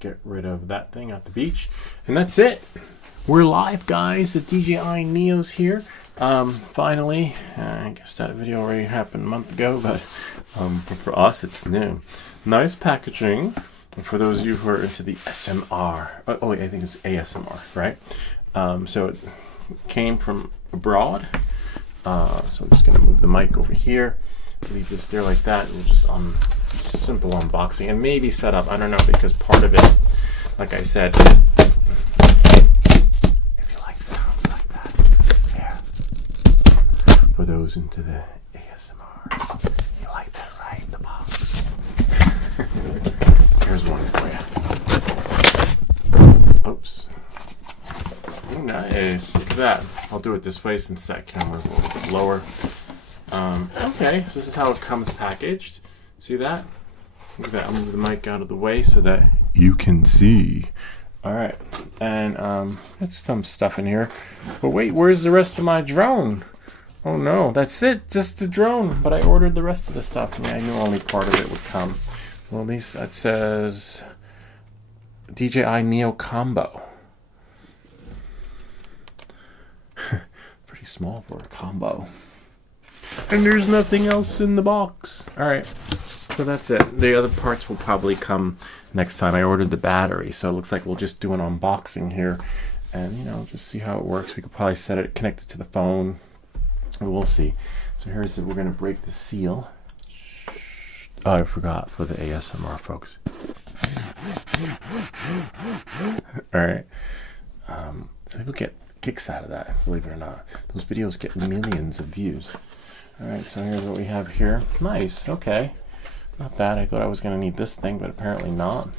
Get rid of that thing at the beach, and that's it. We're live, guys. The DJI NEO's here. Finally, I guess that video already happened a month ago, but for us, it's new. Nice packaging. And for those of you who are into the SMR, oh wait, I think it's ASMR, right? So it came from abroad. So I'm just gonna move the mic over here, leave this there like that, and just simple unboxing and maybe setup. I don't know, because part of it, like I said, if you like sounds like that, yeah. For those into the ASMR, you like that, right? The box. Here's one for you. Oops. Nice. Look at that. I'll do it this way since that camera's a little bit lower. Okay, so this is how it comes packaged. See that? Look at that. I'll move the mic out of the way so that you can see. Alright, and there's some stuff in here. But wait, where's the rest of my drone? Oh no, that's it, just the drone. But I ordered the rest of the stuff. Yeah, I knew only part of it would come. Well, at least it says DJI NEO Combo. Pretty small for a combo. And there's nothing else in the box. Alright, so that's it. The other parts will probably come next time. I ordered the battery, so it looks like we'll just do an unboxing here and, you know, just see how it works. We could probably set it connected to the phone. We'll see. So here's it. We're going to break the seal. Oh, I forgot for the ASMR folks. Alright. So people get kicks out of that, believe it or not. Those videos get millions of views. Alright, so here's what we have here. Nice, okay. Not bad. I thought I was going to need this thing, but apparently not.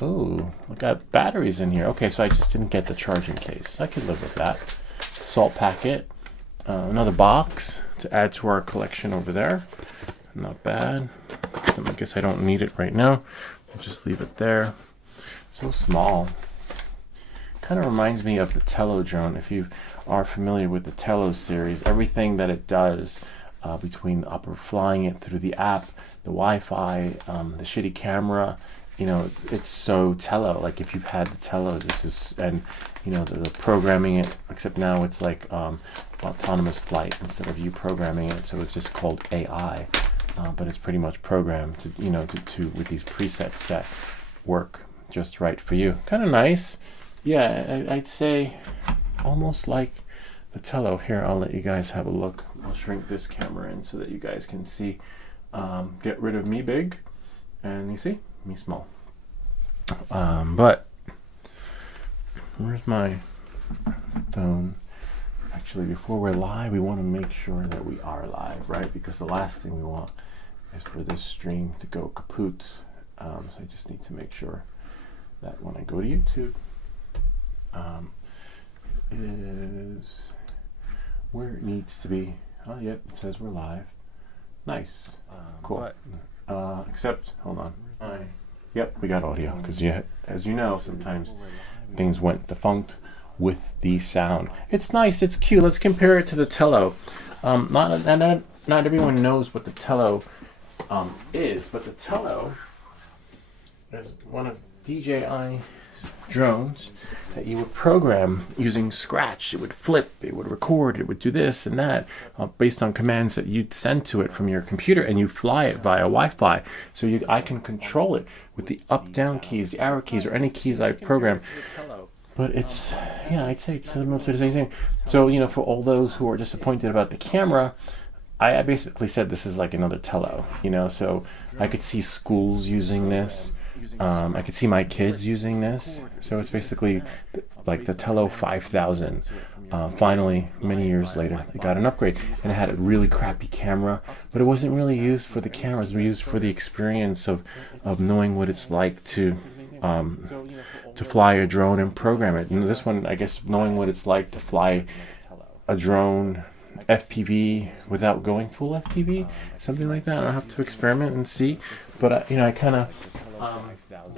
Ooh, we got batteries in here. Okay, so I just didn't get the charging case. I could live with that. Salt packet. Another box to add to our collection over there. Not bad. I guess I don't need it right now. I'll just leave it there. So small. Kind of reminds me of the Tello drone. If you are familiar with the Tello series, everything that it does between flying it through the app, the Wi-Fi, the shitty camera, you know, it's so Tello. Like if you've had the Tello, this is, and you know, the programming it, except now it's like autonomous flight instead of you programming it, so it's just called AI. But it's pretty much programmed to, you know, to with these presets that work just right for you. Kind of nice. Yeah, I'd say almost like the Tello. Here, I'll let you guys have a look. I'll shrink this camera in so that you guys can see. Get rid of me big, and you see me small. But where's my phone? Actually, before we're live, we want to make sure that we are live, right? Because the last thing we want is for this stream to go kaput. So I just need to make sure that when I go to YouTube, it is where it needs to be. Oh, yep, it says we're live. Nice. Cool. Except, hold on. Yep, we got audio. Because, as you know, sometimes things went defunct with the sound. It's nice. It's cute. Let's compare it to the Tello. Not everyone knows what the Tello is, but the Tello is one of DJI's drones that you would program using Scratch. It would flip, it would record, it would do this and that based on commands that you'd send to it from your computer, and you fly it via Wi-Fi. So I can control it with the up-down keys, the arrow keys, or any keys I program. But it's, yeah, I'd say it's similar to the same thing. So, you know, for all those who are disappointed about the camera, I basically said this is like another Tello, you know, so I could see schools using this. I could see my kids using this. So it's basically like the Tello 5000. Finally, many years later, it got an upgrade, and it had a really crappy camera, but it wasn't really used for the camera. It was used for the experience of knowing what it's like to fly a drone and program it. And this one, I guess, knowing what it's like to fly a drone FPV without going full FPV, something like that. I'll have to experiment and see. But you know, I kind of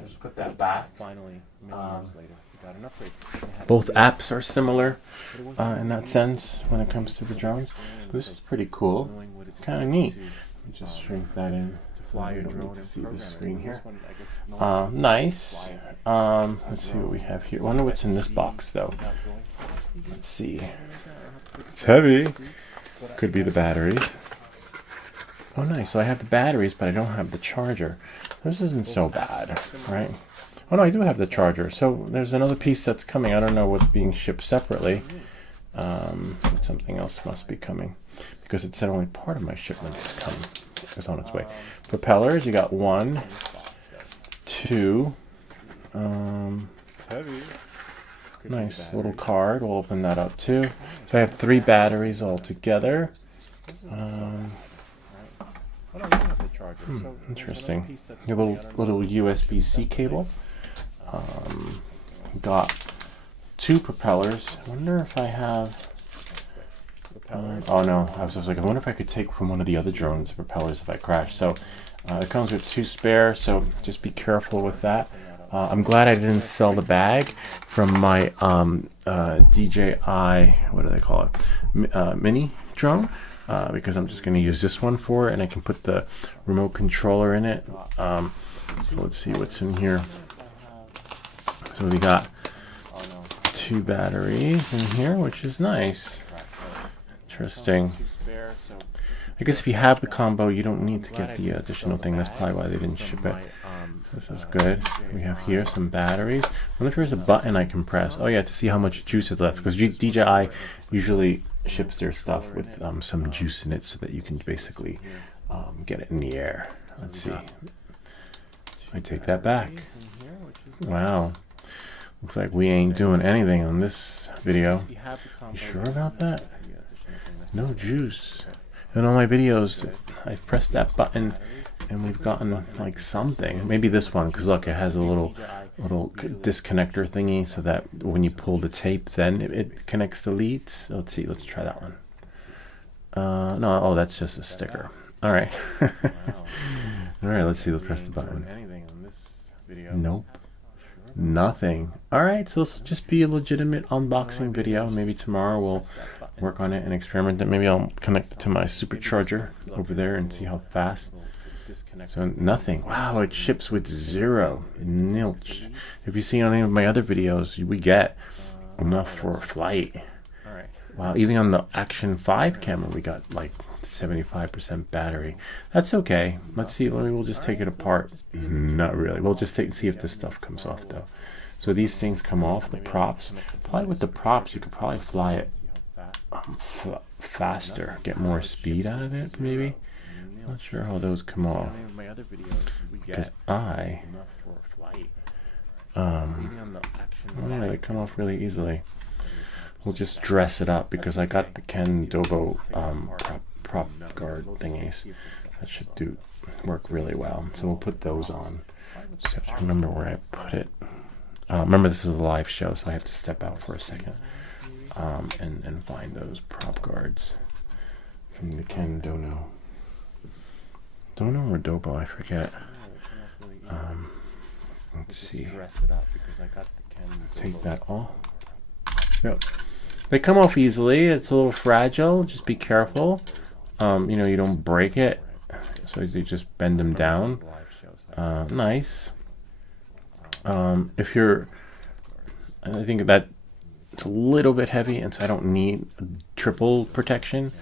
just put that back. Finally, many years later, we got an upgrade. Both apps are similar in that sense when it comes to the drones. This is pretty cool. Kind of neat. Let me just shrink that in to fly a drone and see the screen here. Nice. Let's see what we have here. I wonder what's in this box though. Let's see. It's heavy. Could be the batteries. Oh nice, so I have the batteries, but I don't have the charger. This isn't so bad, right? Oh no, I do have the charger. So there's another piece that's coming. I don't know what's being shipped separately. Something else must be coming, because it said only part of my shipment is on its way. Propellers, you got 1, 2. Nice little card. We'll open that up too. So I have 3 batteries all together. Interesting. A little USB-C cable. Got 2 propellers. I wonder if I have. Oh no! I was like, I wonder if I could take from one of the other drones the propellers if I crash. So it comes with 2 spare. So just be careful with that. I'm glad I didn't sell the bag from my DJI, what do they call it, mini drone, because I'm just going to use this one for it, and I can put the remote controller in it. So let's see what's in here. So we got 2 batteries in here, which is nice. Interesting. I guess if you have the combo, you don't need to get the additional thing. That's probably why they didn't ship it. This is good. We have here some batteries. I wonder if there's a button I can press. Oh yeah, to see how much juice is left. Because DJI usually ships their stuff with some juice in it so that you can basically get it in the air. Let's see. I take that back. Wow. Looks like we ain't doing anything on this video. You sure about that? No juice. In all my videos, I've pressed that button and we've gotten like something. Maybe this one, because look, it has a little disconnector thingy so that when you pull the tape, then it connects the leads. Let's see, let's try that one. No, oh, that's just a sticker. All right. All right, let's see, let's press the button. Nope. Nothing. All right, so this will just be a legitimate unboxing video. Maybe tomorrow we'll work on it and experiment it. Maybe I'll connect it to my supercharger over there and see how fast. So nothing. Wow, it ships with 0. Nilch. If you see on any of my other videos, we get enough for a flight. Wow, even on the Action 5 camera, we got like 75% battery. That's okay. Let's see. Maybe we'll just take it apart. Not really. We'll just see if this stuff comes off though. So these things come off, the props. Probably with the props, you could probably fly it faster, get more speed out of it maybe. Not sure how those come off, because oh yeah, they come off really easily. We'll just dress it up because I got the Ken Dobo prop guard thingies. That should work really well. So we'll put those on. Just have to remember where I put it. Remember, this is a live show, so I have to step out for a second and find those prop guards from the Ken Dono. Dono or Dobo, I forget. Let's see. Take that off. Yep. They come off easily. It's a little fragile. Just be careful. You know, you don't break it. So you just bend them down. Nice. If you're, I think that it's a little bit heavy, and so I don't need triple protection.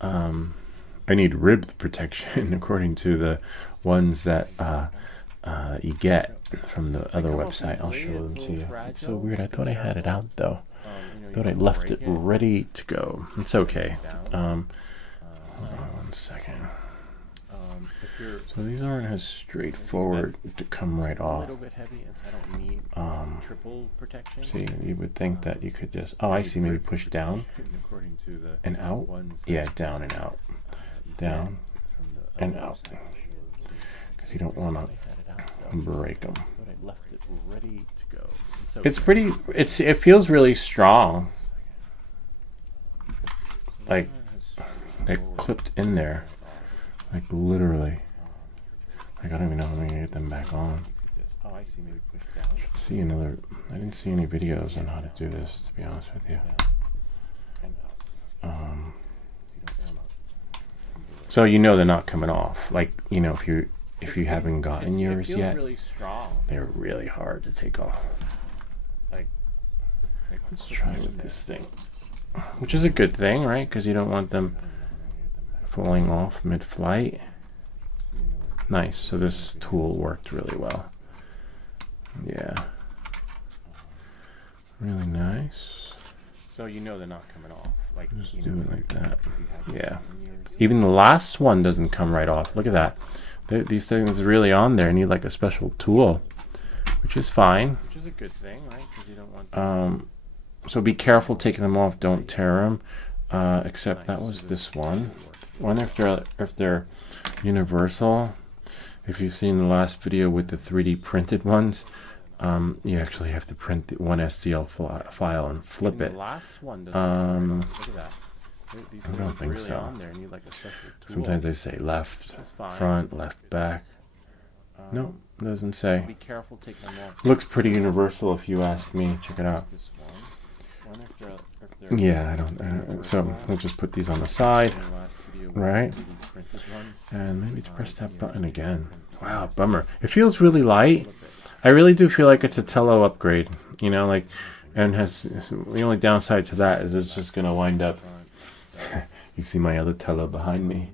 I need ribbed protection according to the ones that you get from the other website. I'll show them to you. It's so weird. I thought I had it out though. I thought I left it ready to go. It's okay. Hold on 1 second. So these aren't as straightforward to come right off. See, you would think that you could just, oh, I see, maybe push down and out. Yeah, down and out. Down and out. Because you don't want to break them. It's pretty, it feels really strong. Like, they're clipped in there. Like, literally. Like, I don't even know how I'm going to get them back on. See another, I didn't see any videos on how to do this, to be honest with you. So you know they're not coming off. Like, you know, if you if you haven't gotten yours yet, really strong. they're really hard to take off. Let's try with this thing, which is a good thing, right? Because you don't want them falling off mid-flight. Nice. So this tool worked really well. Yeah. Really nice. So you know they're not coming off. Like just do it like that. Yeah. Even the last one doesn't come right off. Look at that. These things are really on there. Need like a special tool, which is fine. Which is a good thing, right? Because you don't want. So be careful taking them off. Don't tear them. Except that was this one. I wonder if they're universal. If you've seen the last video with the 3D printed ones, you actually have to print one STL file and flip it. Look at that. I don't think so. Sometimes they say left, front, left, back. No, it doesn't say. Be careful taking them off. Looks pretty universal if you ask me. Check it out. Yeah, I don't. So we'll just put these on the side, right? And maybe press that button again. Wow, bummer. It feels really light. I really do feel like it's a Tello upgrade, you know, like, and has the only downside to that is it's just gonna wind up. You see my other Tello behind me,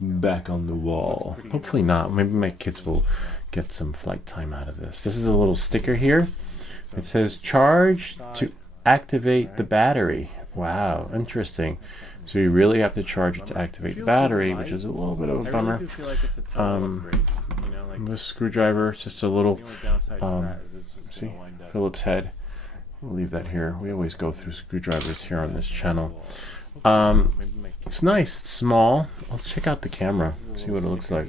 back on the wall. Hopefully not. Maybe my kids will get some flight time out of this. This is a little sticker here. It says charge to activate the battery. Wow, interesting. So you really have to charge it to activate the battery, which is a little bit of a bummer. This screwdriver, just a little, see, Phillips head. We'll leave that here. We always go through screwdrivers here on this channel. It's nice, it's small. I'll check out the camera, see what it looks like.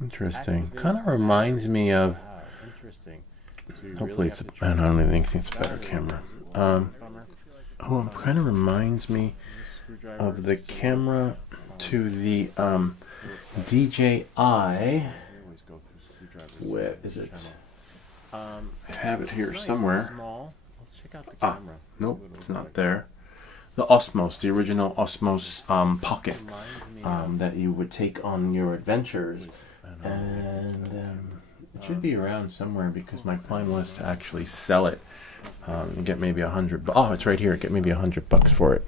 Interesting. Kind of reminds me of, hopefully it's, I don't even think it's a better camera. Oh, it kind of reminds me of the camera to the DJI. Where is it? I have it here somewhere. Ah, nope, it's not there. The Osmos, the original Osmos Pocket that you would take on your adventures. And it should be around somewhere because my plan was to actually sell it and get maybe $100. Oh, it's right here. Get maybe $100 for it.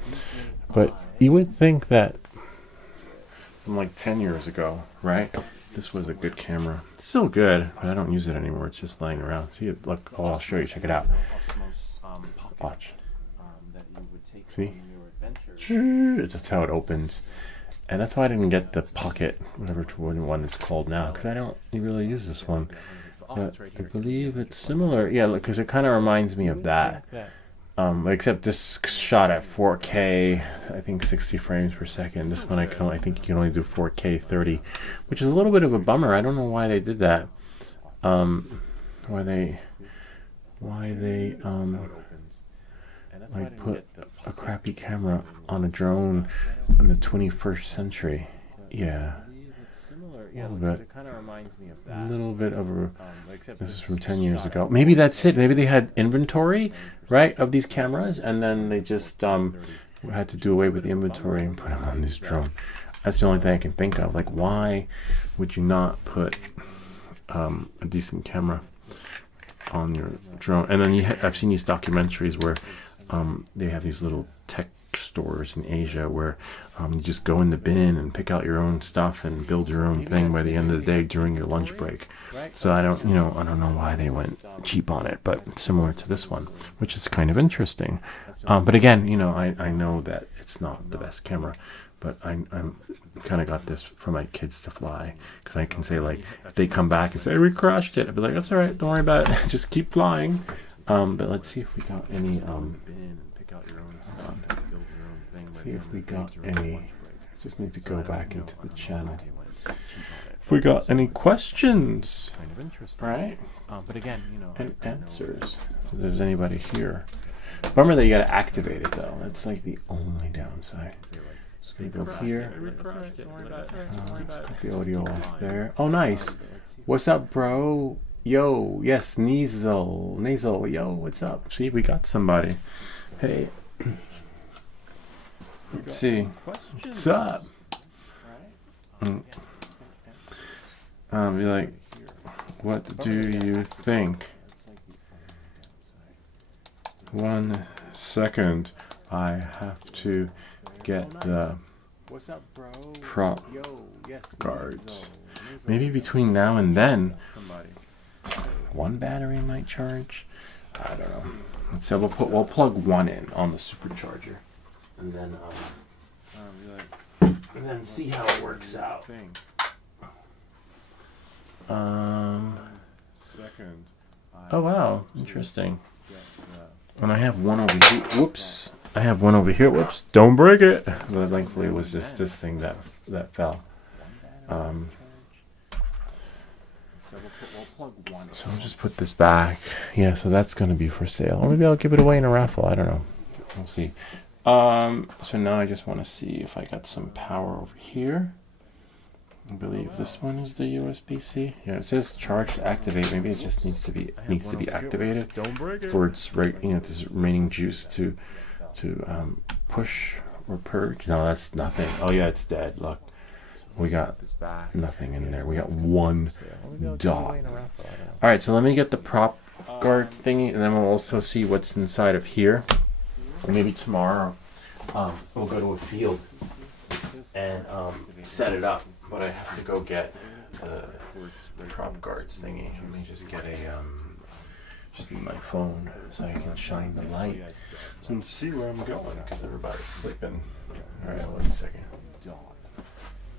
But you would think that from like 10 years ago, right? This was a good camera. It's still good, but I don't use it anymore. It's just laying around. See it? Look. Oh, I'll show you. Check it out. Watch. See? That's how it opens. And that's why I didn't get the Pocket, whatever one is called now, because I don't really use this one. But I believe it's similar. Yeah, look, because it kind of reminds me of that. Except this shot at 4K, I think 60 frames per second. This one I think you can only do 4K 30, which is a little bit of a bummer. I don't know why they did that. Why they like put a crappy camera on a drone in the 21st century. Yeah. A little bit of a, this is from 10 years ago. Maybe that's it. Maybe they had inventory, right, of these cameras, and then they just had to do away with the inventory and put them on this drone. That's the only thing I can think of. Like, why would you not put a decent camera on your drone? And then I've seen these documentaries where they have these little tech stores in Asia where you just go in the bin and pick out your own stuff and build your own thing by the end of the day during your lunch break. So I don't know why they went cheap on it, but similar to this one, which is kind of interesting. But again, I know that it's not the best camera, but I'm kind of got this for my kids to fly, because I can say, like, if they come back and say, we crashed it, I'd be like, that's all right, don't worry about it, just keep flying. But let's see if we got any see if we got any. Just need to go back into the channel. If we got any questions, right? But again, and answers. If there's anybody here. Remember that you gotta activate it though. That's like the only downside. Just gonna go here. Put the audio off there. Oh, nice. What's up, bro? Yo, yes, Nasal, yo, what's up? See, we got somebody. Hey. Let's see. What's up? Be like, what do you think? 1 second. I have to get the What's up, bro? prop Yo, yes, guards. Maybe between now and then, somebody. one battery might charge. I don't know. So we'll plug one in on the supercharger, and then see how it works out. Second. Oh wow, interesting. And I have one over here. Whoops. I have one over here. Whoops. Don't break it. But thankfully, it was just this thing that fell. So I'll just put this back. Yeah, so that's going to be for sale. Or maybe I'll give it away in a raffle. I don't know. We'll see. So now I just want to see if I got some power over here. I believe this one is the USB-C. Yeah, it says charge to activate. Maybe it just needs to be activated for its this remaining juice to push or purge. No, that's nothing. Oh yeah, it's dead. Look, we got nothing in there. We got one dot. All right, so let me get the prop guard thingy, and then we'll also see what's inside of here. Maybe tomorrow we'll go to a field and set it up. But I have to go get the prop guards thingy. Let me just get just my phone so I can shine the light so I can see where I'm going because everybody's sleeping. All right, 1 second.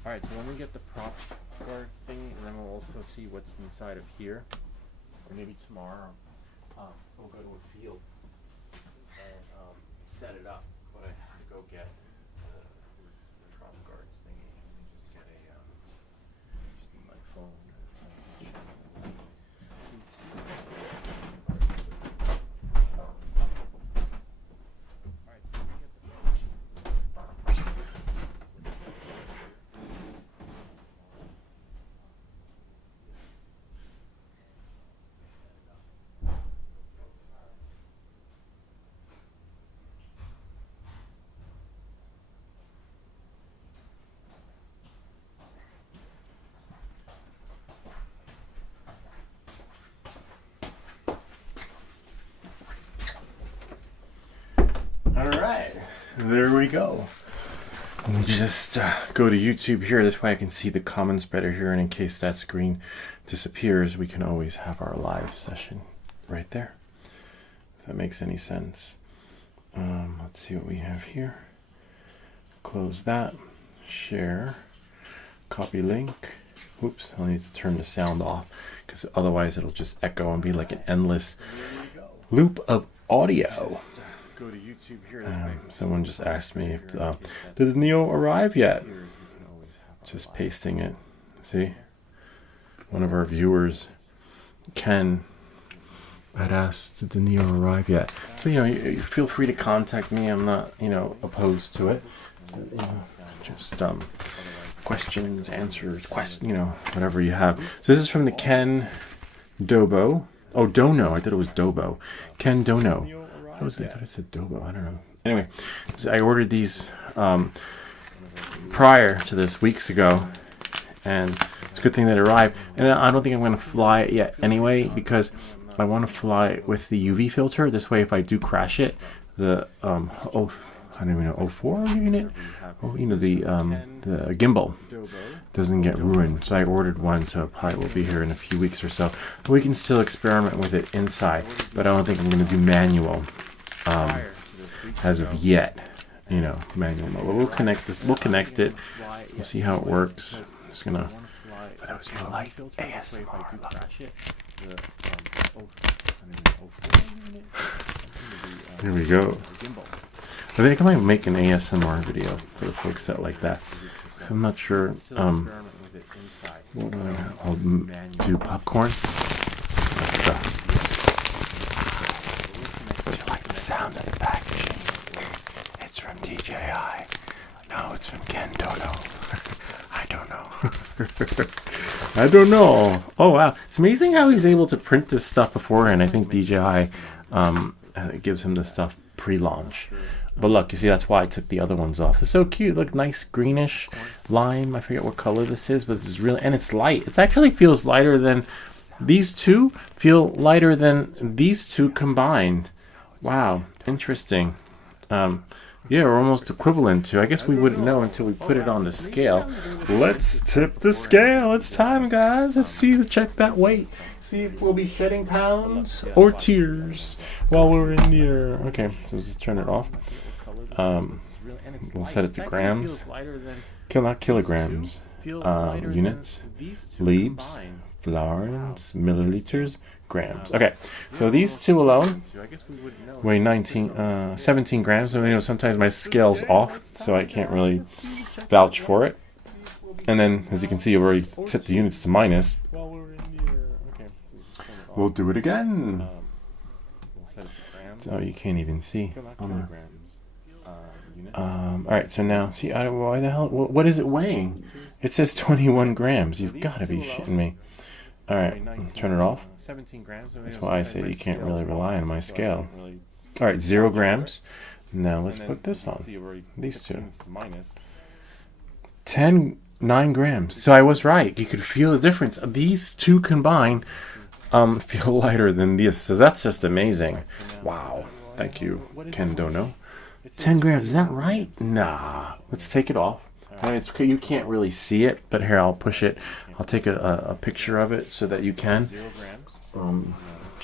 Alright, so let me get the prop guards thingy, and then we'll also see what's inside of here. Or maybe tomorrow we'll go to a field and set it up. But I have to go get the prop guards thingy. Let me just get just my phone. All right, there we go. Let me just go to YouTube here. This way I can see the comments better here, and in case that screen disappears, we can always have our live session right there, if that makes any sense. Let's see what we have here. Close that, share, copy link. Oops, I'll need to turn the sound off because otherwise it'll just echo and be like an endless loop of audio. Go to YouTube here. Someone just asked me if did the Neo arrive yet? Just pasting it. See, one of our viewers, Ken, had asked, did the Neo arrive yet? So you feel free to contact me. I'm not opposed to it. So, just questions, answers, whatever you have. So this is from the Ken Dobo. Oh, Dono. I thought it was Dobo. Ken Dono. I thought I said Dobo. I don't know. Anyway, so I ordered these prior to this, weeks ago, and it's a good thing that it arrived. And I don't think I'm going to fly it yet anyway, because I want to fly it with the UV filter. This way, if I do crash it, the I don't even know, 04 unit, the gimbal doesn't get ruined. So I ordered one, so it probably will be here in a few weeks or so. But we can still experiment with it inside, but I don't think I'm going to do manual as of yet. Manual mode. But we'll connect this. We'll connect it. We'll see how it works. I'm just gonna. For those who like ASMR, here we go. I think I might make an ASMR video for the folks that like that. So I'm not sure. I'll do popcorn. Do you like the sound of the packaging? It's from DJI. No, it's from Ken Dono. I don't know. I don't know. Oh wow, it's amazing how he's able to print this stuff beforehand. I think DJI gives him this stuff pre-launch. But look, you see, that's why I took the other ones off. They're so cute. Look, nice greenish lime. I forget what color this is, but it's really, and it's light. It actually feels lighter than these two. Feel lighter than these two combined. Wow, interesting. Yeah, we're almost equivalent to. I guess we wouldn't know until we put it on the scale. Let's tip the scale. It's time, guys. Let's see, check that weight. See if we'll be shedding pounds or tears while we're in here. Okay, so let's turn it off. We'll set it to grams. Not kilograms. Units, libs, florins, milliliters, grams. Okay, so these two alone weigh 17 grams. So, you know, sometimes my scale's off, so I can't really vouch for it. And then, as you can see, I've already set the units to minus. We'll do it again. Oh, you can't even see. Alright, so now, see, why the hell, what is it weighing? It says 21 grams. You've got to be shitting me. Alright, turn it off. That's why I say you can't really rely on my scale. Alright, 0 grams. Now let's put this on. These two. 9 grams. So I was right. You could feel the difference. These two combined feel lighter than this. So that's just amazing. Wow. Thank you, Ken Dono. 10 grams. Is that right? Nah. Let's take it off. I mean, you can't really see it, but here, I'll push it. I'll take a picture of it so that you can. So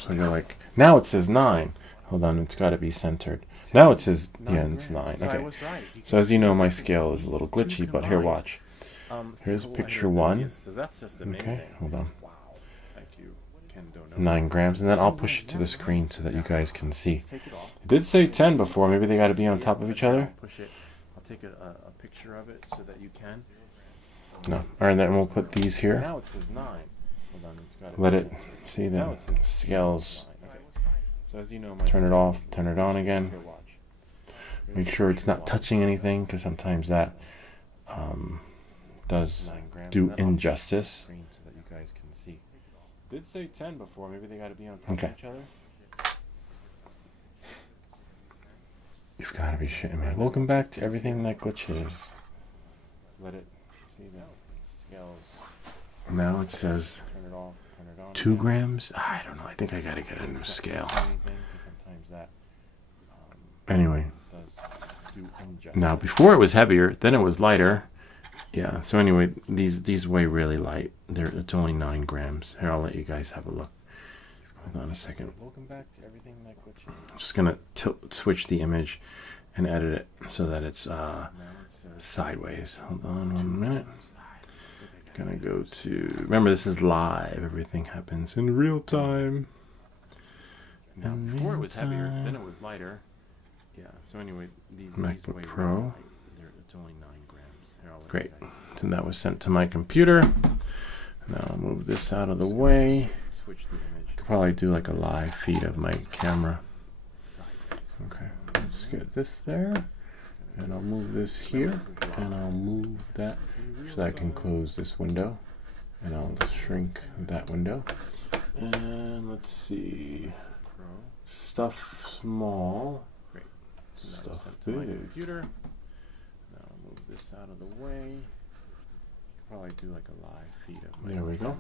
you're like, now it says 9. Hold on, it's got to be centered. Now it says, yeah, it's 9. Okay. So as you know, my scale is a little glitchy, but here, watch. Here's picture 1. Okay, hold on. 9 grams, and then I'll push it to the screen so that you guys can see. It did say 10 before. Maybe they got to be on top of each other. I'll take a picture of it so that you can. No. All right, then we'll put these here. Now it says 9. Let it see the scales. Turn it off. Turn it on again. Make sure it's not touching anything, because sometimes that does do injustice. Did say 10 before. Maybe they got to be on top of each other. You've got to be shitting me. Welcome back to Everything That Glitches. Let it see the scales. Now it says 2 grams. I don't know. I think I got to get a new scale. Anyway. Now, before it was heavier, then it was lighter. Yeah, so anyway, these weigh really light. It's only 9 grams. Here, I'll let you guys have a look. Hold on a second. Welcome back to Everything That Glitches. I'm just going to switch the image and edit it so that it's sideways. Hold on 1 minute. Gonna go to, remember, this is live. Everything happens in real time. Now, before it was heavier, then it was lighter. Yeah, so anyway, these MacBook Pro. It's only 9 grams. Great. So that was sent to my computer. Now I'll move this out of the way. Could probably do like a live feed of my camera. Okay, let's get this there. And I'll move this here. And I'll move that so that I can close this window. And I'll shrink that window. And let's see. Stuff small. Stuff big. Move this out of the way. Probably do like a live feed of my camera. Go.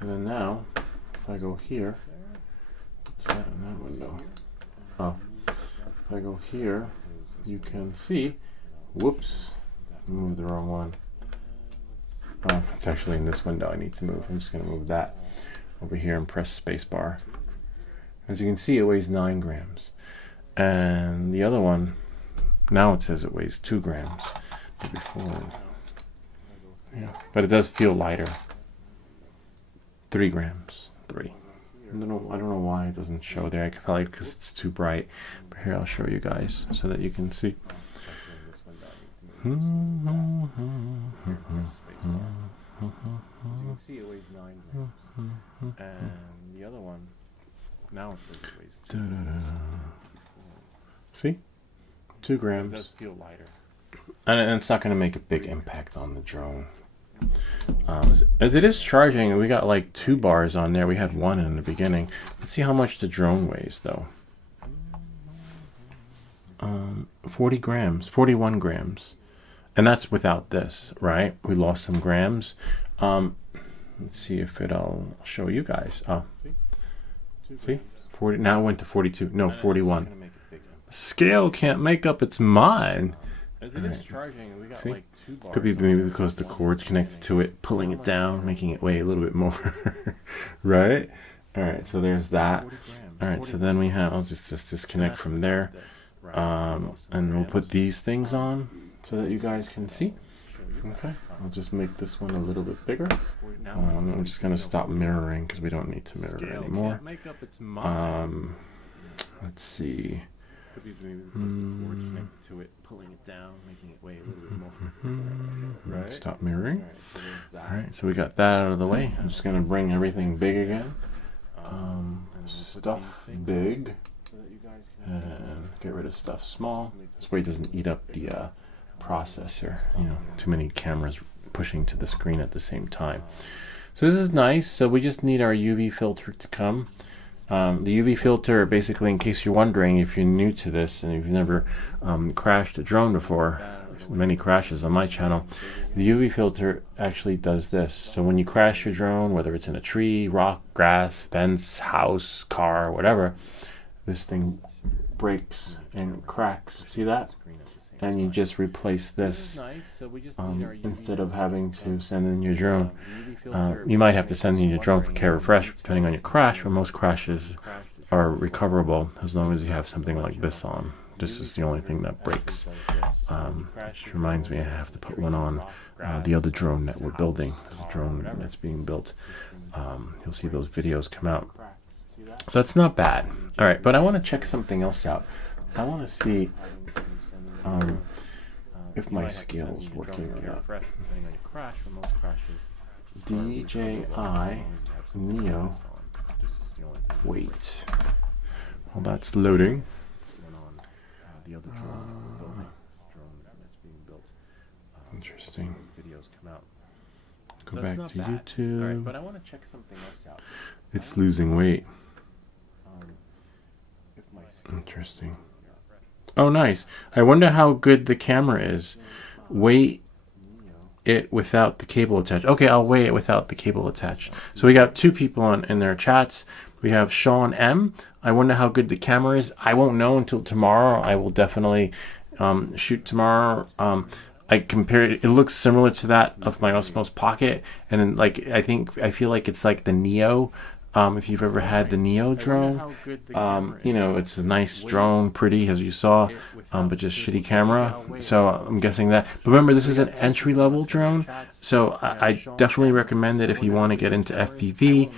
And then now, if I go here, what's that in that window? Oh, if I go here, you can see. Whoops, move the wrong one. Oh, it's actually in this window I need to move. I'm just going to move that over here and press spacebar. As you can see, it weighs 9 grams. And the other one, now it says it weighs 2 grams. But before, yeah, but it does feel lighter. 3 grams. 3. I don't know why it doesn't show there. I could probably because it's too bright. But here, I'll show you guys so that you can see. As you can see, it weighs 9 grams. And the other one, now it says it weighs 2 grams. See? 2 grams. It does feel lighter. And it's not going to make a big impact on the drone. As it is charging, we got like 2 bars on there. We had 1 in the beginning. Let's see how much the drone weighs, though. 40 grams, 41 grams. And that's without this, right? We lost some grams. Let's see if it'll show you guys. Oh, see? 40, now it went to 42. No, 41. Scale can't make up its mind. As it is charging, we got like 2 bars. Could be maybe because the cord's connected to it, pulling it down, making it weigh a little bit more. Right? All right, so there's that. All right, so then we have, I'll just disconnect from there. And we'll put these things on so that you guys can see. Okay, I'll just make this one a little bit bigger. I'm just going to stop mirroring because we don't need to mirror anymore. Let's see. Could be maybe because the cord's connected to it, pulling it down, making it weigh a little bit more. Right? Stop mirroring. Alright, so we got that out of the way. I'm just going to bring everything big again. Stuff big. And get rid of stuff small. This way it doesn't eat up the processor. You know, too many cameras pushing to the screen at the same time. So this is nice. So we just need our UV filter to come. The UV filter, basically, in case you're wondering, if you're new to this and if you've never crashed a drone before, many crashes on my channel, the UV filter actually does this. So when you crash your drone, whether it's in a tree, rock, grass, fence, house, car, whatever, this thing breaks and cracks. See that? And you just replace this instead of having to send in your drone. You might have to send in your drone for care refresh depending on your crash, but most crashes are recoverable as long as you have something like this on. This is the only thing that breaks. Which reminds me I have to put one on the other drone that we're building. There's a drone that's being built. You'll see those videos come out. So that's not bad. All right, but I want to check something else out. I want to see if my scale is working or not. DJI NEO. Wait. Well, that's loading. Interesting. Go back to YouTube. Alright, but I want to check something else out. It's losing weight. Interesting. Oh, nice. I wonder how good the camera is. Weigh it without the cable attached. Okay, I'll weigh it without the cable attached. So we got 2 people in their chats. We have Sean M. I wonder how good the camera is. I won't know until tomorrow. I will definitely shoot tomorrow. I compared it. It looks similar to that of my Osmo Pocket, and then, like, I feel like it's like the Neo. If you've ever had the Neo drone, you know, it's a nice drone, pretty as you saw, but just shitty camera. So I'm guessing that. But remember, this is an entry-level drone, so I definitely recommend it if you want to get into FPV.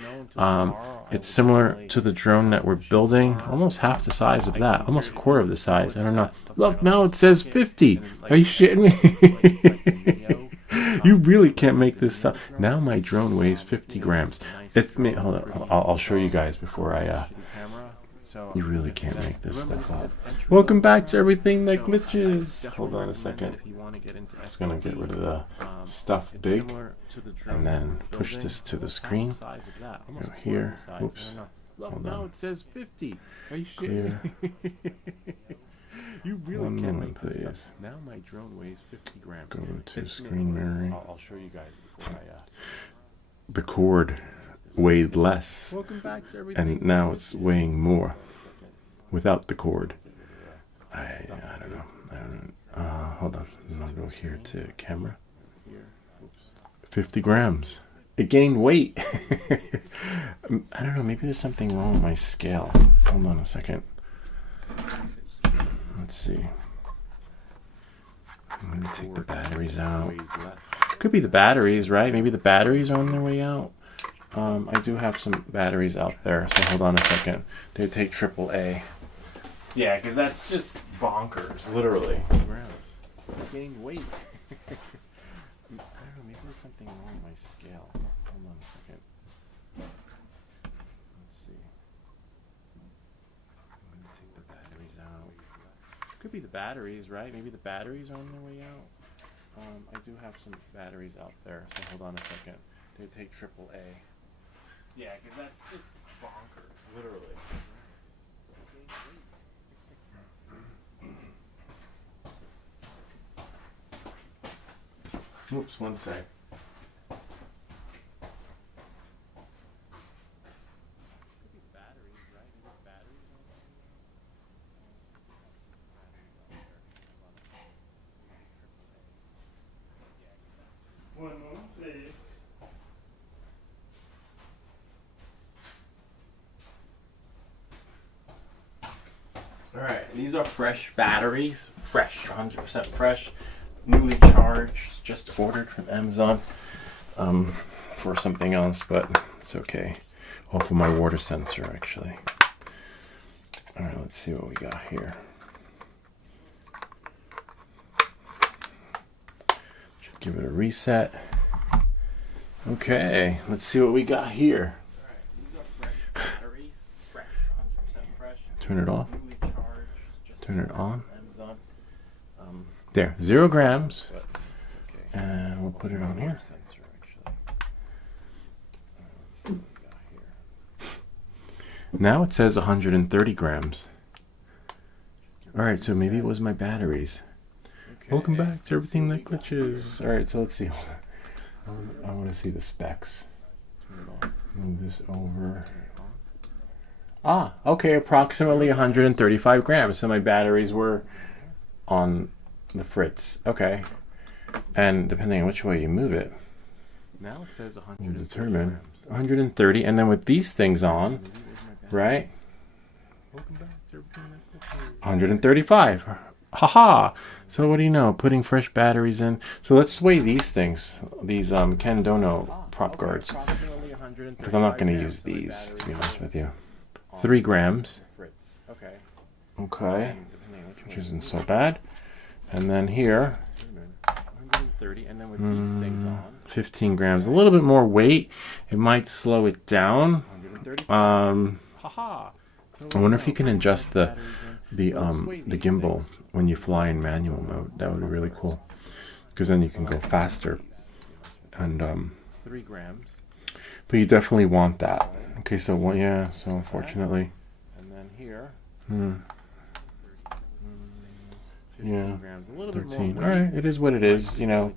It's similar to the drone that we're building, almost half the size of that, almost a quarter of the size. I don't know. Look, now it says 50. Are you shitting me? You really can't make this stuff. Now my drone weighs 50 grams. Hold on. I'll show you guys before I... You really can't make this stuff up. Welcome back to Everything That Glitches. Hold on a second. I'm just going to get rid of the stuff big. And then push this to the screen. Go here. Oops. Hold on. It says 50. Are you Clear. You really One can't moment, make this please. up. Now my drone weighs 50 grams. Go to screen mirroring. I'll show you guys before I... The cord weighed less. Welcome back to Everything. And now it's weighing more without the cord. I don't know. Hold on. I'll go here to camera. 50 grams. It gained weight. I don't know. Maybe there's something wrong with my scale. Hold on a second. Let's see. I'm going to take the batteries out. Could be the batteries, right? Maybe the batteries are on their way out. I do have some batteries out there, so hold on a second. They take AAA. Yeah, because that's just bonkers, literally. Gained weight. I don't know, maybe there's something wrong with my scale. Hold on a second. Let's see. I'm going to take the batteries out. Could be the batteries, right? Maybe the batteries are on their way out. I do have some batteries out there, so hold on a second. They take AAA. Yeah, because that's just bonkers, literally. Oops, one sec. One moment, please. Alright, these are fresh batteries. Fresh, 100% fresh. Newly charged. Just ordered from Amazon for something else, but it's okay. Oh, for my water sensor, actually. Alright, let's see what we got here. Should give it a reset. Okay, let's see what we got here. Turn it off. Turn it on. There, 0 grams. And we'll put it on here. Now it says 130 grams. Alright, so maybe it was my batteries. Welcome back to Everything That Glitches. Alright, so let's see. I want to see the specs. Move this over. Ah, okay, approximately 135 grams. So my batteries were on the fritz. Okay. And depending on which way you move it, now it says 130 we'll determine 130. And then with these things on, right? 135. Haha. So what do you know? Putting fresh batteries in. So let's weigh these things. These Kendono prop guards. Because I'm not going to use these, to be honest with you. 3 grams. Okay. Which isn't so bad. And then here, 130, and then with these things on, 15 grams. A little bit more weight. It might slow it down. I wonder if you can adjust the gimbal when you fly in manual mode. That would be really cool. Because then you can go faster. And 3 grams. But you definitely want that. Okay, so well, yeah, so unfortunately. And then here. 15 grams, a little 13. Bit more. All right, it is what it is, you know.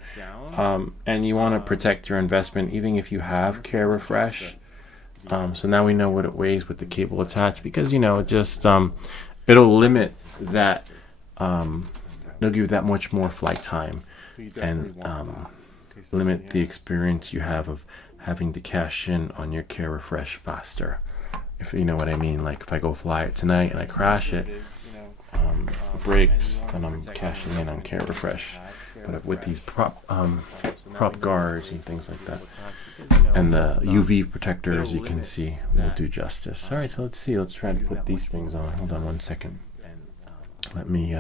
And you want to protect your investment, even if you have Care Refresh. So now we know what it weighs with the cable attached, because you know, it just it'll limit that. It'll give you that much more flight time, and limit the experience you have of having to cash in on your Care Refresh faster. If you know what I mean, like if I go fly it tonight and I crash it, breaks, then I'm cashing in on Care Refresh. But with these prop guards and things like that, and the UV protectors, you can see will do justice. All right, so let's see. Let's try to put these things on. Hold on one second. Let me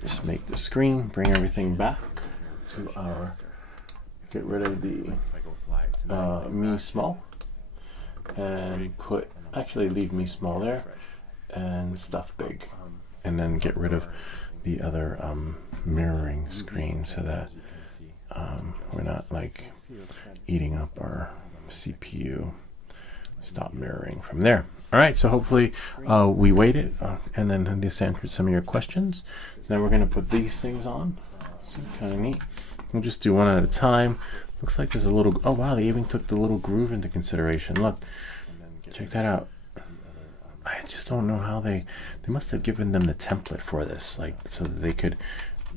just make the screen, bring everything back to our. Get rid of the Me Small, and put. Actually, leave Me Small there, and Stuff Big, and then get rid of the other mirroring screen so that we're not like eating up our CPU. Stop mirroring from there. All right, so hopefully we waited, and then this answered some of your questions. So now we're going to put these things on. So kind of neat. We'll just do one at a time. Looks like there's a little. Oh wow, they even took the little groove into consideration. Look, check that out. I just don't know how they must have given them the template for this, like so that they could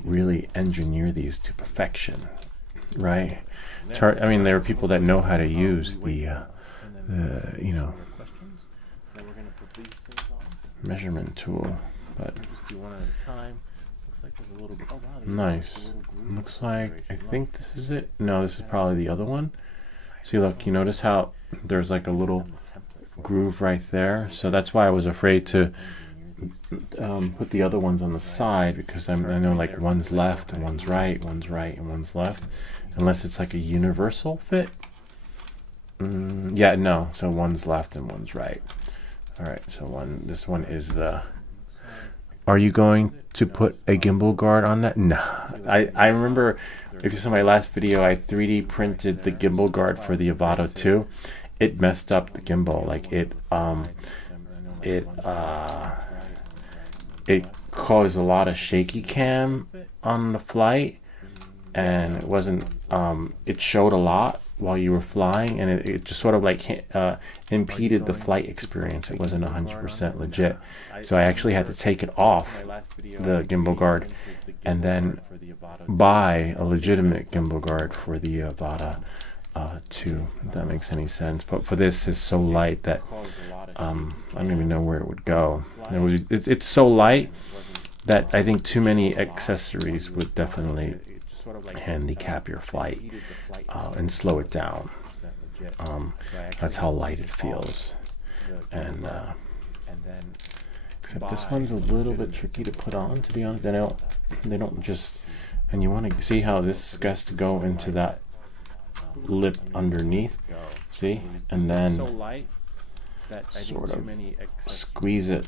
really engineer these to perfection, right? I mean, there are people that know how to use the you know, measurement tool, but nice. Looks like, I think this is it. No, this is probably the other one. See, look, you notice how there's like a little groove right there, so that's why I was afraid to put the other ones on the side, because I know like one's left and one's right, one's right and one's left, unless it's like a universal fit. Yeah, no, so one's left and one's right. All right, so this one is the. Are you going to put a gimbal guard on that? No, I remember if you saw my last video, I 3D printed the gimbal guard for the Avado 2. It messed up the gimbal, like it caused a lot of shaky cam on the flight, and it wasn't. It showed a lot while you were flying, and it just sort of like impeded the flight experience. It wasn't 100% legit, so I actually had to take it off the gimbal guard and then buy a legitimate gimbal guard for the Avata 2, if that makes any sense. But for this, it's so light that I don't even know where it would go. It's so light that I think too many accessories would definitely handicap your flight and slow it down. That's how light it feels. And except this one's a little bit tricky to put on, to be honest. They don't just, and you want to see how this has to go into that lip underneath, see, and then sort of squeeze it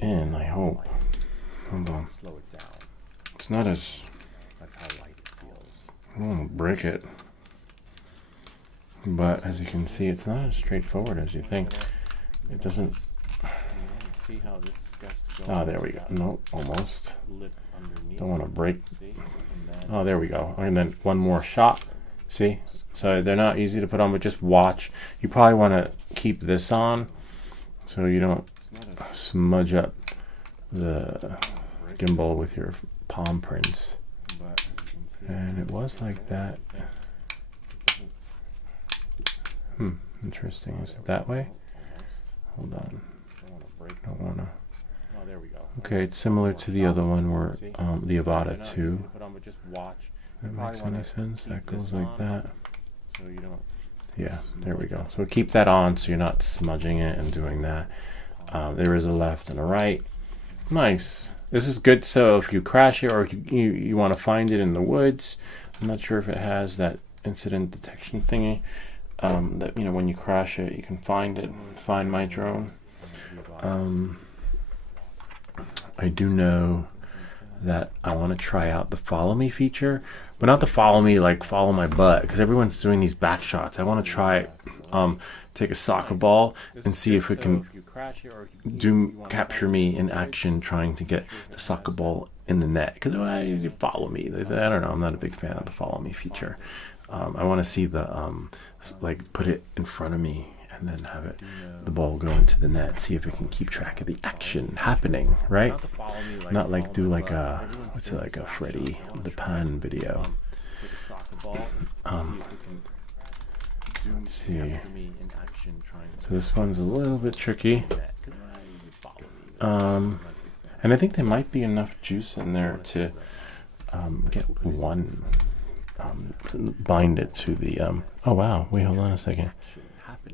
in. I hope. Hold on. It's not as. I don't want to break it, but as you can see, it's not as straightforward as you think. It doesn't. Ah, there we go. No, almost. Don't want to break. Oh, there we go. And then one more shot. See? So they're not easy to put on, but just watch. You probably want to keep this on so you don't smudge up the gimbal with your palm prints. And it was like that. Interesting. Is it that way? Hold on. Don't want to. Okay, it's similar to the other one where the Avata 2. That makes any sense? That goes like that. Yeah, there we go. So keep that on so you're not smudging it and doing that. There is a left and a right. Nice. This is good, so if you crash it or you want to find it in the woods, I'm not sure if it has that incident detection thingy, that, you know, when you crash it, you can find it, find my drone. I do know that I want to try out the follow me feature, but not the follow me like follow my butt, because everyone's doing these back shots. I want to try take a soccer ball and see if it can capture me in action trying to get the soccer ball in the net, because you follow me. I don't know, I'm not a big fan of the follow me feature. I want to see the like put it in front of me and then have the ball go into the net, see if it can keep track of the action happening, right? Not like do like a Freddy the Pan video. Let's see. So this one's a little bit tricky. And I think there might be enough juice in there to get one, bind it to the, oh wow, wait, hold on a second.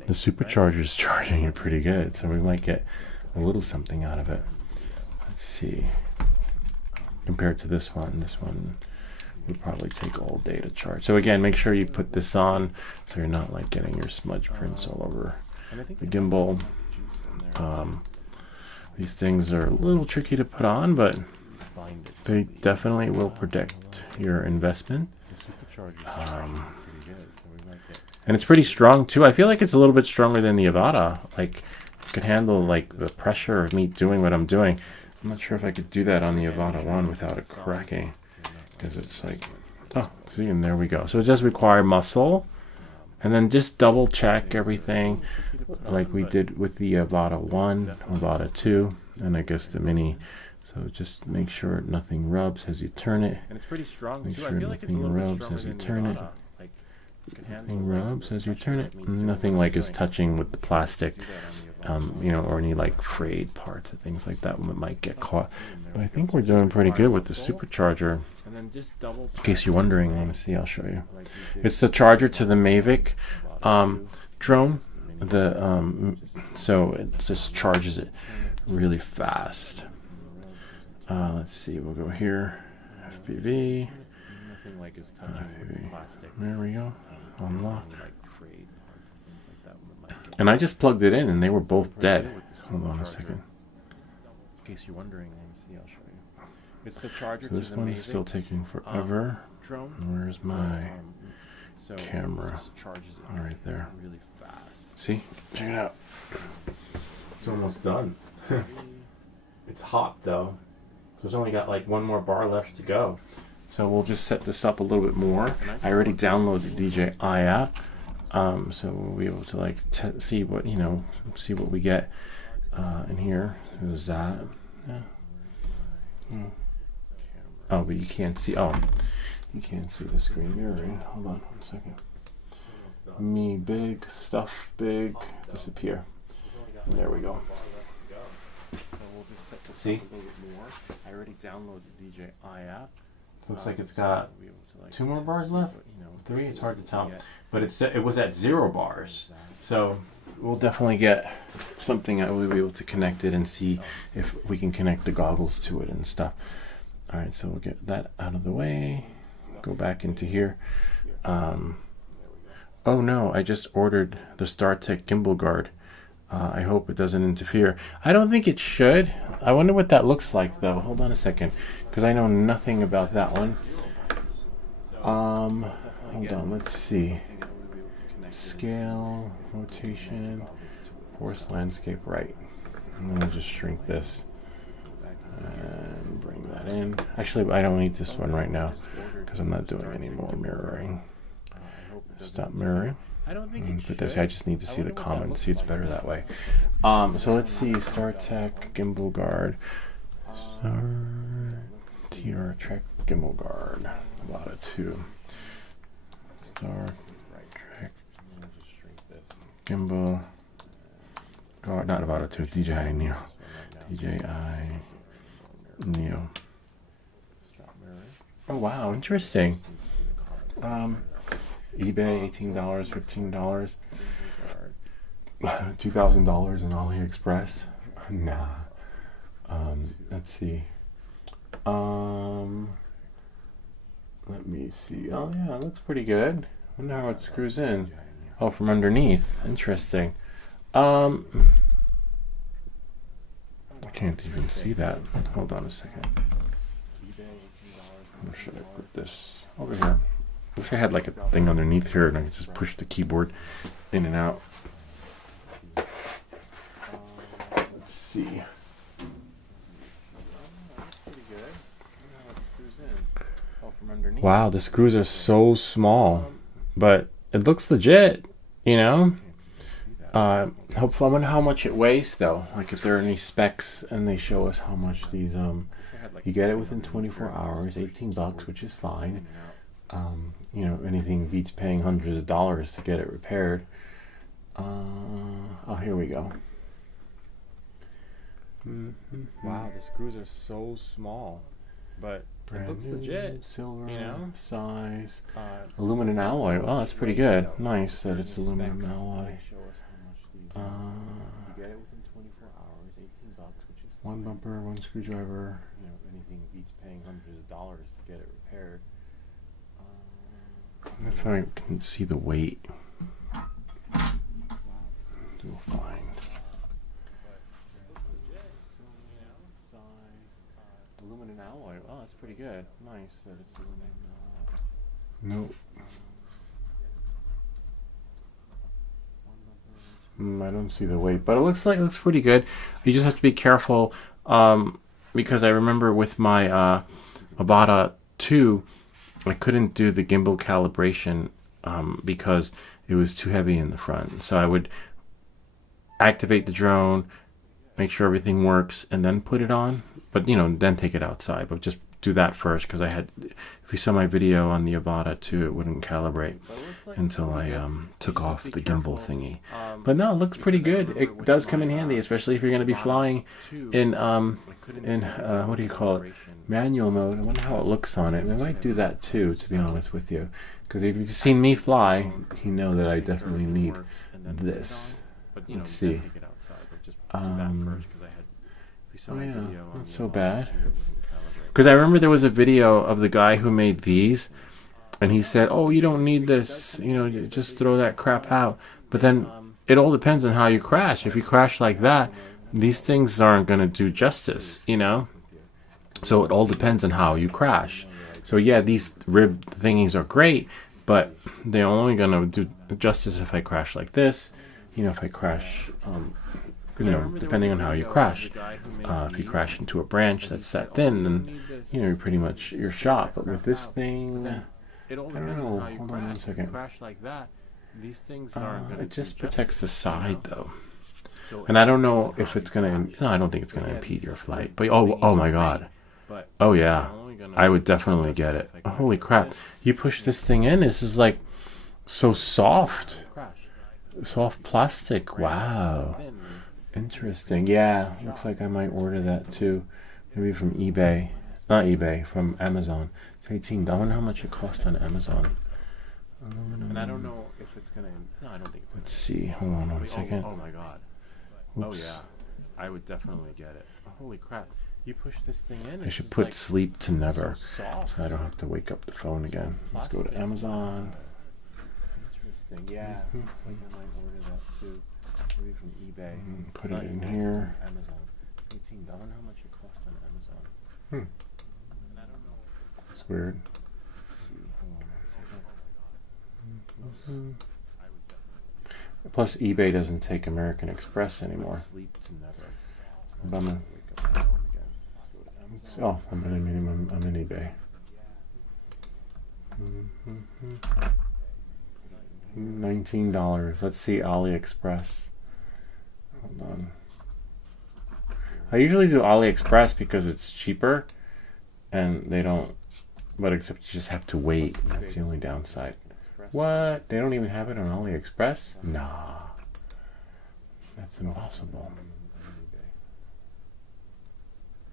The supercharger's charging it pretty good, so we might get a little something out of it. Let's see. Compared to this one would probably take all day to charge. So again, make sure you put this on so you're not like getting your smudge prints all over the gimbal. These things are a little tricky to put on, but they definitely will protect your investment. And it's pretty strong too. I feel like it's a little bit stronger than the Avata. Like, it could handle like the pressure of me doing what I'm doing. I'm not sure if I could do that on the Avata 1 without it cracking, because it's like, oh, see, and there we go. So it does require muscle, and then just double check everything like we did with the Avata 1, Avata 2, and I guess the Mini. So just make sure nothing rubs as you turn it. And it's pretty strong too. I feel like it's a little bit stronger than the Avata. Nothing rubs as you turn it. Nothing like is touching with the plastic, you know, or any like frayed parts or things like that might get caught. But I think we're doing pretty good with the supercharger. In case you're wondering, let me see, I'll show you. It's the charger to the Mavic drone. So it just charges it really fast. Let's see, we'll go here, FPV. There we go. Unlock. And I just plugged it in and they were both dead. Hold on a second. In case you're wondering, let me see, I'll show you. It's the charger. So this one's still taking forever. Where's my camera? All right, there. See? Check it out. It's almost done. It's hot though. So it's only got like one more bar left to go. So we'll just set this up a little bit more. I already downloaded the DJI app, so we'll be able to like see what see what we get in here. There's that. Yeah. Oh, but you can't see. Oh, you can't see the screen mirroring. Hold on 1 second. Me big, stuff big, disappear. And there we go. See? I already downloaded the DJI app. Looks like it's got 2 more bars left. 3. It's hard to tell, but it was at 0 bars. So we'll definitely get something that we'll be able to connect it and see if we can connect the goggles to it and stuff. All right, so we'll get that out of the way. Go back into here. Oh no, I just ordered the StarTech gimbal guard. I hope it doesn't interfere. I don't think it should. I wonder what that looks like though. Hold on a second, because I know nothing about that one. Hold on, let's see. Scale, rotation, force landscape right. I'm gonna just shrink this and bring that in. Actually, I don't need this one right now because I'm not doing any more mirroring. Stop mirroring. Put this. I just need to see the comments. See, it's better that way. So let's see. StarTech gimbal guard. TR-Trek gimbal guard. Avata 2. StarTech gimbal guard. Not Avata 2. DJI NEO. DJI NEO. Oh wow, interesting. eBay $18, $15, $2,000 in AliExpress. Nah. Let's see. Let me see. Oh yeah, it looks pretty good. I wonder how it screws in. Oh, from underneath. Interesting. I can't even see that. Hold on a second. Where should I put this? Over here. Wish I had like a thing underneath here and I could just push the keyboard in and out. Let's see. Wow, the screws are so small, but it looks legit, Hopefully, I wonder how much it weighs though. Like if there are any specs and they show us how much these, you get it within 24 hours, $18, which is fine. Anything beats paying hundreds of dollars to get it repaired. Oh, here we go. Wow, the screws are so small, but it looks legit. Silver, size, aluminum alloy. Oh, that's pretty good. Nice that it's aluminum alloy. One bumper, one screwdriver. Anything beats paying hundreds of dollars to get it repaired. If I can see the weight, we'll find. Aluminum alloy. Oh, that's pretty good. Nice that it's aluminum alloy. Nope. I don't see the weight, but it looks pretty good. You just have to be careful because I remember with my Avata 2. I couldn't do the gimbal calibration because it was too heavy in the front. So I would activate the drone, make sure everything works, and then put it on. But, then take it outside. But just do that first because if you saw my video on the Avata 2, it wouldn't calibrate until I took off the gimbal thingy. But no, it looks pretty good. It does come in handy, especially if you're going to be flying in what do you call it? Manual mode. I wonder how it looks on it. I might do that too, to be honest with you, because if you've seen me fly, you know that I definitely need this. Let's see. Oh yeah, not so bad. Because I remember there was a video of the guy who made these, and he said, "Oh, you don't need this. Just throw that crap out." But then it all depends on how you crash. If you crash like that, these things aren't going to do justice, So it all depends on how you crash. So yeah, these rib thingies are great, but they're only going to do justice if I crash like this. If I crash you know, depending on how you crash. If you crash into a branch that's set thin, then you know you're shot. But with this thing, I don't know. Hold on 1 second. It just protects the side though, and I don't know if it's gonna. No, I don't think it's gonna impede your flight. But oh my God, oh yeah, I would definitely get it. Holy crap! You push this thing in. This is like so soft. Soft plastic. Wow. Interesting. Yeah, looks like I might order that too. Maybe from eBay. Not eBay, from Amazon. It's $18. I wonder how much it cost on Amazon. And I don't know if it's gonna. No, I don't think it's gonna. Let's see. Hold on 1 second. Oh my God. Oops. Oh yeah. I would definitely get it. Holy crap. You push this thing in. I should put like sleep to never, so I don't have to wake up the phone again. Let's go to Amazon. Interesting. Yeah. Looks like I might order that too. Maybe from eBay. Put it in here. Amazon. $18. I wonder how much it cost on Amazon. And I don't know. That's weird. Let's see. Hold on 1 second. Plus, eBay doesn't take American Express anymore. Sleep to never. Bummer. Oh, I'm in eBay. $19. Let's see AliExpress. Hold on. I usually do AliExpress because it's cheaper, and they don't. But except you just have to wait. That's the only downside. What? They don't even have it on AliExpress? Nah. That's impossible. $19.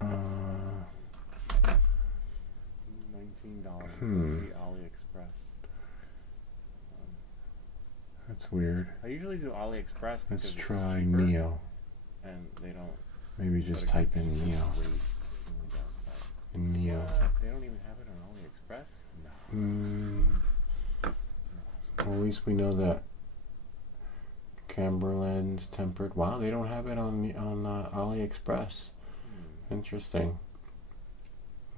Let's see AliExpress. That's weird. I usually do AliExpress because Let's try Neo. And they don't. Maybe just type in Neo. Neo. They don't even have it on AliExpress? No. Well, at least we know that camber lens tempered. Wow, they don't have it on AliExpress. Interesting.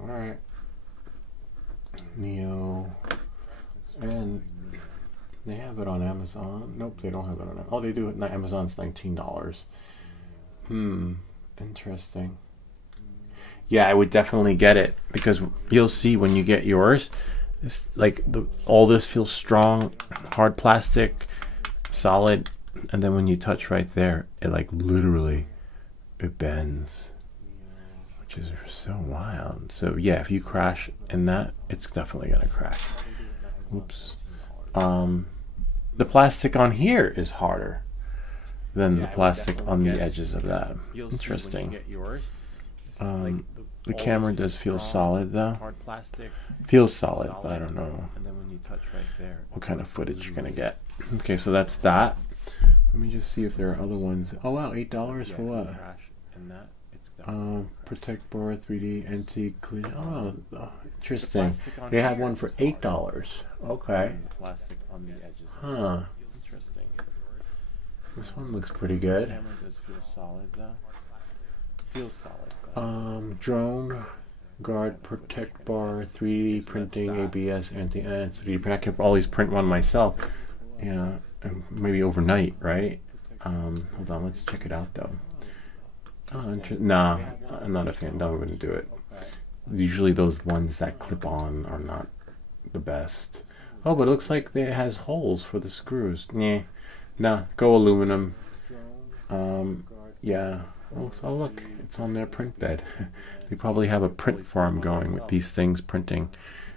All right. Neo, and they have it on Amazon. Nope, they don't have it on. Oh, they do it. Amazon's $19. Interesting. Yeah, I would definitely get it because you'll see when you get yours. It's like all this feels strong, hard plastic, solid, and then when you touch right there, it like literally, it bends, which is so wild. So yeah, if you crash in that, it's definitely gonna crash. Oops. The plastic on here is harder than the plastic on the edges of that. Interesting. The camera does feel solid though. Feels solid, but I don't know what kind of footage you're gonna get. Okay, so that's that. Let me just see if there are other ones. Oh wow, $8 for what? Protect Bar 3D anti clean. Oh, interesting. They have one for $8. Okay. Huh. Interesting. This one looks pretty good. The camera does feel solid though. Feels solid. Drone Guard Protect Bar 3D printing ABS anti 3D print. I could always print one myself. Yeah, maybe overnight, right? Hold on, let's check it out though. Oh, nah, I'm not a fan. I wouldn't do it. Usually those ones that clip on are not the best. Oh, but it looks like it has holes for the screws. Nah, go aluminum. Yeah. Oh, look, it's on their print bed. They probably have a print farm going with these things printing.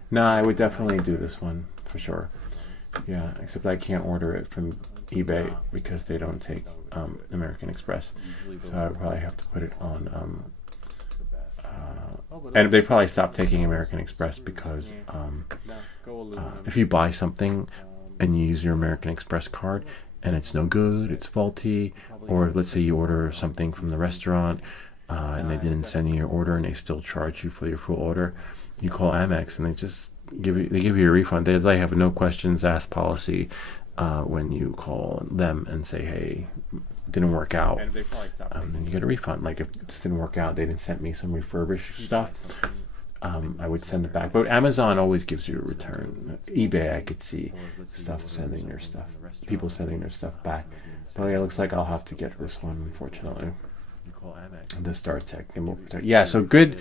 Nah, I would definitely do this one for sure. Yeah, except I can't order it from eBay because they don't take American Express. So I would probably have to put it on. And they probably stopped taking American Express because if you buy something and you use your American Express card and it's no good, it's faulty, or let's say you order something from the restaurant and they didn't send you your order and they still charge you for your full order, you call Amex and they just give you a refund. They have no questions asked policy when you call them and say, hey, it didn't work out, then you get a refund. Like if this didn't work out, they didn't send me some refurbished stuff, I would send it back. But Amazon always gives you a return. eBay, I could see people sending their stuff back. Oh yeah, looks like I'll have to get this one, unfortunately. The StarTech gimbal protector. Yeah, so good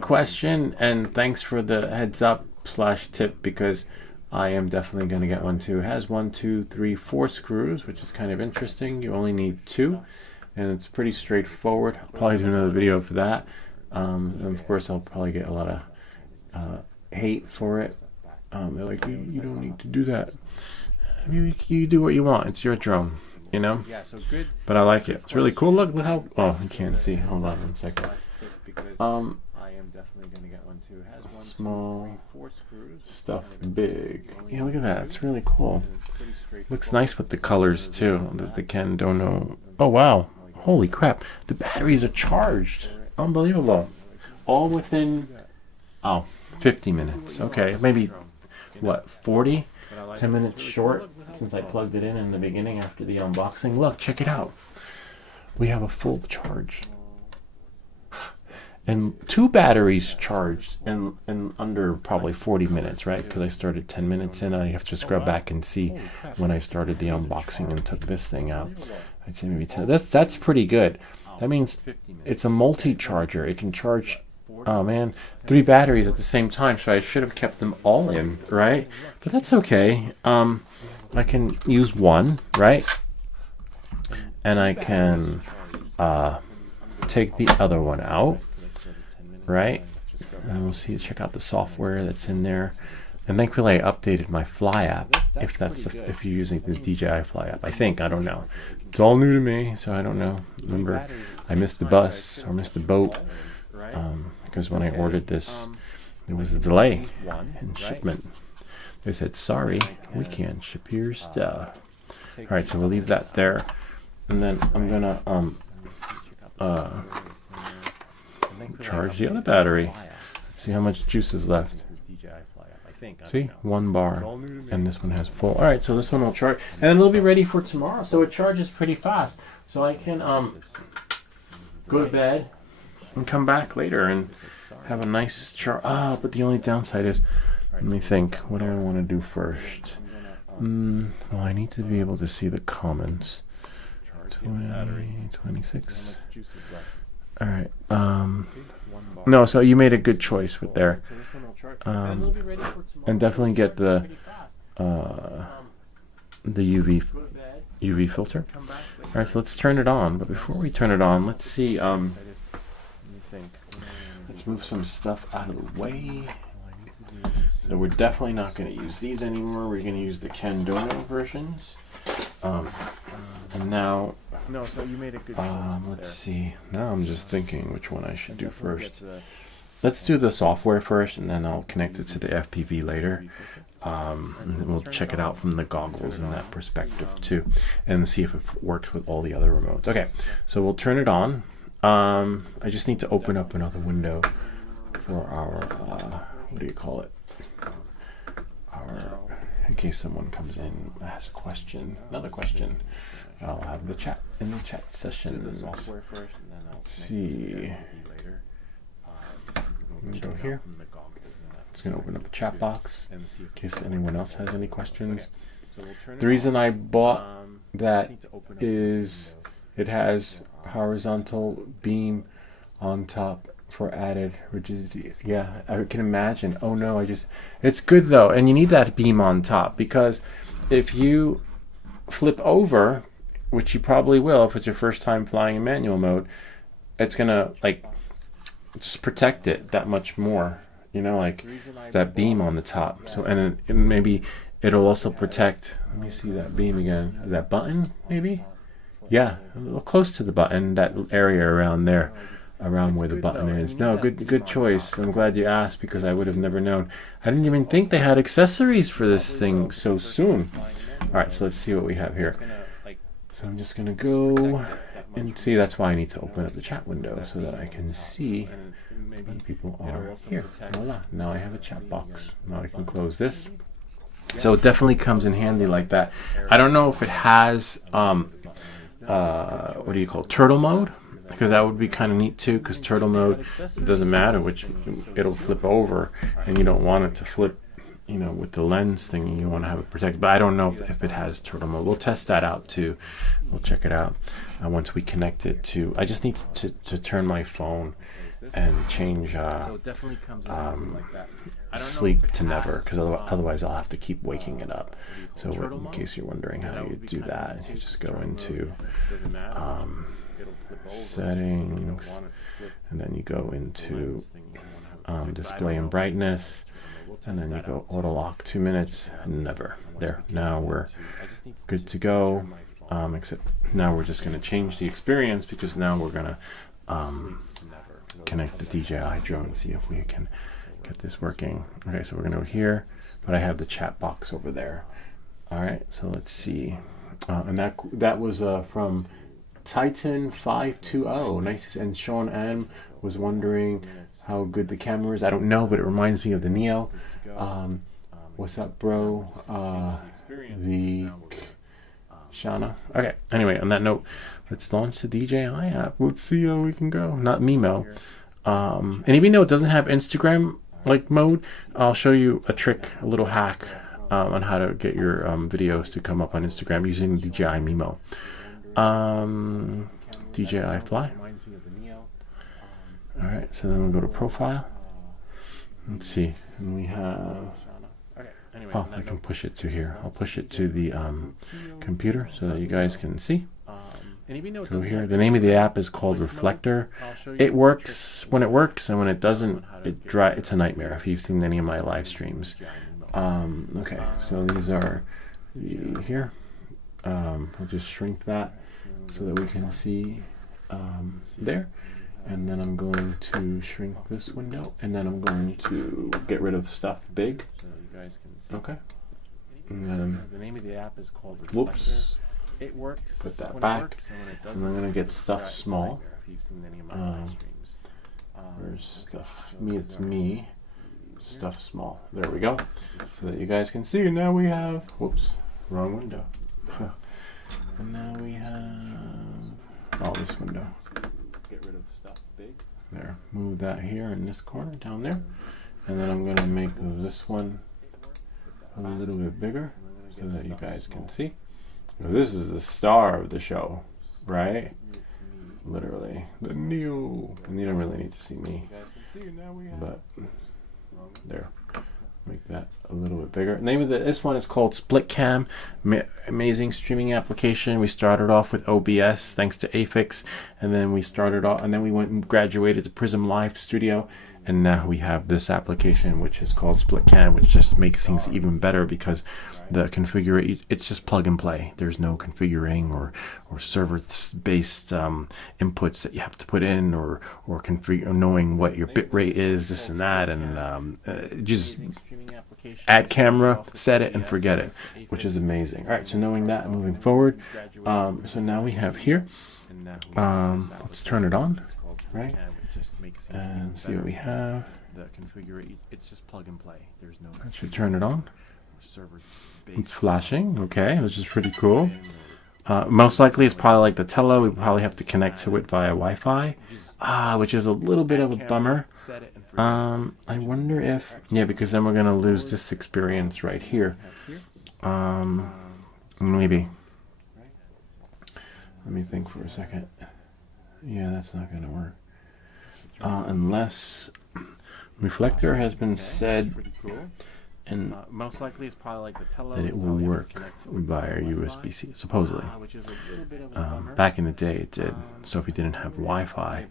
question, and thanks for the heads up / tip, because I am definitely going to get one too. It has 1, 2, 3, 4 screws, which is kind of interesting. You only need 2, and it's pretty straightforward. I'll probably do another video for that. And of course, I'll probably get a lot of hate for it. They're like, you don't need to do that. You do what you want. It's your drone, you know? But I like it. It's really cool. Look how... Oh, you can't see. Hold on 1 second. Small stuff, big. Yeah, look at that. It's really cool. Looks nice with the colors, too. The Ken Dono. Oh, wow. Holy crap. The batteries are charged. Unbelievable. All within... Oh, 50 minutes. Okay, maybe... What, 40? 10 minutes short since I plugged it in the beginning after the unboxing. Look, check it out. We have a full charge. And 2 batteries charged in under probably 40 minutes, right? Because I started 10 minutes in. I have to scrub back and see when I started the unboxing and took this thing out. I'd say maybe 10. That's pretty good. That means it's a multi-charger. It can charge... Oh man, 3 batteries at the same time, so I should have kept them all in, right? But that's okay. I can use one, right? And I can take the other one out, right? And we'll see. Check out the software that's in there. And thankfully, I updated my Fly app. If if you're using the DJI Fly app, I think, I don't know. It's all new to me, so I don't know. Remember, I missed the bus or missed the boat. Because when I ordered this, there was a delay in shipment. They said, sorry, we can't ship your stuff. Alright, so we'll leave that there. And then I'm going to charge the other battery. Let's see how much juice is left. See, 1 bar. And this one has full. Alright, so this one will charge. And then it'll be ready for tomorrow. So it charges pretty fast. So I can go to bed and come back later and have a nice charge. But the only downside is, let me think, what do I want to do first? Well, I need to be able to see the comments. 26. All right. No, so you made a good choice with there. And definitely get the UV filter. All right, so let's turn it on. But before we turn it on, let's see. Let's move some stuff out of the way. So we're definitely not going to use these anymore. We're going to use the Ken Dono versions. And now, so you made a good let's see. Now I'm just thinking which one I should do first. Let's do the software first, and then I'll connect it to the FPV later. And then we'll check it out from the goggles in that perspective too, and see if it works with all the other remotes. Okay, so we'll turn it on. I just need to open up another window for our, what do you call it? In case someone comes in and asks a question, another question. I'll have the chat in the chat session. Let's see. Go here. It's going to open up a chat box in case anyone else has any questions. The reason I bought that is it has horizontal beam on top for added rigidity. Yeah, I can imagine. Oh no, it's good though. And you need that beam on top, because if you flip over, which you probably will if it's your first time flying in manual mode, it's gonna just protect it that much more, that beam on the top. So, and maybe it'll also protect, let me see that beam again, that button maybe? Yeah, a little close to the button, that area around there, around where the button is. No, good choice. I'm glad you asked, because I would have never known. I didn't even think they had accessories for this thing so soon. Alright, so let's see what we have here. So I'm just going to go and see. That's why I need to open up the chat window, so that I can see when people are here. Voila, now I have a chat box. Now I can close this. So it definitely comes in handy like that. I don't know if it has, what do you call it, turtle mode? Because that would be kind of neat too, because turtle mode, it doesn't matter which, it'll flip over, and you don't want it to flip you know, with the lens thing, you want to have it protected. But I don't know if it has turtle mode. We'll test that out too. We'll check it out once we connect it to. I just need to turn my phone and change So it definitely comes out like that. I don't know sleep if it to never, has, because otherwise I'll have to keep waking it up. So in case you're wondering how you do that, you just go into settings, and then you go into display and brightness, and then you go auto lock 2 minutes, never. There, now we're good to go. Except now we're just going to change the experience, because now we're going to connect the DJI drone and see if we can get this working. Okay, so we're going to go here, but I have the chat box over there. All right, so let's see. And that was from Titan 520. Nice. And Sean M was wondering how good the camera is. I don't know, but it reminds me of the Neo. What's up, bro? The Shana. Okay. Anyway, on that note, let's launch the DJI app. Let's see how we can go. Not Mimo. And even though it doesn't have Instagram like mode, I'll show you a trick, a little hack on how to get your videos to come up on Instagram using DJI Mimo. DJI Fly. All right, so then we'll go to profile. Let's see, and we have. Oh, I can push it to here. I'll push it to the computer so that you guys can see. Go here. The name of the app is called Reflector. It works when it works, and when it doesn't, it's a nightmare. If you've seen any of my live streams. Okay, so these are here. We'll just shrink that so that we can see there. And then I'm going to shrink this window, and then I'm going to get rid of stuff big. So you guys can see. Okay. And then the name of the app is called Reflector. Whoops. It works. Put that back. And I'm gonna get stuff small. Where's stuff? It's me. Stuff small. There we go. So that you guys can see. And now we have. Whoops. Wrong window. And now we have. This window. Get rid of stuff big. There. Move that here in this corner down there. And then I'm gonna make this one a little bit bigger so that you guys can see. This is the star of the show, right? Literally, the Neo. And you don't really need to see me, but there. Make that a little bit bigger. The name of this one is called Split Cam. Amazing streaming application. We started off with OBS thanks to Afix, and then we went and graduated to Prism Live Studio. And now we have this application, which is called Split Cam, which just makes things even better because the configuration, it's just plug and play. There's no configuring or server-based inputs that you have to put in or configure, knowing what your bit rate is, this and that, and just add camera, set it, and forget it, which is amazing. All right, so knowing that, moving forward, so now we have here, let's turn it on, right? And see what we have. The configuration, it's just plug and play. There's no. That should turn it on. It's flashing. Okay, which is pretty cool. Most likely, it's probably like the Telo. We probably have to connect to it via Wi-Fi, which is a little bit of a bummer. I wonder if because then we're gonna lose this experience right here. Maybe. Let me think for a second. Yeah, that's not gonna work. Unless Reflector has been said, and most likely it's probably like the Telo that it will work via USB-C, supposedly. Back in the day it did, so if you didn't have Wi-Fi,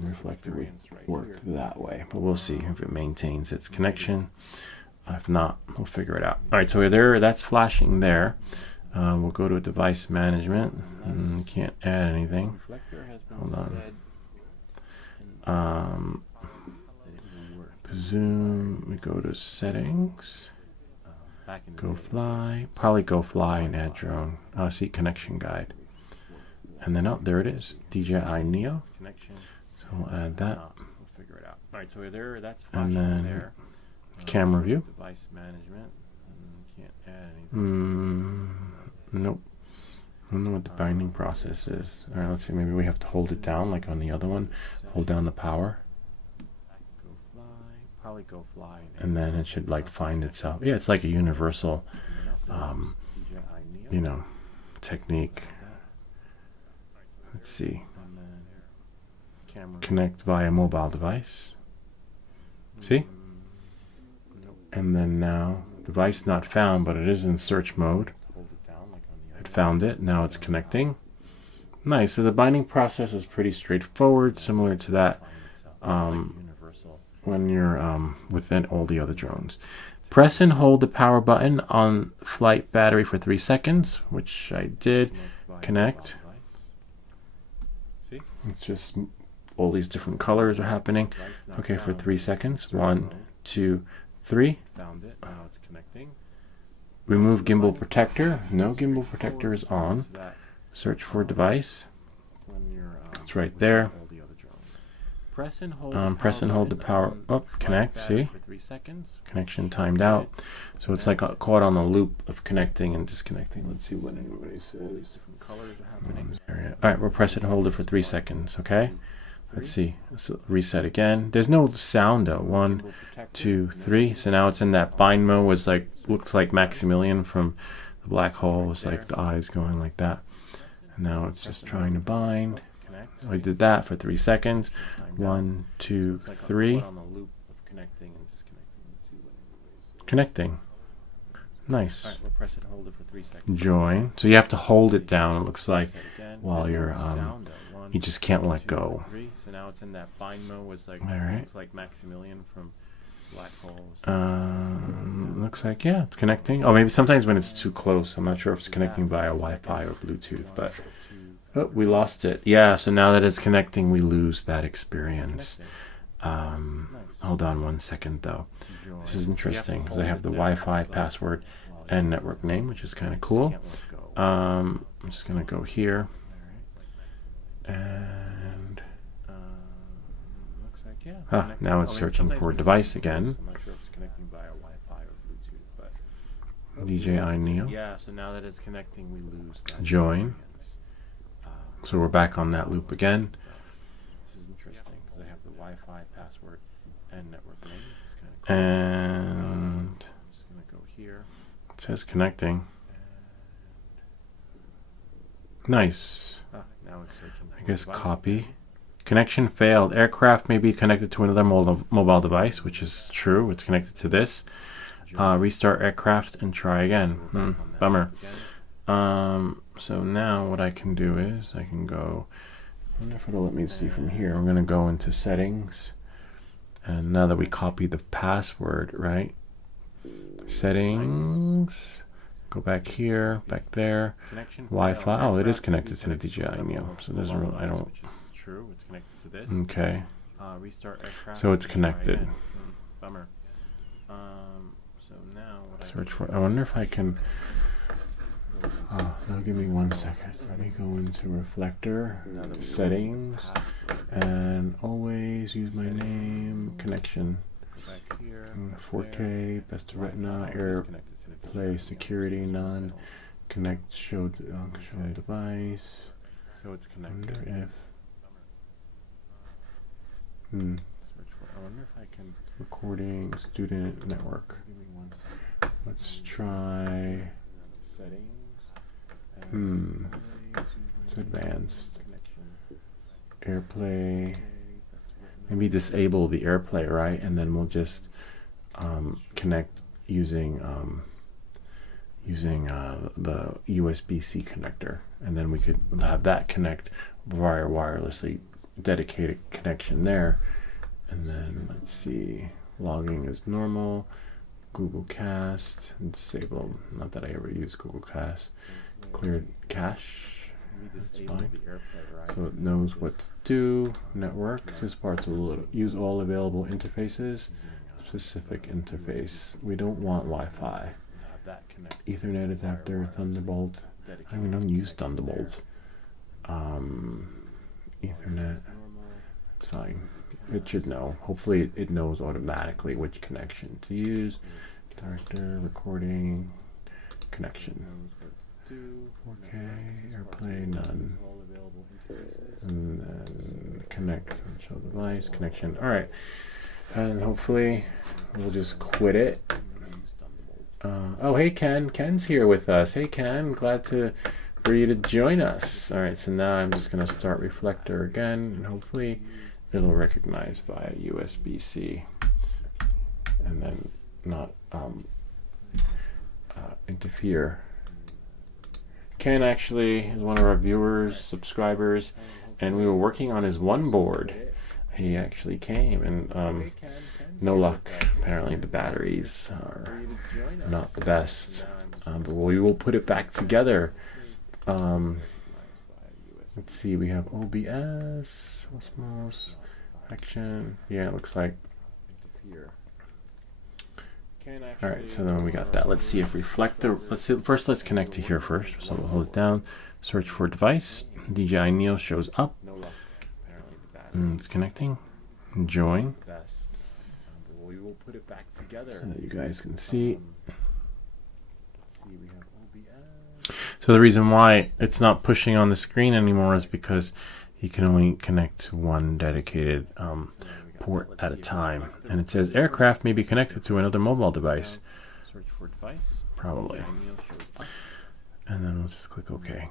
Reflector would work that way. But we'll see if it maintains its connection. If not, we'll figure it out. All right, so that's flashing there. We'll go to device management. Can't add anything. Hold on. Zoom, we go to settings, go fly, probably go fly and add drone. See connection guide. And then, there it is, DJI NEO. So we'll add that. Alright, so that's and then there. Camera view. Device management. Can't add anything. Nope. I don't know what the binding process is. Alright, let's see, maybe we have to hold it down like on the other one. Hold down the power. probably go fly. And then it should like find itself. Yeah, it's like a universal, you know, technique. Let's see. Connect via mobile device. See? And then now, device not found, but it is in search mode. It found it. Now it's connecting. Nice. So the binding process is pretty straightforward, similar to that when you're within all the other drones. Press and hold the power button on flight battery for 3 seconds, which I did. Connect. See? It's just all these different colors are happening. Okay, for 3 seconds. 1, 2, 3. Found it. Now it's connecting. Remove gimbal protector. No gimbal protector is on. Search for device. It's right there. Press and hold the power. Oh, connect. See? Connection timed out. So it's like caught on a loop of connecting and disconnecting. Let's see what anybody says. Different colors are happening. All right, we'll press it and hold it for 3 seconds. Okay. Let's see. Let's reset again. There's no sound though. 1, 2, 3. So now it's in that bind mode. Was like looks like Maximilian from the black hole. It's like the eyes going like that. And now it's just trying to bind. So I did that for 3 seconds. 1, 2, 3. Connecting. Nice. Join. So you have to hold it down. It looks like while you're you just can't let go. So now it's in that bind mode. Was like looks like Maximilian from black holes. Looks like yeah, it's connecting. Oh, maybe sometimes when it's too close. I'm not sure if it's connecting via Wi-Fi or Bluetooth, but oh, we lost it. Yeah, so now that it's connecting, we lose that experience. Hold on 1 second though. This is interesting because I have the Wi-Fi password and network name, which is kind of cool. I'm just gonna go here and now it's searching for a device again. DJI NEO. Yeah, so now that it's connecting, we lose that. Join. So we're back on that loop again. This is interesting because I have the Wi-Fi password and network name. And I'm just gonna go here. It says connecting. Nice. Now it's searching. I guess copy. Connection failed. Aircraft may be connected to another mobile device, which is true. It's connected to this. Restart aircraft and try again. Bummer. So now what I can do is I can go. I wonder if it'll let me see from here. I'm going to go into settings. And now that we copied the password, right? Settings. Go back here, back there. Wi-Fi. Oh, it is connected to the DJI NEO. So there's really, I don't. True. It's connected to this. Okay. Restart aircraft. So it's connected. Bummer. So now what search for. I wonder if I can. Now give me 1 second. Let me go into reflector settings and always use my name. Connection. 4K, best of retina, AirPlay, security, none. Connect, show device. So it's connected. Wonder if. I wonder if I can. Recording, student network. Let's try. Settings. It's advanced. AirPlay. Maybe disable the AirPlay, right? And then we'll just connect using the USB-C connector, and then we could have that connect via wirelessly dedicated connection there. And then let's see, logging is normal. Google Cast disabled. Not that I ever use Google Cast. Cleared cache. That's fine. So it knows what to do. Network. This part's a little. Use all available interfaces. Specific interface. We don't want Wi-Fi. Ethernet adapter. Thunderbolt. I mean, don't use Thunderbolt. Ethernet. It's fine. It should know. Hopefully it knows automatically which connection to use. Director, recording, connection. 4K, AirPlay, none. And then connect, show device, connection. Alright. And hopefully we'll just quit it. Oh, hey Ken. Ken's here with us. Hey Ken, glad for you to join us. All right, so now I'm just going to start Reflector again, and hopefully it'll recognize via USB-C and then not interfere. Ken actually is one of our viewers, subscribers, and we were working on his one board. He actually came, and no luck. Apparently the batteries are not the best, but we will put it back together. Let's see, we have OBS, Osmo, action. Yeah, it looks like. All right, so then we got that. Let's see if Reflector. Let's connect to here first. So we'll hold it down. Search for device. DJI NEO shows up. It's connecting. Join. We will put it back together so that you guys can see. So the reason why it's not pushing on the screen anymore is because you can only connect to one dedicated port at a time, and it says aircraft may be connected to another mobile device. Search for device. Probably. And then we'll just click OK.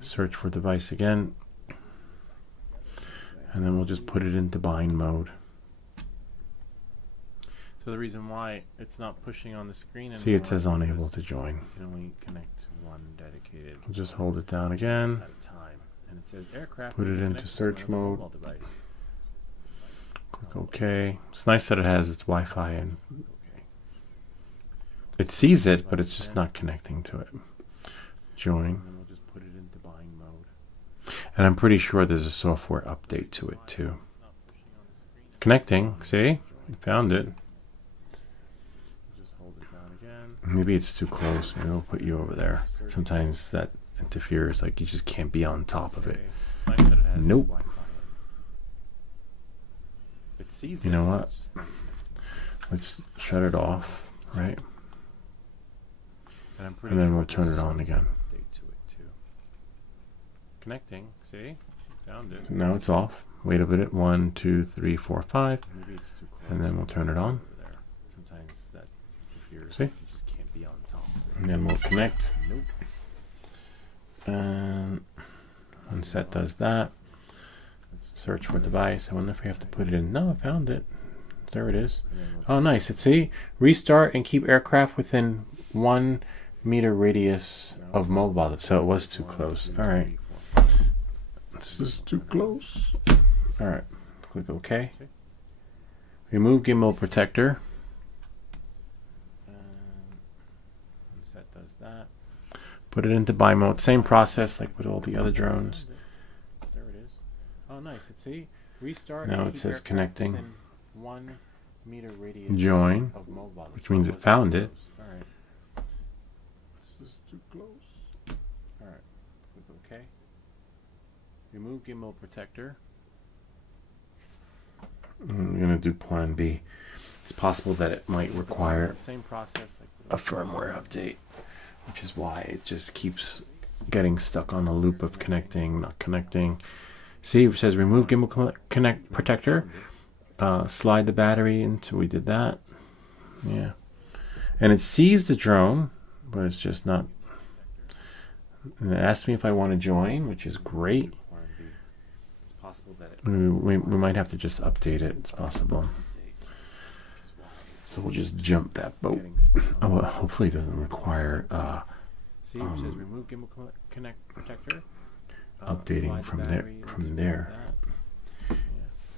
Search for device again, and then we'll just put it into bind mode. So the reason why it's not pushing on the screen anymore. See, it says unable to join. You can only connect to one dedicated. We'll just hold it down again. At a time, and it says aircraft. Put it into search mode. Click OK. It's nice that it has its Wi-Fi and it sees it, but it's just not connecting to it. Join. And I'm pretty sure there's a software update to it too. Connecting. See? We found it. Maybe it's too close. Maybe we'll put you over there. Sometimes that interferes, like you just can't be on top of it. Nope. You know what? Let's shut it off, right? And then we'll turn it on again. Connecting, see? Found it. Now it's off. Wait a minute. 1, 2, 3, 4, 5. And then we'll turn it on. Sometimes that interferes. See? And then we'll connect. And once that does that, search for device. I wonder if we have to put it in. No, I found it. There it is. Oh, nice. Let's see. Restart and keep aircraft within 1 meter radius of mobile. So it was too close. All right. This is too close. All right. Click OK. Remove gimbal protector. Once that does that, put it into buy mode. Same process like with all the other drones. There it is. Oh, nice. Let's see. Restart. Now it says connecting. 1 meter radius. Join, of mobile, which means it found it. All right. This is too close. All right. Click OK. Remove gimbal protector. I'm going to do plan B. It's possible that it might require same process, like a firmware update, which is why it just keeps getting stuck on a loop of connecting, not connecting. See, it says remove gimbal connect protector. Slide the battery into. We did that. Yeah. And it sees the drone, but it's just not. And it asked me if I want to join, which is great. We might have to just update it. It's possible. So we'll just jump that boat. Oh, well, hopefully it doesn't require see, it says remove gimbal connect protector. Updating from there.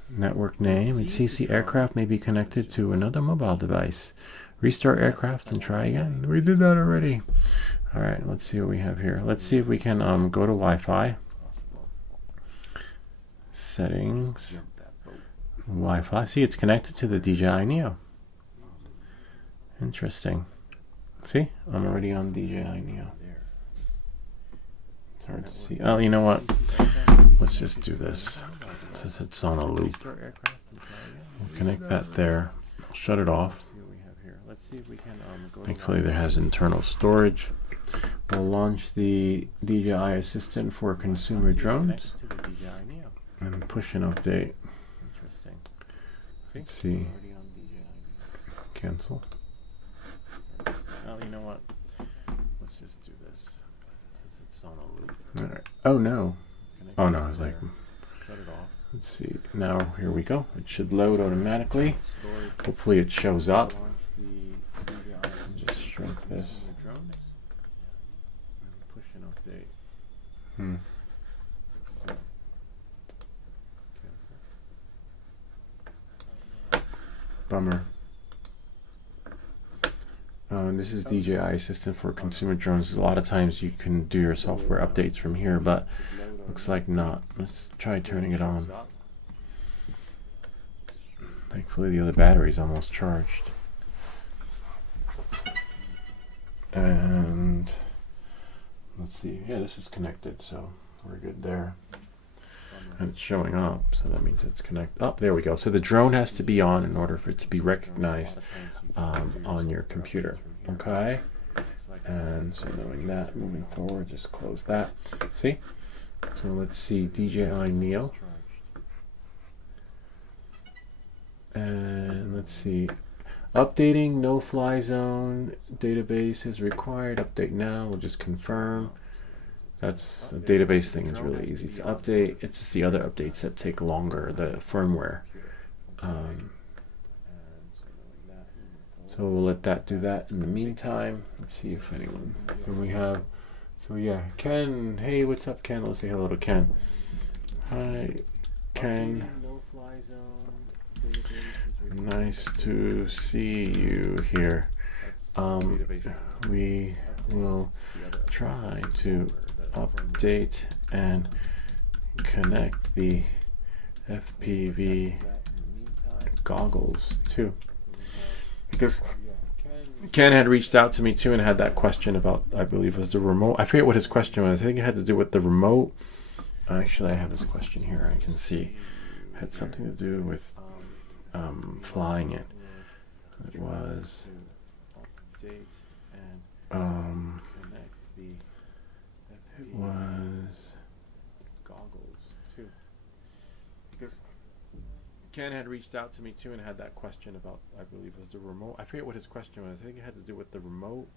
Network name and CC aircraft may be connected to another mobile device. Restart aircraft and try again. We did that already. All right, let's see what we have here. Let's see if we can go to Wi-Fi. Settings. Wi-Fi. See, it's connected to the DJI NEO. Interesting. See, I'm already on DJI NEO. It's hard to see. Oh, you know what? Let's just do this. Since it's on a loop. We'll connect that there. I'll shut it off. Thankfully, there has internal storage. We'll launch the DJI Assistant for consumer drones and push an update. Let's see. Cancel. Oh, you know what? Let's just do this. Since it's on a loop. All right. Oh no. Oh no, I was like, shut it off. Let's see. Now here we go. It should load automatically. Hopefully it shows up. Just shrink this. Push an update. Bummer. This is DJI Assistant for Consumer Drones. A lot of times you can do your software updates from here, but looks like not. Let's try turning it on. Thankfully the other battery is almost charged. And let's see. Yeah, this is connected, so we're good there. And it's showing up, so that means it's connected. Oh, there we go. So the drone has to be on in order for it to be recognized on your computer. Okay? And so knowing that, moving forward, just close that. See? So let's see, DJI NEO. And let's see. Updating no-fly zone database is required. Update now. We'll just confirm. That's a database thing is really easy to update. It's just the other updates that take longer, the firmware. So we'll let that do that in the meantime. Let's see if anyone. So we have. So yeah, Ken. Hey, what's up, Ken? Let's say hello to Ken. Hi, Ken. Nice to see you here. We will try to update and connect the FPV goggles too, because Ken had reached out to me too and had that question about, I believe it was the remote. I forget what his question was. I think it had to do with the remote. Actually, I have this question here. I can see it had something to do with flying it. It was it was goggles too, because Ken had reached out to me too and had that question about, I believe it was the remote. I forget what his question was. I think it had to do with the remote.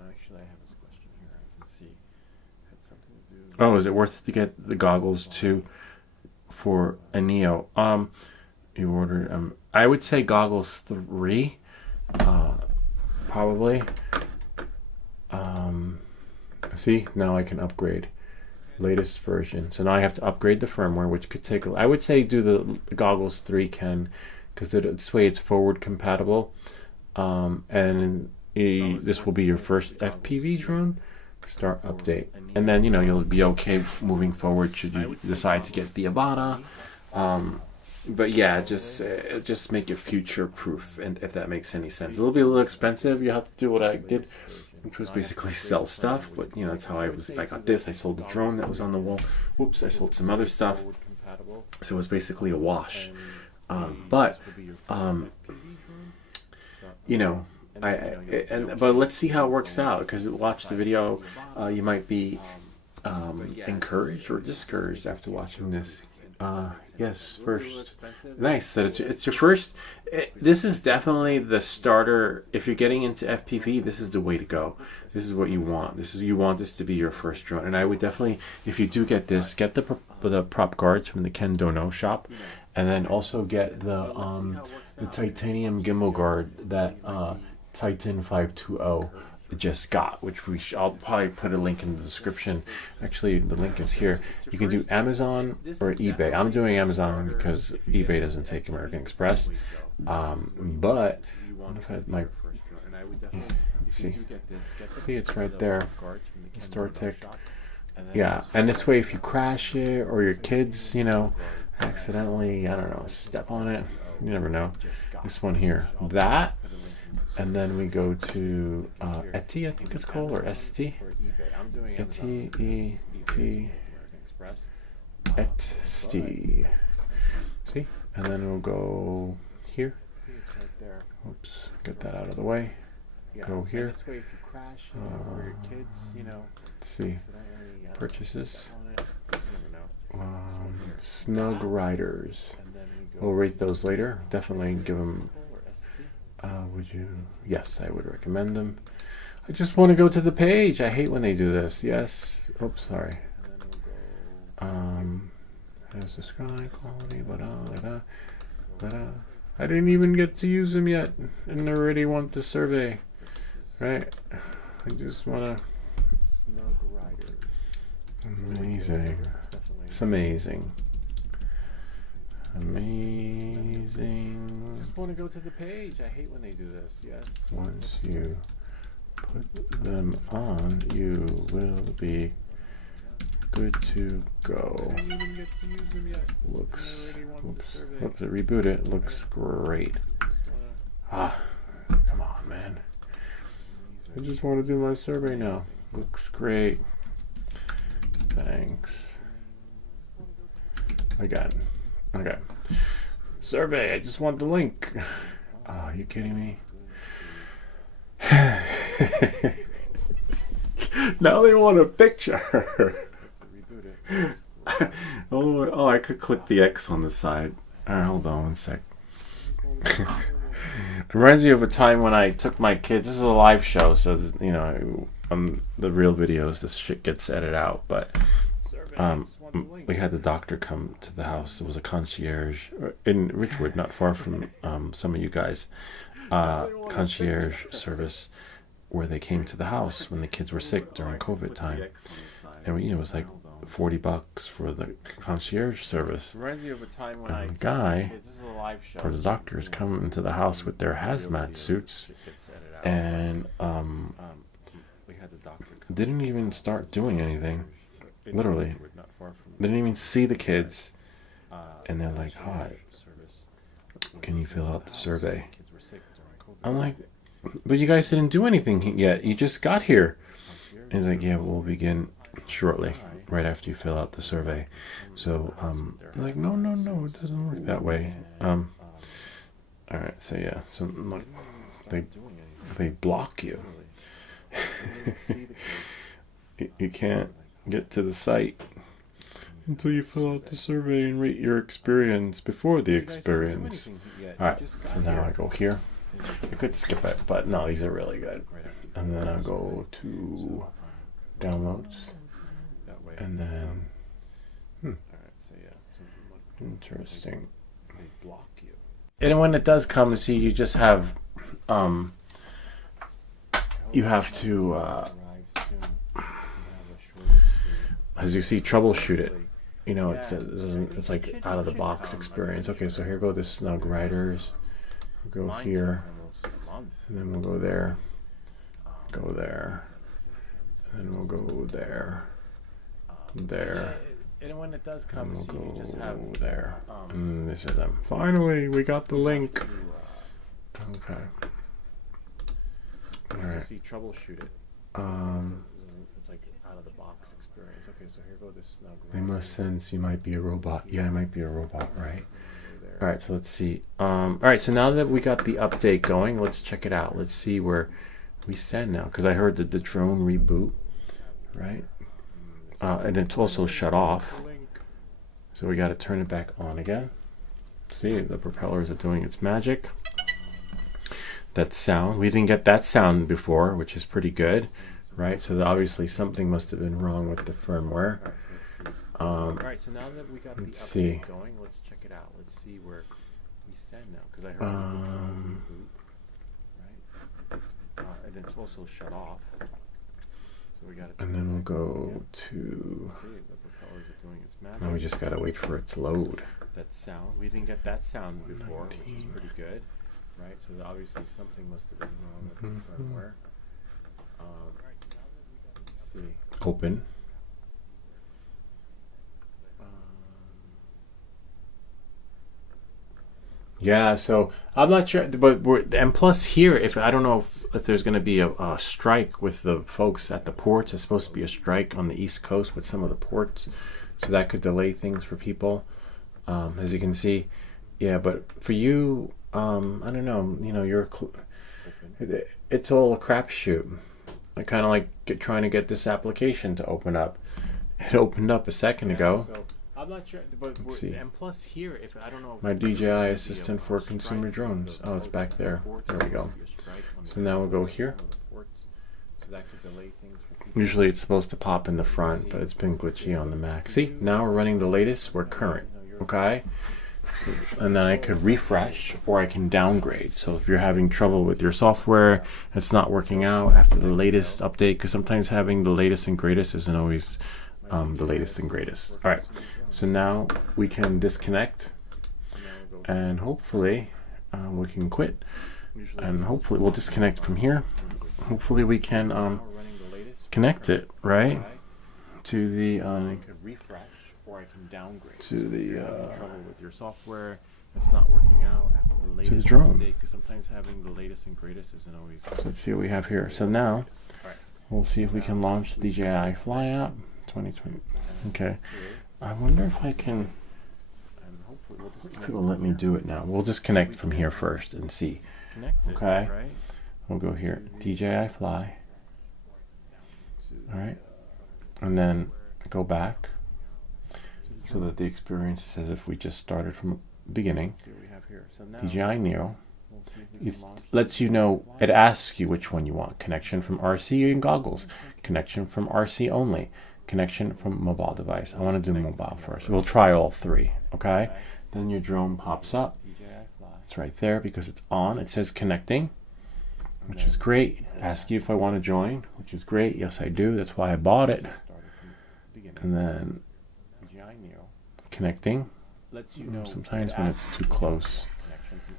Actually, I have this question here. I can see it had something to do. Oh, is it worth it to get the goggles too for a Neo? You ordered. I would say goggles 3, probably. See, now I can upgrade latest version. So now I have to upgrade the firmware, which could take. I would say do the goggles 3, Ken, because this way it's forward compatible. And this will be your first FPV drone. Start update, and then you'll be okay moving forward should you decide to get the Abata. But yeah, just make it future proof, and if that makes any sense. It'll be a little expensive. You have to do what I did, which was basically sell stuff. But that's how I got this. I sold the drone that was on the wall. Whoops, I sold some other stuff. So it was basically a wash. But let's see how it works out, because you watch the video, you might be encouraged or discouraged after watching this. Yes, first. Nice that it's your first. This is definitely the starter. If you're getting into FPV, this is the way to go. This is what you want. You want this to be your first drone. And I would definitely, if you do get this, get the prop guards from the Ken Dono shop, and then also get the titanium gimbal guard that Titan 520 just got, which I'll probably put a link in the description. Actually, the link is here. You can do Amazon or eBay. I'm doing Amazon because eBay doesn't take American Express. But what if I might see it's right there. Store tick. Yeah, and this way, if you crash it or your kids, accidentally, I don't know, step on it, you never know. This one here, that. And then we go to Eti, I think it's called, or ST. Eti, E-T, Etsty. See? And then we'll go here. Oops, get that out of the way. Go here. Let's see. Purchases. Snug Riders. we'll rate those later. Definitely give them. Would you? Yes, I would recommend them. I just want to go to the page. I hate when they do this. Yes. Oops, sorry. Has the sky quality, I didn't even get to use them yet, and I already want the survey, right? I just wanna. Amazing. It's amazing. Amazing. Just want to go to the page. I hate when they do this. Yes. Once you put them on, you will be good to go. I didn't even get to use them yet. Looks. Oops, it rebooted. It looks great. Ah, come on, man. I just want to do my survey now. Looks great. Thanks. Again. Okay. Survey. I just want the link. Oh, are you kidding me? Now they want a picture. Oh, I could click the X on the side. Alright, hold on one sec. It reminds me of a time when I took my kids. This is a live show, so you know, on the real videos, this shit gets edited out. But we had the doctor come to the house. It was a concierge in Richwood, not far from some of you guys. Concierge service where they came to the house when the kids were sick during COVID time, and it was like $40 for the concierge service. Reminds me of a time when and the guy or the doctors come into the house with their hazmat suits and didn't even start doing anything. Literally didn't even see the kids, and they're like, "Hi, can you fill out the survey?" I'm like, "But you guys didn't do anything yet. You just got here." And he's like, "Yeah, we'll begin shortly, right after you fill out the survey." So I'm like, no, it doesn't work that way. All right, so yeah, so like, they block you. You can't get to the site until you fill out the survey and rate your experience before the experience. All right, so now I go here. I could skip it, but no, these are really good. And then I go to downloads. And then, interesting. And when it does come, see, you just have, you have to, as you see, troubleshoot it. You know, it's like out of the box experience. Okay, so here go the Snug Riders. We'll go here, and then we'll go there, and then we'll go there. There. And when it does come, we'll see, go you just have there. And these are them. Finally, we got the link. Okay. All right. See, troubleshoot it. It's like out of the box experience. Okay, so here go this Snug. They must sense you might be a robot. Yeah, I might be a robot, right? All right, so let's see. All right, so now that we got the update going, let's check it out. Let's see where we stand now, because I heard that the drone reboot, right? And it's also shut off, so we got to turn it back on again. See, the propellers are doing its magic. That sound, we didn't get that sound before, which is pretty good, right? So obviously something must have been wrong with the firmware. All right, so now that we got the update going, let's check it out. Let's see where we stand now, because I heard the drone reboot, right? And it's also shut off. So we got. And then we'll go to. Now we just gotta wait for it to load. That sound, we didn't get that sound before, which is pretty good, right? So obviously something must have been wrong with the firmware. Let's see. Open. Yeah, so I'm not sure, but and plus here, if I don't know if there's going to be a strike with the folks at the ports. It's supposed to be a strike on the East Coast with some of the ports, so that could delay things for people. As you can see, yeah. But for you, I don't know. You know, it's all a crapshoot. I kind of like trying to get this application to open up. It opened up a second ago. So I'm not sure, but see. and plus here, if I don't know. If My DJI assistant for consumer drones. Oh, it's back there. There we go. So now we'll go here. Usually it's supposed to pop in the front, but it's been glitchy on the Mac. See, now we're running the latest. We're current. Okay? And then I could refresh or I can downgrade. So if you're having trouble with your software, it's not working out after the latest update, because sometimes having the latest and greatest isn't always the latest and greatest. All right. So now we can disconnect and hopefully we can quit. And hopefully we'll disconnect from here. Hopefully we can connect it right to the trouble with your software, it's not working out after the latest to the drone. Because sometimes having the latest and greatest isn't always. So let's see what we have here. So now we'll see if we can launch the DJI Fly app 2020. Okay. I wonder if I can. If it'll let me do it now. We'll disconnect from here first and see. Okay. We'll go here. DJI Fly. All right. And then go back so that the experience is as if we just started from the beginning. DJI NEO. It lets you know, it asks you which one you want. Connection from RC and goggles. Connection from RC only. Connection from mobile device. I want to do mobile first. We'll try all three. Okay. Then your drone pops up. It's right there because it's on. It says connecting, which is great. Ask you if I want to join, which is great. Yes, I do. That's why I bought it. And then connecting. Sometimes when it's too close,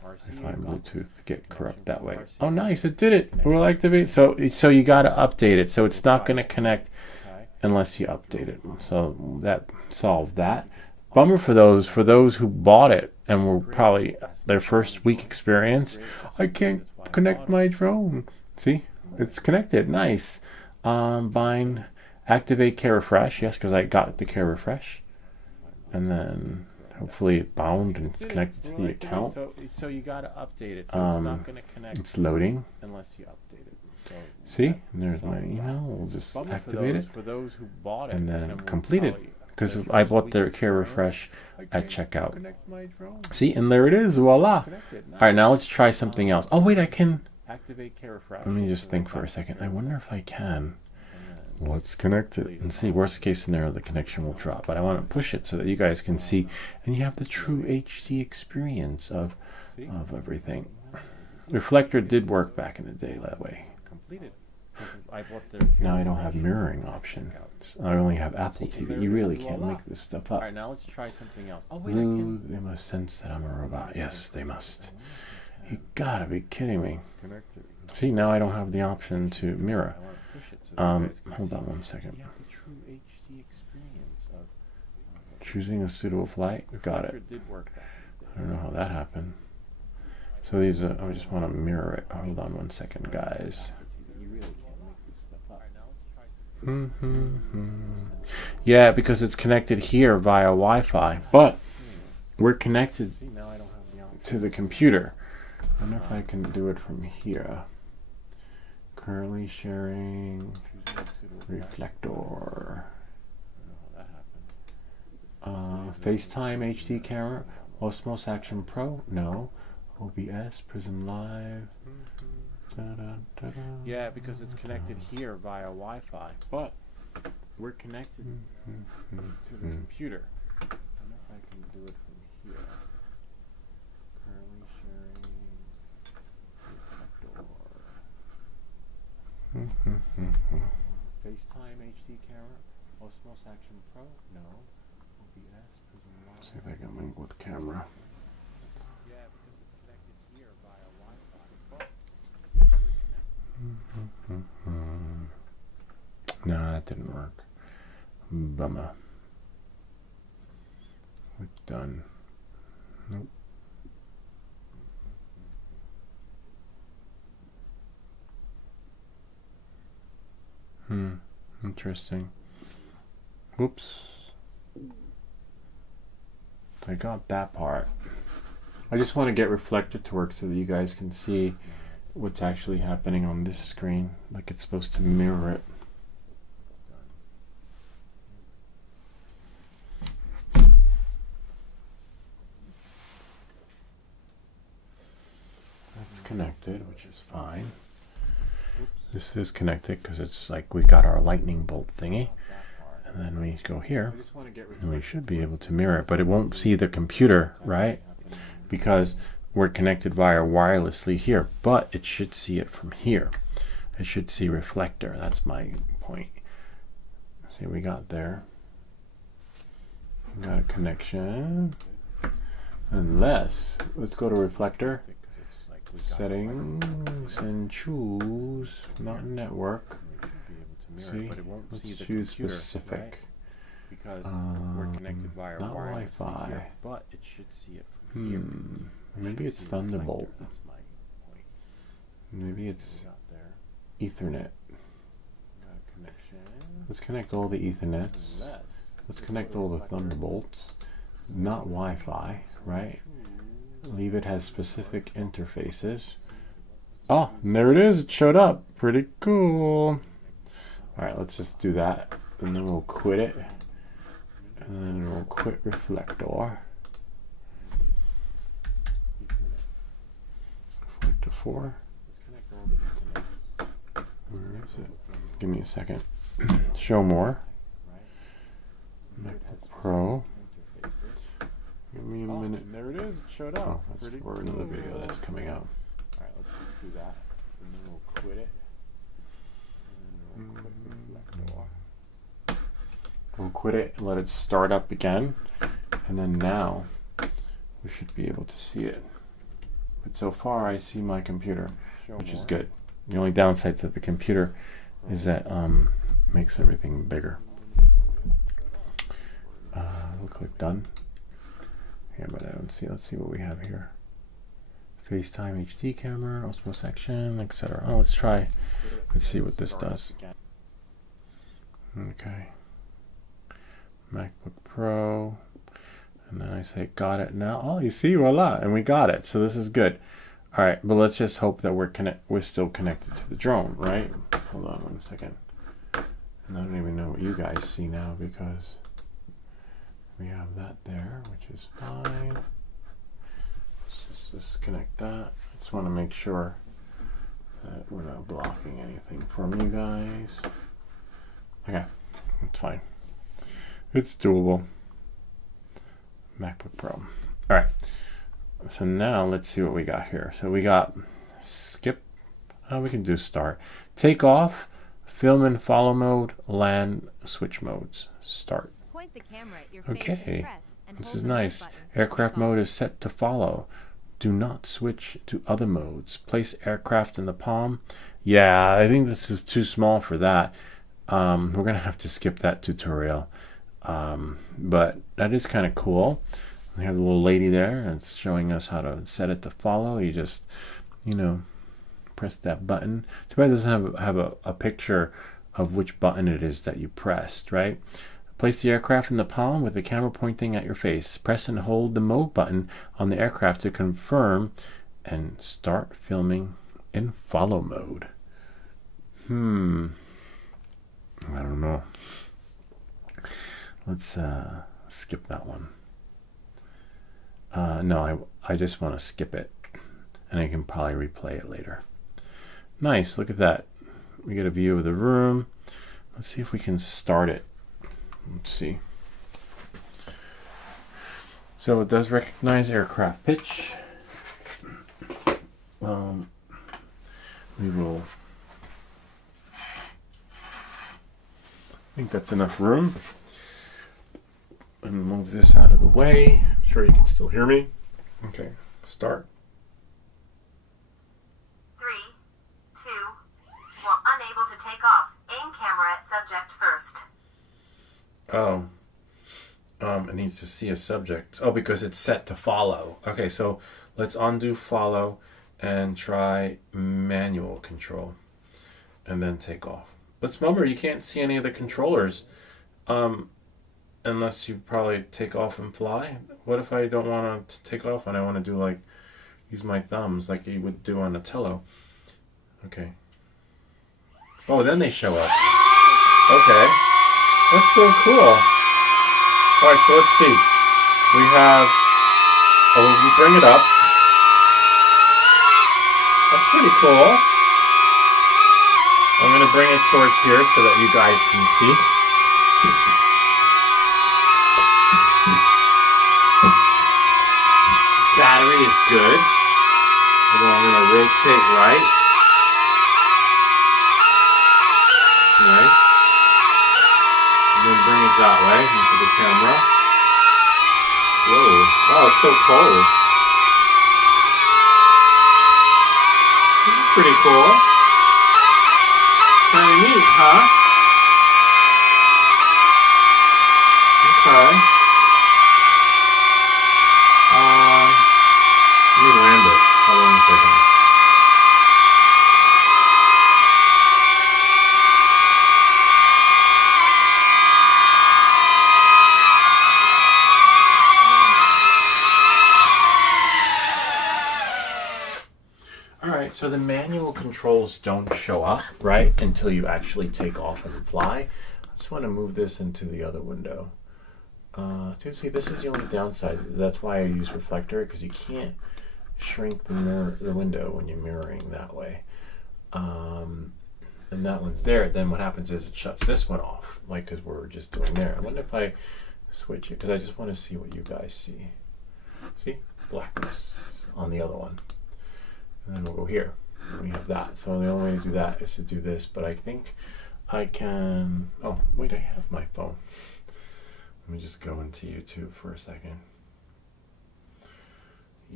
I find Bluetooth get corrupt that way. Oh, nice! It did it. We'll activate. So you got to update it. So it's not going to connect unless you update it. So that solved that. Bummer for those who bought it and were probably their first week experience. I can't connect my drone. See, it's connected. Nice. Bind, activate care refresh. Yes, because I got the care refresh, and then hopefully it bound and it's connected to the account. So you got to update it. So it's not going to connect. It's loading. Unless you update it. So see, and there's my email. We'll just activate it. For those who bought it, and then complete it. Because I bought their care refresh at checkout. See, and there it is. Voila. All right, now let's try something else. Oh wait, I can. Let me just think for a second. I wonder if I can. Let's connect it and see. Worst case scenario, the connection will drop. But I want to push it so that you guys can see, and you have the true HD experience of everything. Reflector did work back in the day that way. Now I don't have mirroring option. I only have Apple TV. You really can't make this stuff up. Alright, now let's try something else. Lou, they must sense that I'm a robot. Yes, they must. You gotta be kidding me. See, now I don't have the option to mirror. Hold on one second. Choosing a suitable flight. Got it. I don't know how that happened. So these are, I just want to mirror it. Hold on one second, guys. Yeah, because it's connected here via Wi-Fi, but we're connected to the computer. I wonder if I can do it from here. Currently sharing reflector. FaceTime HD camera. Osmo Action Pro? No. OBS, Prism Live. Yeah, because it's connected here via Wi-Fi, but we're connected to the computer. I don't know if I can do it from here. Currently sharing reflector. FaceTime HD camera. Osmo Action Pro? No. OBS, Prism Live. See if I can link with camera. Yeah, because it's connected here via Wi-Fi, but No, that didn't work. Bummer. We're done. Nope. Interesting. Whoops. I got that part. I just want to get Reflector to work so that you guys can see what's actually happening on this screen, like it's supposed to mirror it. connected, which is fine. This is connected because it's like we got our lightning bolt thingy. And then we go here, and we should be able to mirror it, but it won't see the computer, right? Because we're connected via wirelessly here, but it should see it from here. It should see reflector. That's my point. See, we got there. We got a connection. Unless, let's go to reflector, settings, and choose not network. See, let's choose specific. Right? Because we're connected via not Wi-Fi, here, but it should see it from here. Maybe it's Thunderbolt. That's my point. Maybe it's Ethernet. Let's connect all the Ethernets. Let's connect all the Thunderbolts. Not Wi-Fi, right? Leave it has specific interfaces. Oh, and there it is. It showed up. Pretty cool. Alright, let's just do that. And then we'll quit it. And then we'll quit reflector. Reflector 4. Where is it? Give me a second. Show more. MacBook Pro. Give me a minute. There it is. It showed up. Oh, that's for another video that's coming out. Alright, let's just do that. And then we'll quit it. We'll quit it and let it start up again, and then now we should be able to see it. But so far I see my computer, which is good. The only downside to the computer is that makes everything bigger. We'll click done. Yeah, but I don't see. Let's see what we have here. FaceTime HD camera, Osmo section, etc. Oh, let's try. Let's see what this does. Okay. MacBook Pro. And then I say got it now. Oh, you see, voila, and we got it. So this is good. All right, but let's just hope that we're still connected to the drone, right? Hold on 1 second. And I don't even know what you guys see now because we have that there, which is fine. Let's just disconnect that. I just want to make sure that we're not blocking anything from you guys. Okay, it's fine. It's doable. MacBook Pro. All right. So now let's see what we got here. So we got skip. Oh, we can do start. Take off, film and follow mode, LAN switch modes. Start. Point the camera at your face Okay. and press and This hold is the nice. button to Aircraft take mode off. is set to follow. Do not switch to other modes. Place aircraft in the palm. Yeah, I think this is too small for that. We're going to have to skip that tutorial. But that is kind of cool. We have the little lady there and it's showing us how to set it to follow. You just, press that button. Too bad it doesn't have a picture of which button it is that you pressed, right? Place the aircraft in the palm with the camera pointing at your face. Press and hold the mode button on the aircraft to confirm and start filming in follow mode. I don't know. Let's skip that one. No, I just want to skip it. And I can probably replay it later. Nice, look at that. We get a view of the room. Let's see if we can start it. Let's see. So it does recognize aircraft pitch. We will. I think that's enough room. And move this out of the way. I'm sure you can still hear me. Okay, start. 3, 2, 1. Unable to take off. Aim camera at subject first. Oh. It needs to see a subject. Oh, because it's set to follow. Okay, so let's undo follow and try manual control. And then take off. Let's remember, you can't see any of the controllers. Unless you probably take off and fly. What if I don't want to take off and I want to do use my thumbs like you would do on a Tello? Okay. Oh, then they show up. Okay. That's so cool. Alright, so let's see. We have, we'll bring it up. Pretty cool. I'm going to bring it towards here so that you guys can see. Battery is good. And then I'm going to rotate right. Nice. And then bring it that way into the camera. Whoa. Oh, it's so cold. This is pretty cool. Kind of neat, huh? Okay. Let me land it. Hold on a second. Alright, so the manual controls don't show up, right, until you actually take off and fly. I just want to move this into the other window. See, this is the only downside. That's why I use reflector, because you can't shrink the window when you're mirroring that way. And that one's there. Then what happens is it shuts this one off, like because we're just doing there. I wonder if I switch it, because I just want to see what you guys see. See? Blackness on the other one. And then we'll go here. And we have that. So the only way to do that is to do this. But I think I can... Oh, wait, I have my phone. Let me just go into YouTube for a second.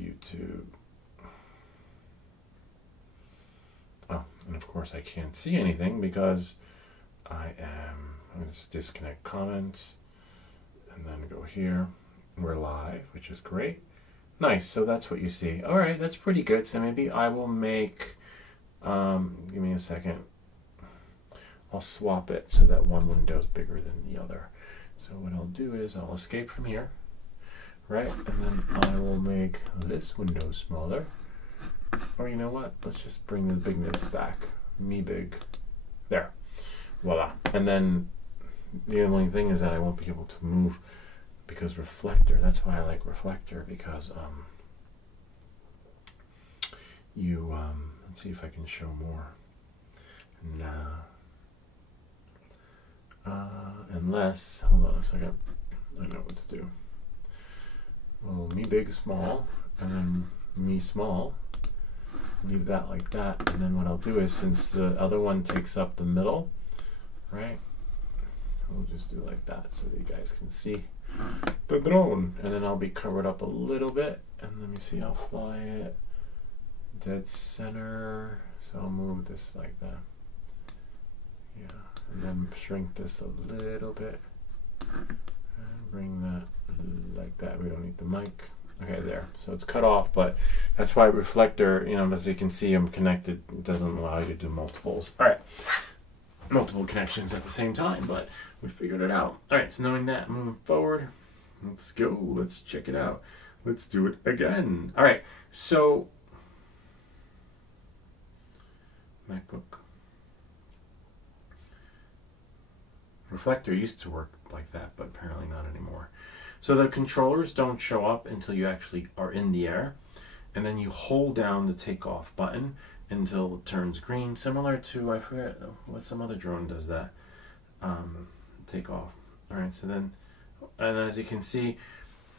YouTube. Oh, and of course I can't see anything because I'm going to just disconnect comments and then go here. We're live, which is great. Nice, so that's what you see. All right, that's pretty good. So maybe I will make, give me a second. I'll swap it so that one window is bigger than the other. So what I'll do is I'll escape from here, right? And then I will make this window smaller. Or you know what? Let's just bring the bigness back. Me big. There. Voila. And then the only thing is that I won't be able to move because reflector. That's why I like reflector, because let's see if I can show more. Nah. Unless, hold on a second, I know what to do. Well, me big, small, and then me small. Leave that like that, and then what I'll do is, since the other one takes up the middle, right, we'll just do like that so that you guys can see the drone. And then I'll be covered up a little bit, and let me see, I'll fly it dead center, so I'll move this like that. Yeah, and then shrink this a little bit and bring that like that. We don't need the mic. Okay, there. So it's cut off, but that's why reflector, you know, as you can see, I'm connected. It doesn't allow you to do multiples. All right, multiple connections at the same time, but we figured it out. All right, so knowing that, moving forward, let's go. Let's check it out. Let's do it again. All right, so MacBook. Reflector used to work like that, but apparently not anymore. So the controllers don't show up until you actually are in the air, and then you hold down the takeoff button until it turns green, similar to, I forget what, some other drone does that, takeoff. All right, so then, and as you can see,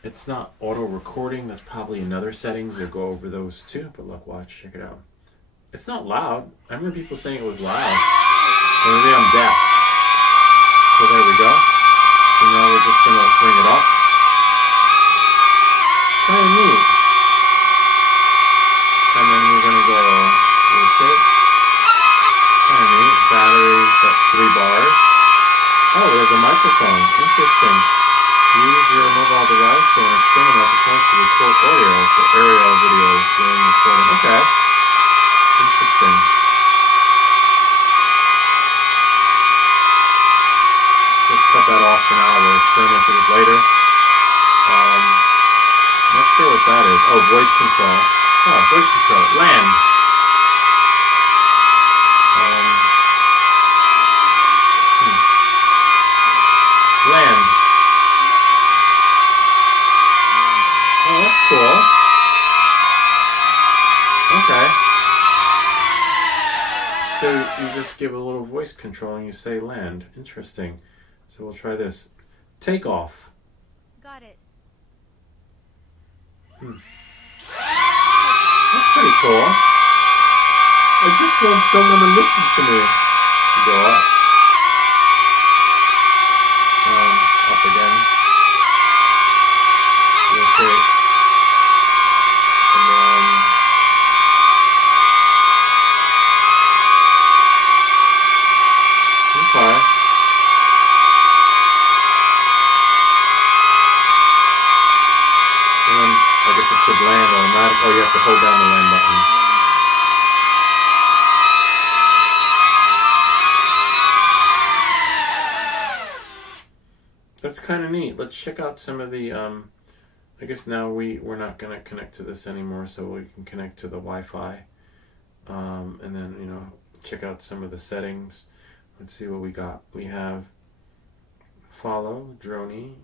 it's not auto recording. That's probably another settings. We'll go over those too, but look, watch, check it out. It's not loud. I remember people saying it was loud, so maybe I'm deaf. So there we go. So now we're just going to bring it up. Kind of neat. And then we're going to go rotate. Kind of neat. Batteries at 3 bars. Oh, there's a microphone. Interesting. Use your mobile device or an external microphone to record audio for aerial videos during recording. Okay. Interesting. Let's cut that off for now. We'll experiment with it later. Not sure what that is. Oh, voice control. Oh, voice control. Land. Land. Oh, that's cool. Okay. So you just give a little voice control and you say land. Interesting. So we'll try this. Take off. Got it. That's pretty cool. I just want someone to listen to me. Go up. Up again. Rotate. And then okay. And then I guess it should land automatically. Oh, you have to hold down the land button. That's kind of neat. Let's check out some of the, I guess now we're not going to connect to this anymore, so we can connect to the Wi-Fi. And then, you know, check out some of the settings. Let's see what we got. We have follow, droney,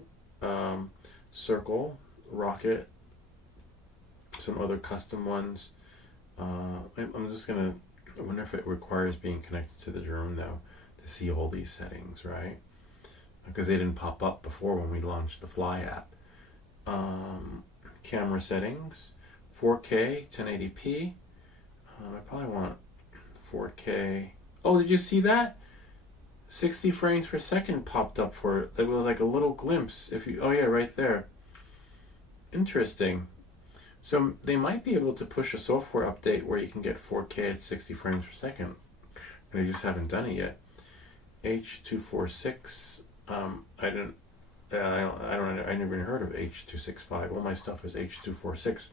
circle, rocket, some other custom ones. I'm just going to, I wonder if it requires being connected to the drone though, to see all these settings, right? Because they didn't pop up before when we launched the Fly app. Camera settings, 4K, 1080p. I probably want 4K. Oh, did you see that? 60 frames per second popped up for it. It was like a little glimpse. If you, oh yeah, right there. Interesting. So they might be able to push a software update where you can get 4K at 60 frames per second. They just haven't done it yet. H.246. I never even heard of H.265. All my stuff is H.246.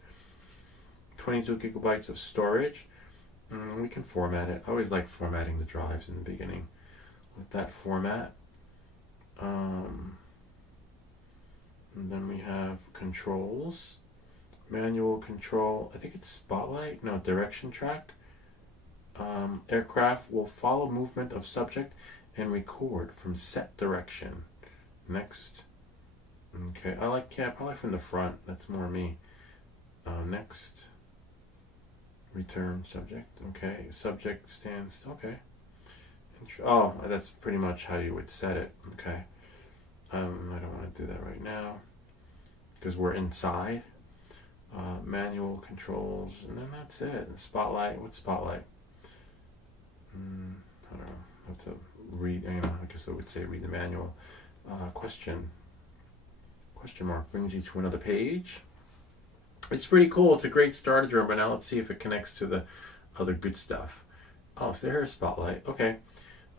22 gigabytes of storage. We can format it. I always like formatting the drives in the beginning with that format. And then we have controls. Manual control. I think it's spotlight. No, direction track. Aircraft will follow movement of subject and record from set direction. Next. Okay, I like, yeah, probably from the front. That's more me. Next. Return subject. Okay, subject stands. Okay. Oh, that's pretty much how you would set it. Okay. I don't want to do that right now because we're inside. Manual controls, and then that's it. And spotlight. What's spotlight? I don't know. I have to read. You know, I guess I would say read the manual. Question mark brings you to another page. It's pretty cool. It's a great starter drone, but now let's see if it connects to the other good stuff. Oh, so here's spotlight. Okay.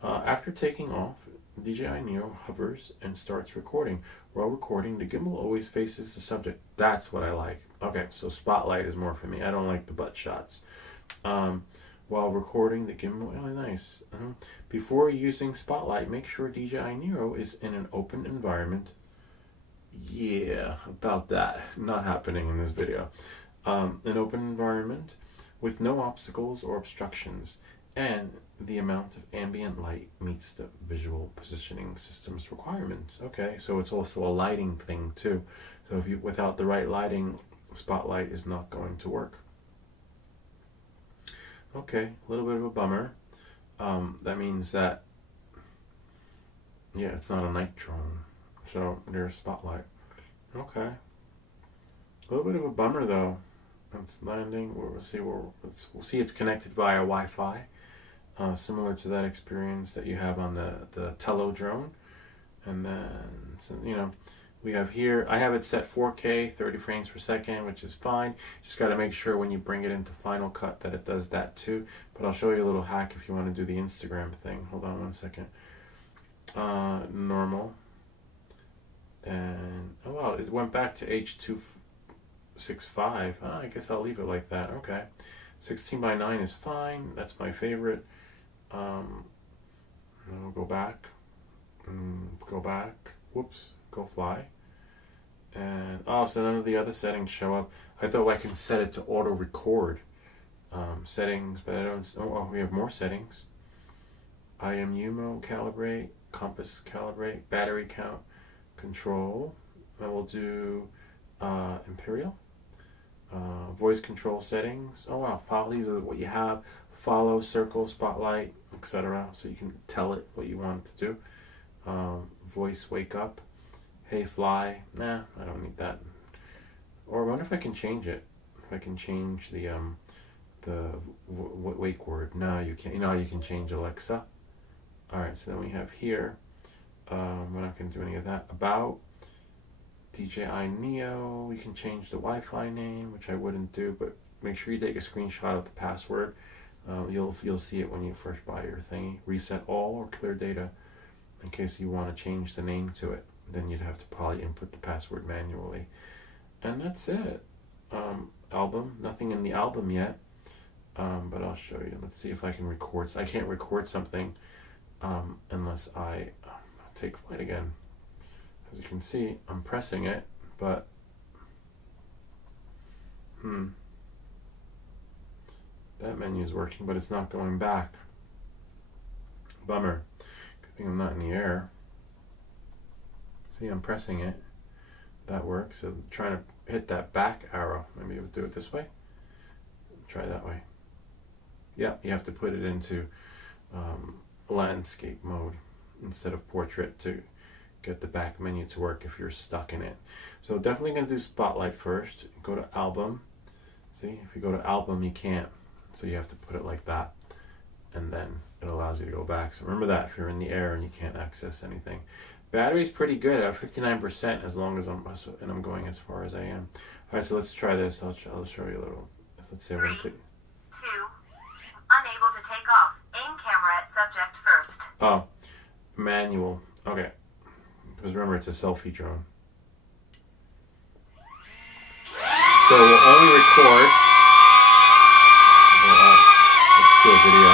After taking off, DJI NEO hovers and starts recording. While recording, the gimbal always faces the subject. That's what I like. Okay, so spotlight is more for me. I don't like the butt shots. While recording, the gimbal, oh, nice. Before using spotlight, make sure DJI NEO is in an open environment. Yeah, about that. Not happening in this video. An open environment with no obstacles or obstructions, and the amount of ambient light meets the visual positioning system's requirements. Okay, so it's also a lighting thing too. So if you, without the right lighting, spotlight is not going to work. Okay, a little bit of a bummer. That means that, yeah, it's not a night drone. So there's spotlight. Okay. A little bit of a bummer though. It's landing. We'll see it's connected via Wi-Fi. Similar to that experience that you have on the Tello drone. And then, so, you know, we have here, I have it set 4K, 30 frames per second, which is fine. Just got to make sure when you bring it into Final Cut that it does that too. But I'll show you a little hack if you want to do the Instagram thing. Hold on one second. Normal. And, oh wow, it went back to H.265. I guess I'll leave it like that. Okay. 16:9 is fine. That's my favorite. We'll go back. Go back. Whoops. Go fly. And, oh, so none of the other settings show up. I thought I can set it to auto record settings, but I don't. Oh, we have more settings. IMU mode, calibrate, compass calibrate, battery count, control. I will do Imperial. Voice control settings. Oh wow, these are what you have. follow, circle, spotlight, etc. So you can tell it what you want it to do. Voice wake up. Hey fly. Nah, I don't need that. Or I wonder if I can change it. If I can change the wake word. No, you can't. You know how you can change Alexa. All right. So then we have here. We're not going to do any of that. About DJI NEO. We can change the Wi-Fi name, which I wouldn't do, but make sure you take a screenshot of the password. You'll see it when you first buy your thingy. Reset all or clear data in case you want to change the name to it. Then you'd have to probably input the password manually. And that's it. Album. Nothing in the album yet. But I'll show you. Let's see if I can record. I can't record something unless I take flight again. As you can see, I'm pressing it, but that menu is working, but it's not going back. Bummer. Good thing I'm not in the air. See, I'm pressing it. That works. So I'm trying to hit that back arrow. Maybe we'll do it this way. Try that way. Yeah, you have to put it into landscape mode instead of portrait to get the back menu to work if you're stuck in it. So definitely going to do spotlight first. Go to album. See, if you go to album, you can't. So you have to put it like that. And then it allows you to go back. So remember that if you're in the air and you can't access anything. Battery's pretty good at 59% as long as I'm going as far as I am. All right, so let's try this. I'll show you a little. Let's see. 3, 2, unable to take off. Aim camera at subject first. Oh, manual. Okay. Because remember, it's a selfie drone. So we'll only record. Let's do a video.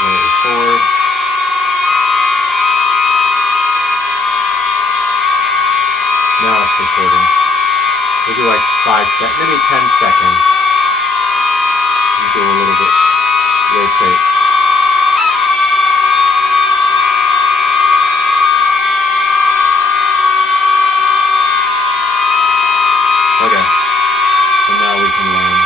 Let it record. Now it's recording. We'll do like 5 seconds, maybe 10 seconds. Do a little bit, rotate. Okay, so now we can land.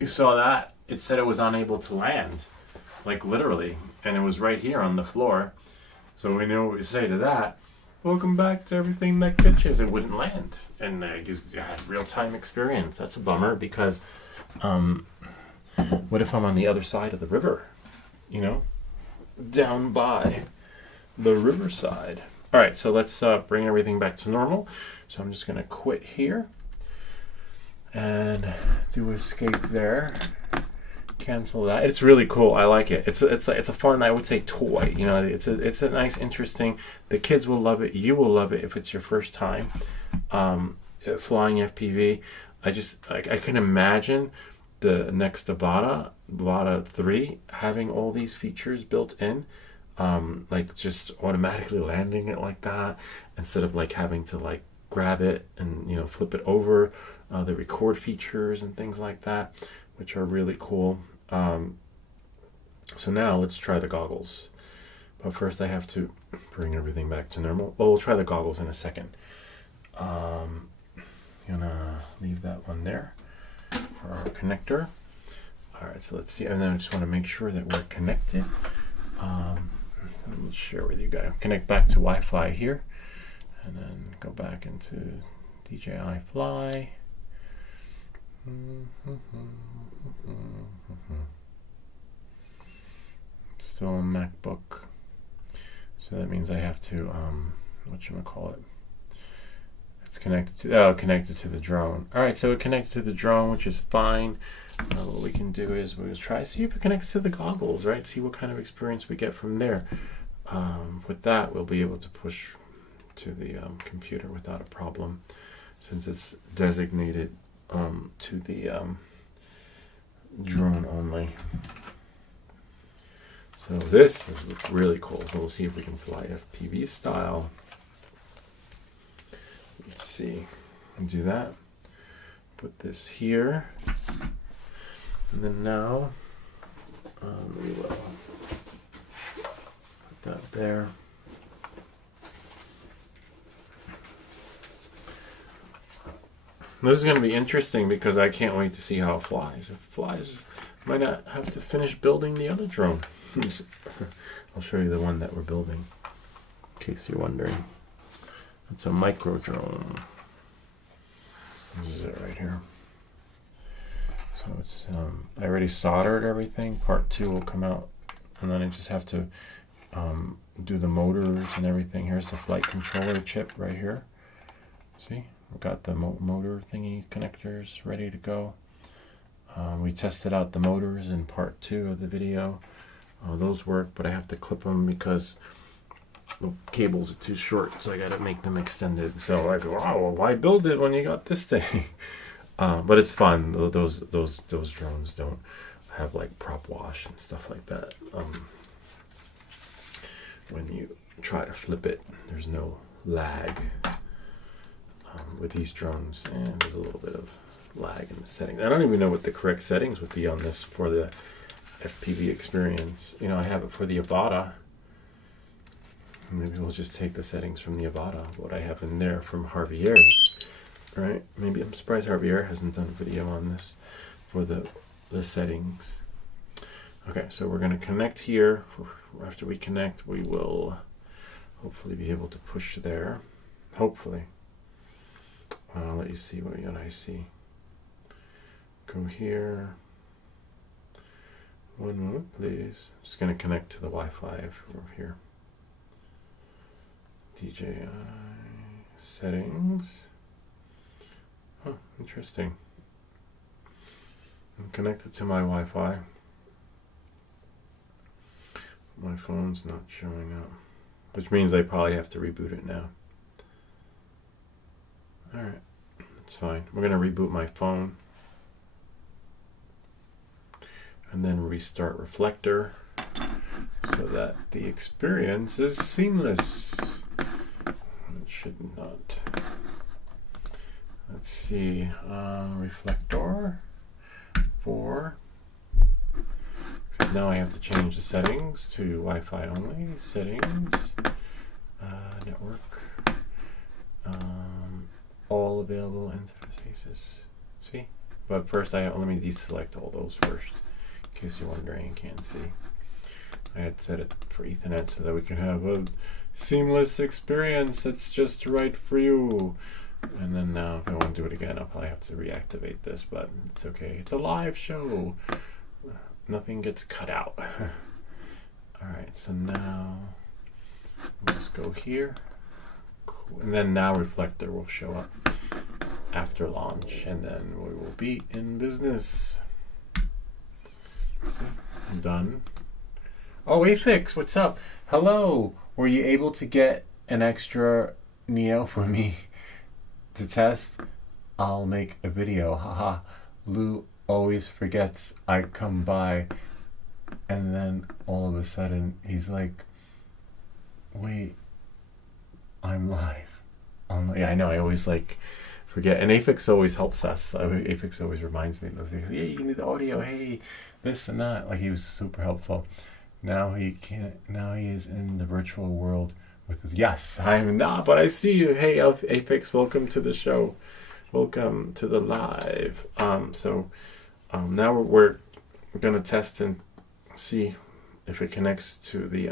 You saw that? It said it was unable to land, like literally, and it was right here on the floor. So we know what we say to that. Welcome back to everything that catches. It wouldn't land, and you had real-time experience. That's a bummer because, what if I'm on the other side of the river? You know, down by the riverside. All right, so let's bring everything back to normal. So I'm just gonna quit here. And do escape there. Cancel that. It's really cool. I like it. It's a fun, I would say, toy. You know, it's a nice, interesting. The kids will love it. You will love it if it's your first time flying FPV. I can imagine the next Bavata 3 having all these features built in, like just automatically landing it like that instead of like having to like grab it and flip it over. The record features and things like that, which are really cool. So now let's try the goggles. But first I have to bring everything back to normal. Well, we'll try the goggles in a second. Gonna leave that one there for our connector. All right, so let's see. And then I just want to make sure that we're connected. Let's share with you guys. Connect back to Wi-Fi here. And then go back into DJI Fly. Still a MacBook, so that means I have to whatchamacallit, It's connected to the drone. All right, so it connected to the drone, which is fine. What we can do is we'll try see if it connects to the goggles, right? See what kind of experience we get from there. With that, we'll be able to push to the computer without a problem, since it's designated to the drone only. So this is really cool. So we'll see if we can fly FPV style. Let's see. Do that. Put this here. And then now we will put that there. This is going to be interesting because I can't wait to see how it flies. If it flies, I might not have to finish building the other drone. I'll show you the one that we're building, in case you're wondering. It's a micro drone. This is it right here. So it's I already soldered everything. Part 2 will come out, and then I just have to do the motors and everything. Here's the flight controller chip right here. See, we've got the motor thingy connectors ready to go. We tested out the motors in part 2 of the video. Those work, but I have to clip them because the cables are too short, so I got to make them extended. So I go, oh, well, why build it when you got this thing? But it's fun. Those drones don't have like prop wash and stuff like that. When you try to flip it, there's no lag with these drones, and there's a little bit of lag in the settings. I don't even know what the correct settings would be on this for the FPV experience. You know, I have it for the Avata. Maybe we'll just take the settings from the Avata, what I have in there from Javier's, right? Maybe I'm surprised Javier hasn't done a video on this for the settings. Okay, so we're going to connect here. After we connect, we will hopefully be able to push there. Hopefully. I'll let you see what I see. Go here. One moment, please. Just going to connect to the Wi-Fi over here. DJI settings. Huh, interesting. I'm connected to my Wi-Fi. My phone's not showing up, which means I probably have to reboot it now. Alright, that's fine. We're going to reboot my phone and then restart Reflector so that the experience is seamless. It should not. Let's see, Reflector 4. So now I have to change the settings to Wi-Fi only. Settings, network, all available interfaces. See? But first, let me deselect all those first, in case you're wondering and can't see. I had set it for Ethernet so that we can have a seamless experience that's just right for you. And then now, if I want to do it again, I'll probably have to reactivate this, but it's okay. It's a live show. Nothing gets cut out. Alright, so now we'll just go here. Cool. And then now Reflector will show up after launch, and then we will be in business. See? I'm done. Oh, Afix, what's up? Hello. Were you able to get an extra Neo for me to test? I'll make a video. Haha. Lou always forgets I come by, and then all of a sudden he's like, wait, I'm live. Yeah, I know, I always like forget, and Afix always helps us. Afix always reminds me of those things. Yeah, you need the audio, hey, this and that. Like, he was super helpful. Now he is in the virtual world with his, yes, I'm not, but I see you. Hey, Afix, welcome to the show. Welcome to the live. Now we're going to test and see if it connects to the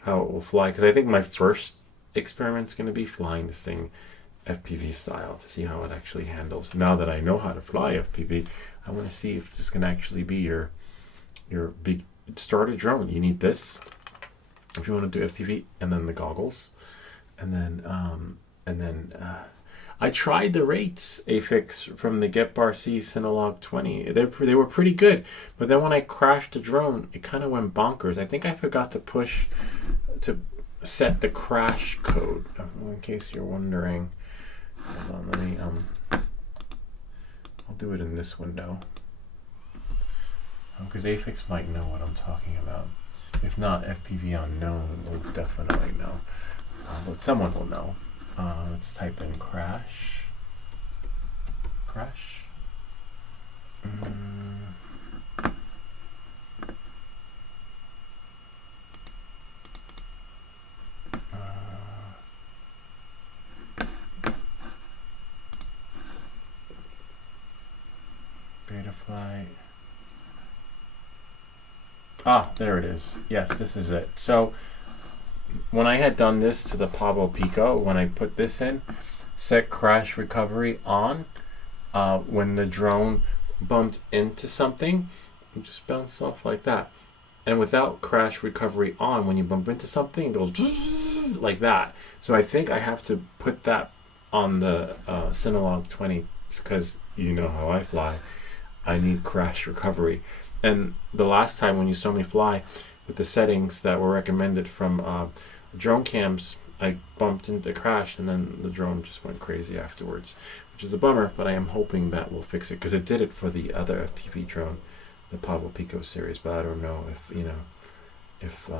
how it will fly, because I think my first experiment's going to be flying this thing FPV style to see how it actually handles. Now that I know how to fly FPV, I want to see if this can actually be your big starter drone. You need this if you want to do FPV, and then the goggles, and then I tried the rates Afix from the Get Bar C Cinelog 20. They were pretty good, but then when I crashed the drone, it kind of went bonkers. I think I forgot to push to set the crash code. In case you're wondering, hold on, let me I'll do it in this window because Afix might know what I'm talking about. If not, FPV Unknown will definitely know, but someone will know. Let's type in crash. Beta flight. There it is. Yes, this is it. So when I had done this to the Pavo Pico, when I put this in, set crash recovery on, when the drone bumped into something, it just bounced off like that. And without crash recovery on, when you bump into something, it goes like that. So I think I have to put that on the Cinelog 20 because you know how I fly. I need crash recovery. And the last time when you saw me fly with the settings that were recommended from drone cams, I bumped into crash and then the drone just went crazy afterwards, which is a bummer, but I am hoping that will fix it because it did it for the other FPV drone, the Pavo Pico series, but I don't know if, you know, if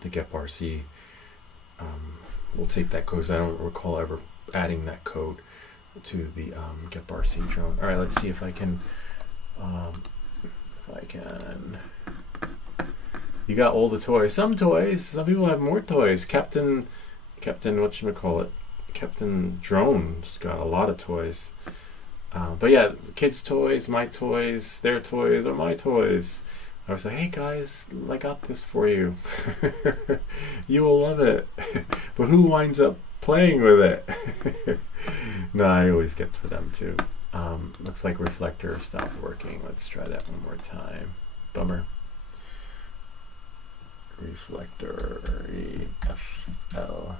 the Get Bar C will take that code, because I don't recall ever adding that code to the Get Bar C drone. All right, let's see if I can. You got all the toys. Some people have more toys. Captain whatchamacallit, Captain Drone's got a lot of toys. But yeah, kids' toys, my toys, their toys, or my toys. I was like, hey guys, I got this for you. You will love it. But who winds up playing with it? No, I always get for them too. Looks like reflector stopped working. Let's try that one more time. Bummer. Reflector EFL.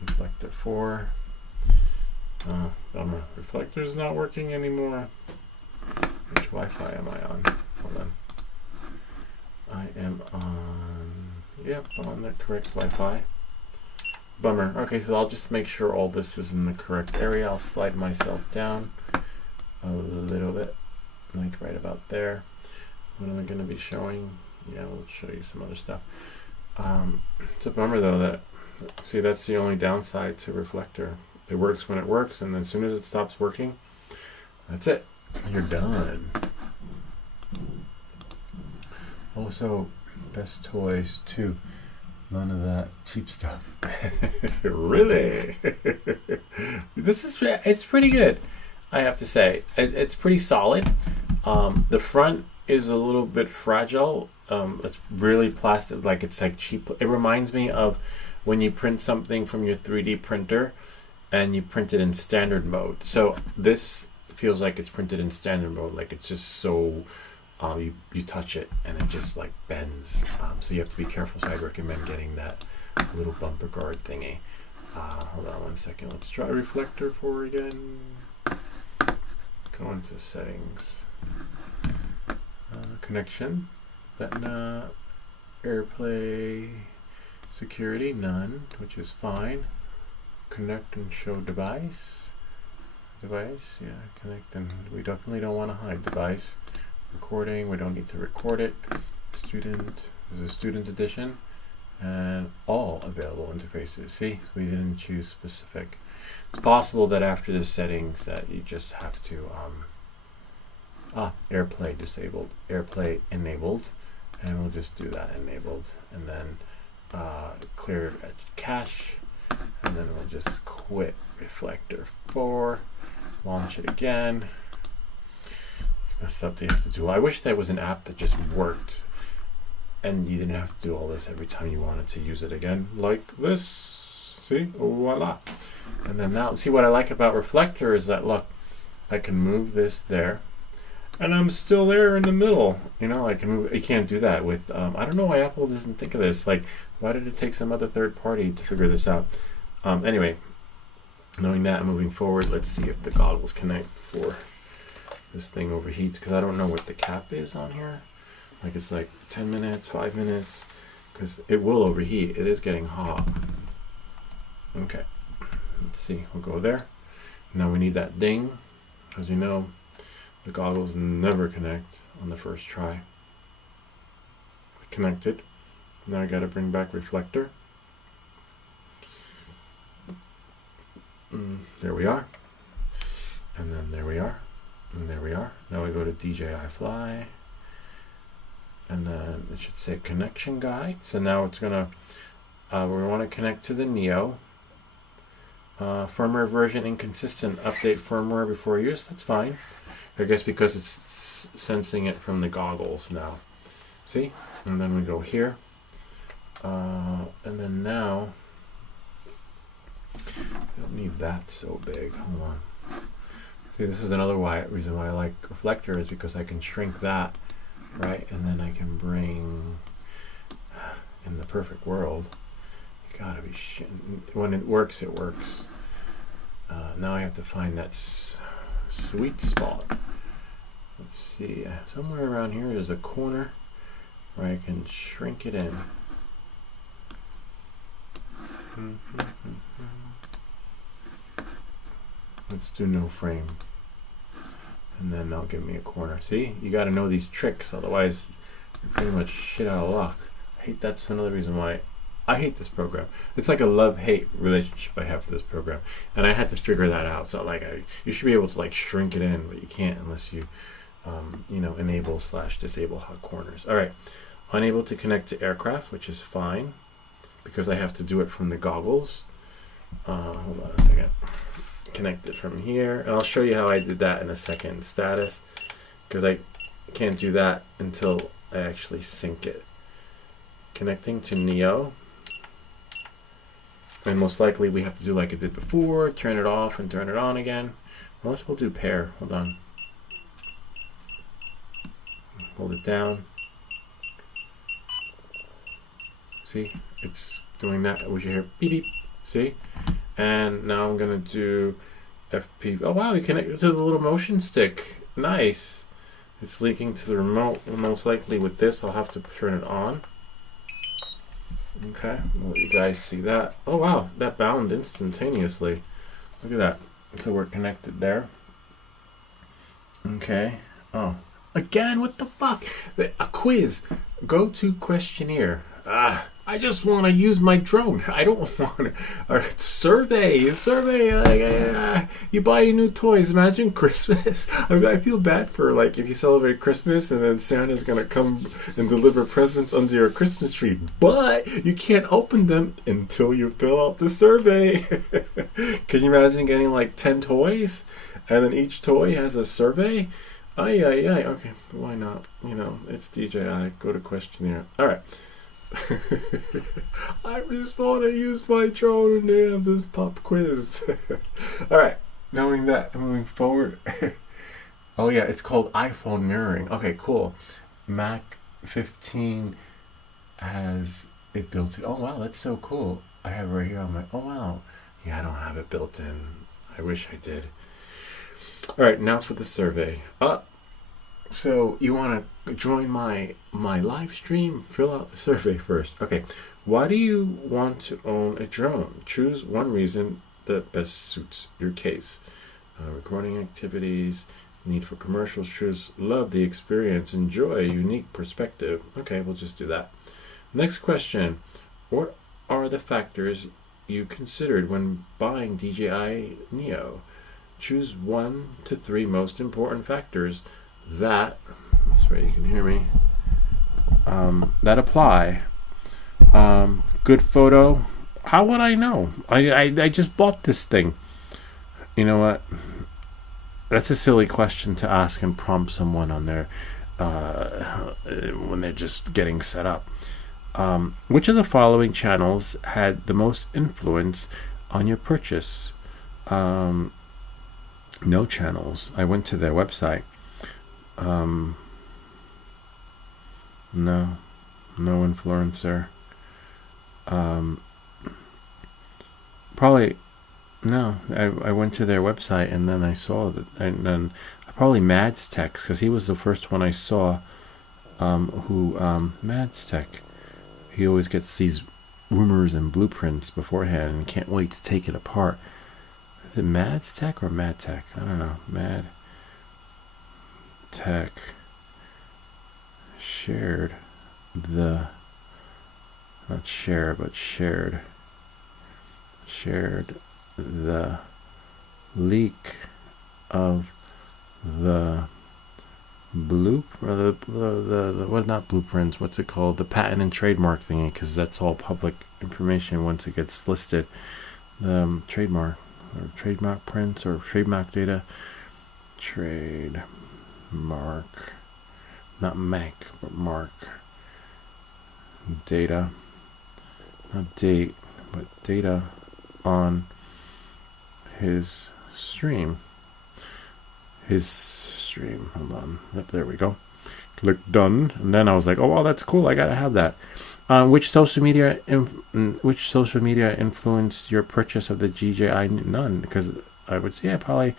Reflector 4. Bummer. Reflector's not working anymore. Which Wi-Fi am I on? Hold on. I am on. Yep, I'm on the correct Wi-Fi. Bummer. Okay, so I'll just make sure all this is in the correct area. I'll slide myself down a little bit, like right about there. What am I going to be showing? Yeah, we'll show you some other stuff. It's a bummer though that, see, that's the only downside to reflector. It works when it works, and as soon as it stops working, that's it. You're done. Also, best toys too. None of that cheap stuff. Really? It's pretty good, I have to say. It's pretty solid. The front is a little bit fragile. It's really plastic, like it's like cheap. It reminds me of when you print something from your 3D printer and you print it in standard mode. So this feels like it's printed in standard mode, like it's just so you touch it and it just like bends, so you have to be careful. So I'd recommend getting that little bumper guard thingy. Hold on one second, let's try reflector 4 again. Go into settings, connection, button, airplay security none, which is fine. Connect and show device, yeah, connect, and we definitely don't want to hide device. Recording, we don't need to record it. Student, there's a student edition, and all available interfaces. See, we didn't choose specific. It's possible that after the settings that you just have to airplay disabled, airplay enabled, and we'll just do that enabled, and then clear cache, and then we'll just quit reflector 4, launch it again. Messed up that you have to do. I wish there was an app that just worked and you didn't have to do all this every time you wanted to use it again, like this. See, voila. And then now, see what I like about reflector is that, look, I can move this there and I'm still there in the middle. You know, I can move. You can't do that with I don't know why Apple doesn't think of this. Like, why did it take some other third party to figure this out? Anyway, Knowing that, moving forward, let's see if the goggles connect before this thing overheats, because I don't know what the cap is on here. Like it's like 10 minutes, 5 minutes, because it will overheat. It is getting hot. Okay, let's see. We'll go there. Now we need that ding. As you know, the goggles never connect on the first try. Connected. Now I got to bring back reflector. There we are. And then there we are. And there we are. Now we go to DJI Fly. And then it should say connection guide. So now it's gonna, we want to connect to the Neo. Firmware version inconsistent. Update firmware before use. That's fine. I guess because it's sensing it from the goggles now. See? And then we go here. And then now, I don't need that so big. Hold on. See, this is another reason why I like reflector, is because I can shrink that, right? And then I can bring, in the perfect world, you gotta be shitting. When it works, it works. Now I have to find that sweet spot. Let's see, somewhere around here there's a corner where I can shrink it in. Let's do no frame. And then that'll give me a corner. See, you got to know these tricks, otherwise you're pretty much shit out of luck. I hate, that's another reason why I hate this program. It's like a love-hate relationship I have for this program, and I had to figure that out. It's not like you should be able to like shrink it in, but you can't unless you you know, enable/disable hot corners. All right, unable to connect to aircraft, which is fine because I have to do it from the goggles. Hold on a second. Connect it from here, and I'll show you how I did that in a second. Status, because I can't do that until I actually sync it. Connecting to Neo, and most likely we have to do like I did before, turn it off and turn it on again. Unless we'll do pair. Hold on. Hold it down. See, it's doing that. We should hear beep beep. See? And now I'm gonna do FP. Oh wow, we connected to the little motion stick. Nice. It's linking to the remote. Most likely with this, I'll have to turn it on. Okay, I'll let you guys see that. Oh wow, that bound instantaneously. Look at that. So we're connected there. Okay. Oh, again, what the fuck? A quiz. Go to questionnaire. I just want to use my drone. I don't want a survey. You buy your new toys. Imagine Christmas. I feel bad for, like, if you celebrate Christmas and then Santa's going to come and deliver presents under your Christmas tree. But you can't open them until you fill out the survey. Can you imagine getting like 10 toys and then each toy has a survey? Okay, why not? You know, it's DJI. Go to questionnaire. All right. I just want to use my drone and then have this pop quiz. Alright, knowing that, moving forward. Oh yeah, it's called iPhone mirroring. Okay, cool. Mac 15 has it built in. Oh wow, that's so cool. I have it right here on my, oh wow. Yeah, I don't have it built in. I wish I did. Alright, now for the survey. So you want to join my live stream? Fill out the survey first. Okay, why do you want to own a drone? Choose one reason that best suits your case. Recording activities, need for commercials. Choose love the experience, enjoy a unique perspective. Okay, we'll just do that. Next question: what are the factors you considered when buying DJI Neo? Choose 1 to 3 most important factors that's right, you can hear me, that apply. Good photo. How would I know? I just bought this thing. You know what, that's a silly question to ask and prompt someone on their when they're just getting set up. Which of the following channels had the most influence on your purchase? No channels. I went to their website. No influencer. Probably No, I went to their website and then I saw that, and then probably Mads Tech, because he was the first one I saw. Mads Tech. He always gets these rumors and blueprints beforehand and can't wait to take it apart. Is it Mads Tech or Mad Tech? I don't know. Mad Tech shared the, not share, but shared the leak of the what, not blueprints, what's it called, the patent and trademark thingy, because that's all public information once it gets listed. The trademark or trademark prints or trademark data, trademark, not Mac but mark, data, not date but data on his stream. Hold on. Yep, there we go. Click done, and then I was like, "Oh, wow, that's cool. I gotta have that." Which social media influenced your purchase of the DJI? None, because I would say probably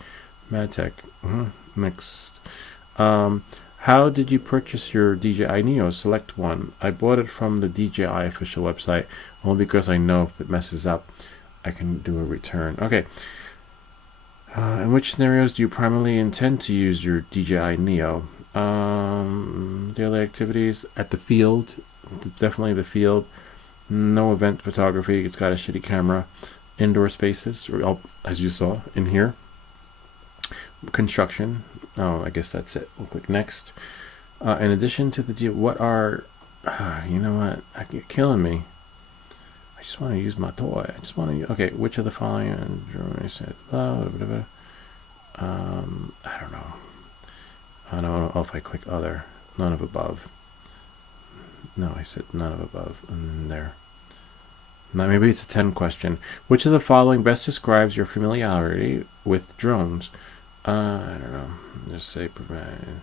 MadTech. Next, how did you purchase your DJI Neo? Select one. I bought it from the DJI official website only because I know if it messes up, I can do a return. Okay. In which scenarios do you primarily intend to use your DJI Neo? Daily activities at the field, definitely the field. No event photography. It's got a shitty camera. Indoor spaces, as you saw in here. Construction. Oh, I guess that's it. We'll click next. In addition to the what are, you know what? You're killing me. I just want to use my toy. I just want to. Okay, which of the following? I said, I don't know. I don't know if I click other. None of above. No, I said none of above. And then there. Now maybe it's a 10 question. Which of the following best describes your familiarity with drones? I don't know. Just say provide.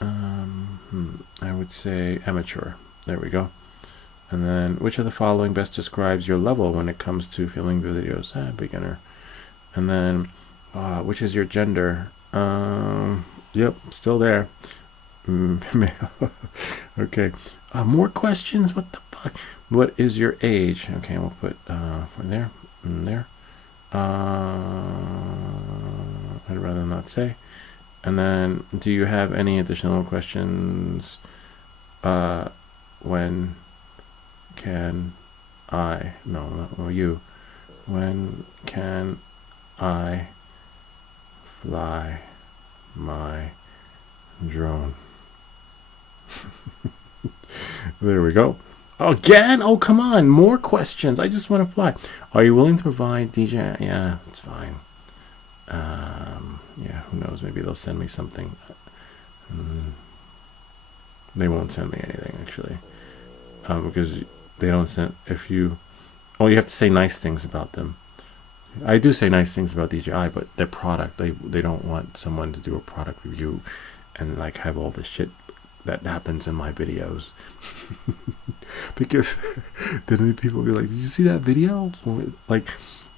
I would say amateur. There we go. And then, which of the following best describes your level when it comes to filming videos? Beginner. And then, which is your gender? Yep, still there. Okay. More questions? What the fuck? What is your age? Okay, we'll put from there. There. I'd rather not say. And then, do you have any additional questions? When can I, you, when can I fly my drone? There we go. Again? Oh, come on. More questions. I just want to fly. Are you willing to provide DJI? Yeah, it's fine. Yeah, who knows? Maybe they'll send me something. They won't send me anything, actually. Because they don't send, you have to say nice things about them. I do say nice things about DJI, but their product, they don't want someone to do a product review and like have all the shit that happens in my videos. Because then people be like, did you see that video? Like,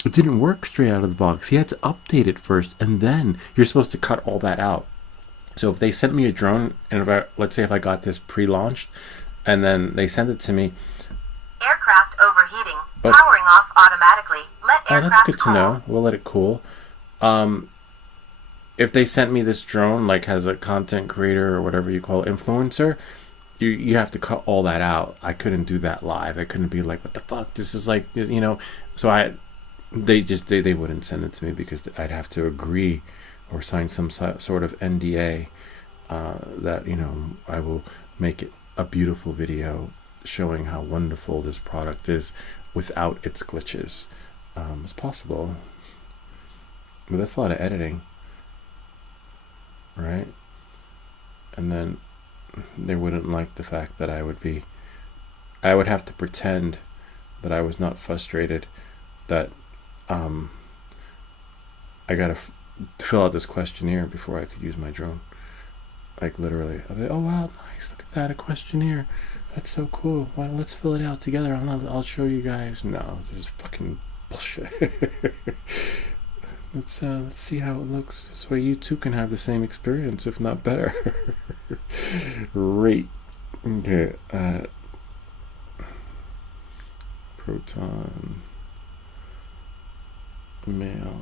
it didn't work straight out of the box. He had to update it first, and then you're supposed to cut all that out. So if they sent me a drone, and let's say if I got this pre-launched, and then they sent it to me. Aircraft overheating. Powering off automatically. Let aircraft that's good cool. to know. We'll let it cool. If they sent me this drone, like as a content creator or whatever you call it, influencer, you have to cut all that out. I couldn't do that live. I couldn't be like, what the fuck? This is like, So they wouldn't send it to me because I'd have to agree or sign some sort of NDA that I will make it a beautiful video showing how wonderful this product is without its glitches. It's possible, but that's a lot of editing, right? And then they wouldn't like the fact that I would have to pretend that I was not frustrated, that I gotta fill out this questionnaire before I could use my drone. Like literally, I'll be like, oh wow, nice, look at that, a questionnaire. That's so cool. Well, let's fill it out together. I'll show you guys. No, this is fucking bullshit. Let's see how it looks. This way you too can have the same experience, if not better. Great. Okay. Proton mail.com.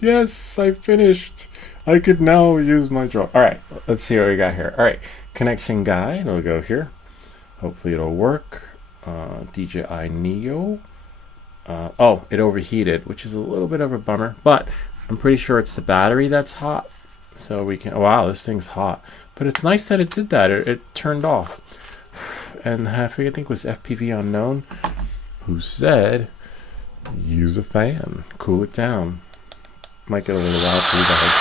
Yes, I finished. I could now use my draw. All right, let's see what we got here. All right, connection guide. We'll go here. Hopefully it'll work. DJI NEO. Oh, it overheated, which is a little bit of a bummer, but I'm pretty sure it's the battery that's hot. So we can, wow, this thing's hot. But it's nice that it did that. It turned off. And I think it was FPV Unknown who said, use a fan, cool it down. Might get a little loud for you guys.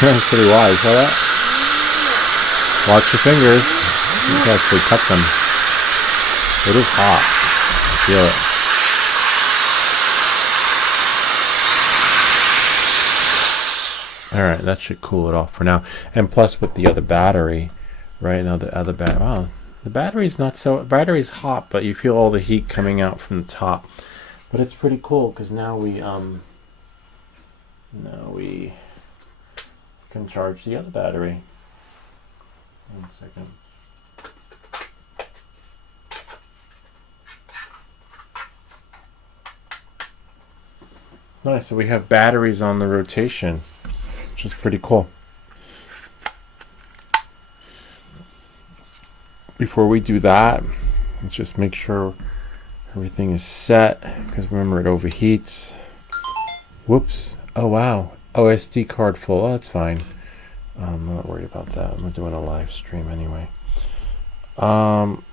That's pretty wise, saw that? Watch your fingers. You can actually cut them. It is hot. Feel it. Alright, that should cool it off for now. And plus with the other battery, right now the other battery, wow, the battery's not so, battery's hot, but you feel all the heat coming out from the top. But it's pretty cool because now we can charge the other battery. 1 second. Nice, so we have batteries on the rotation, which is pretty cool. Before we do that, let's just make sure everything is set, because remember it overheats. Whoops. Oh wow. SD card full. Oh, that's fine. I'm not worried about that. I'm doing a live stream anyway. Let's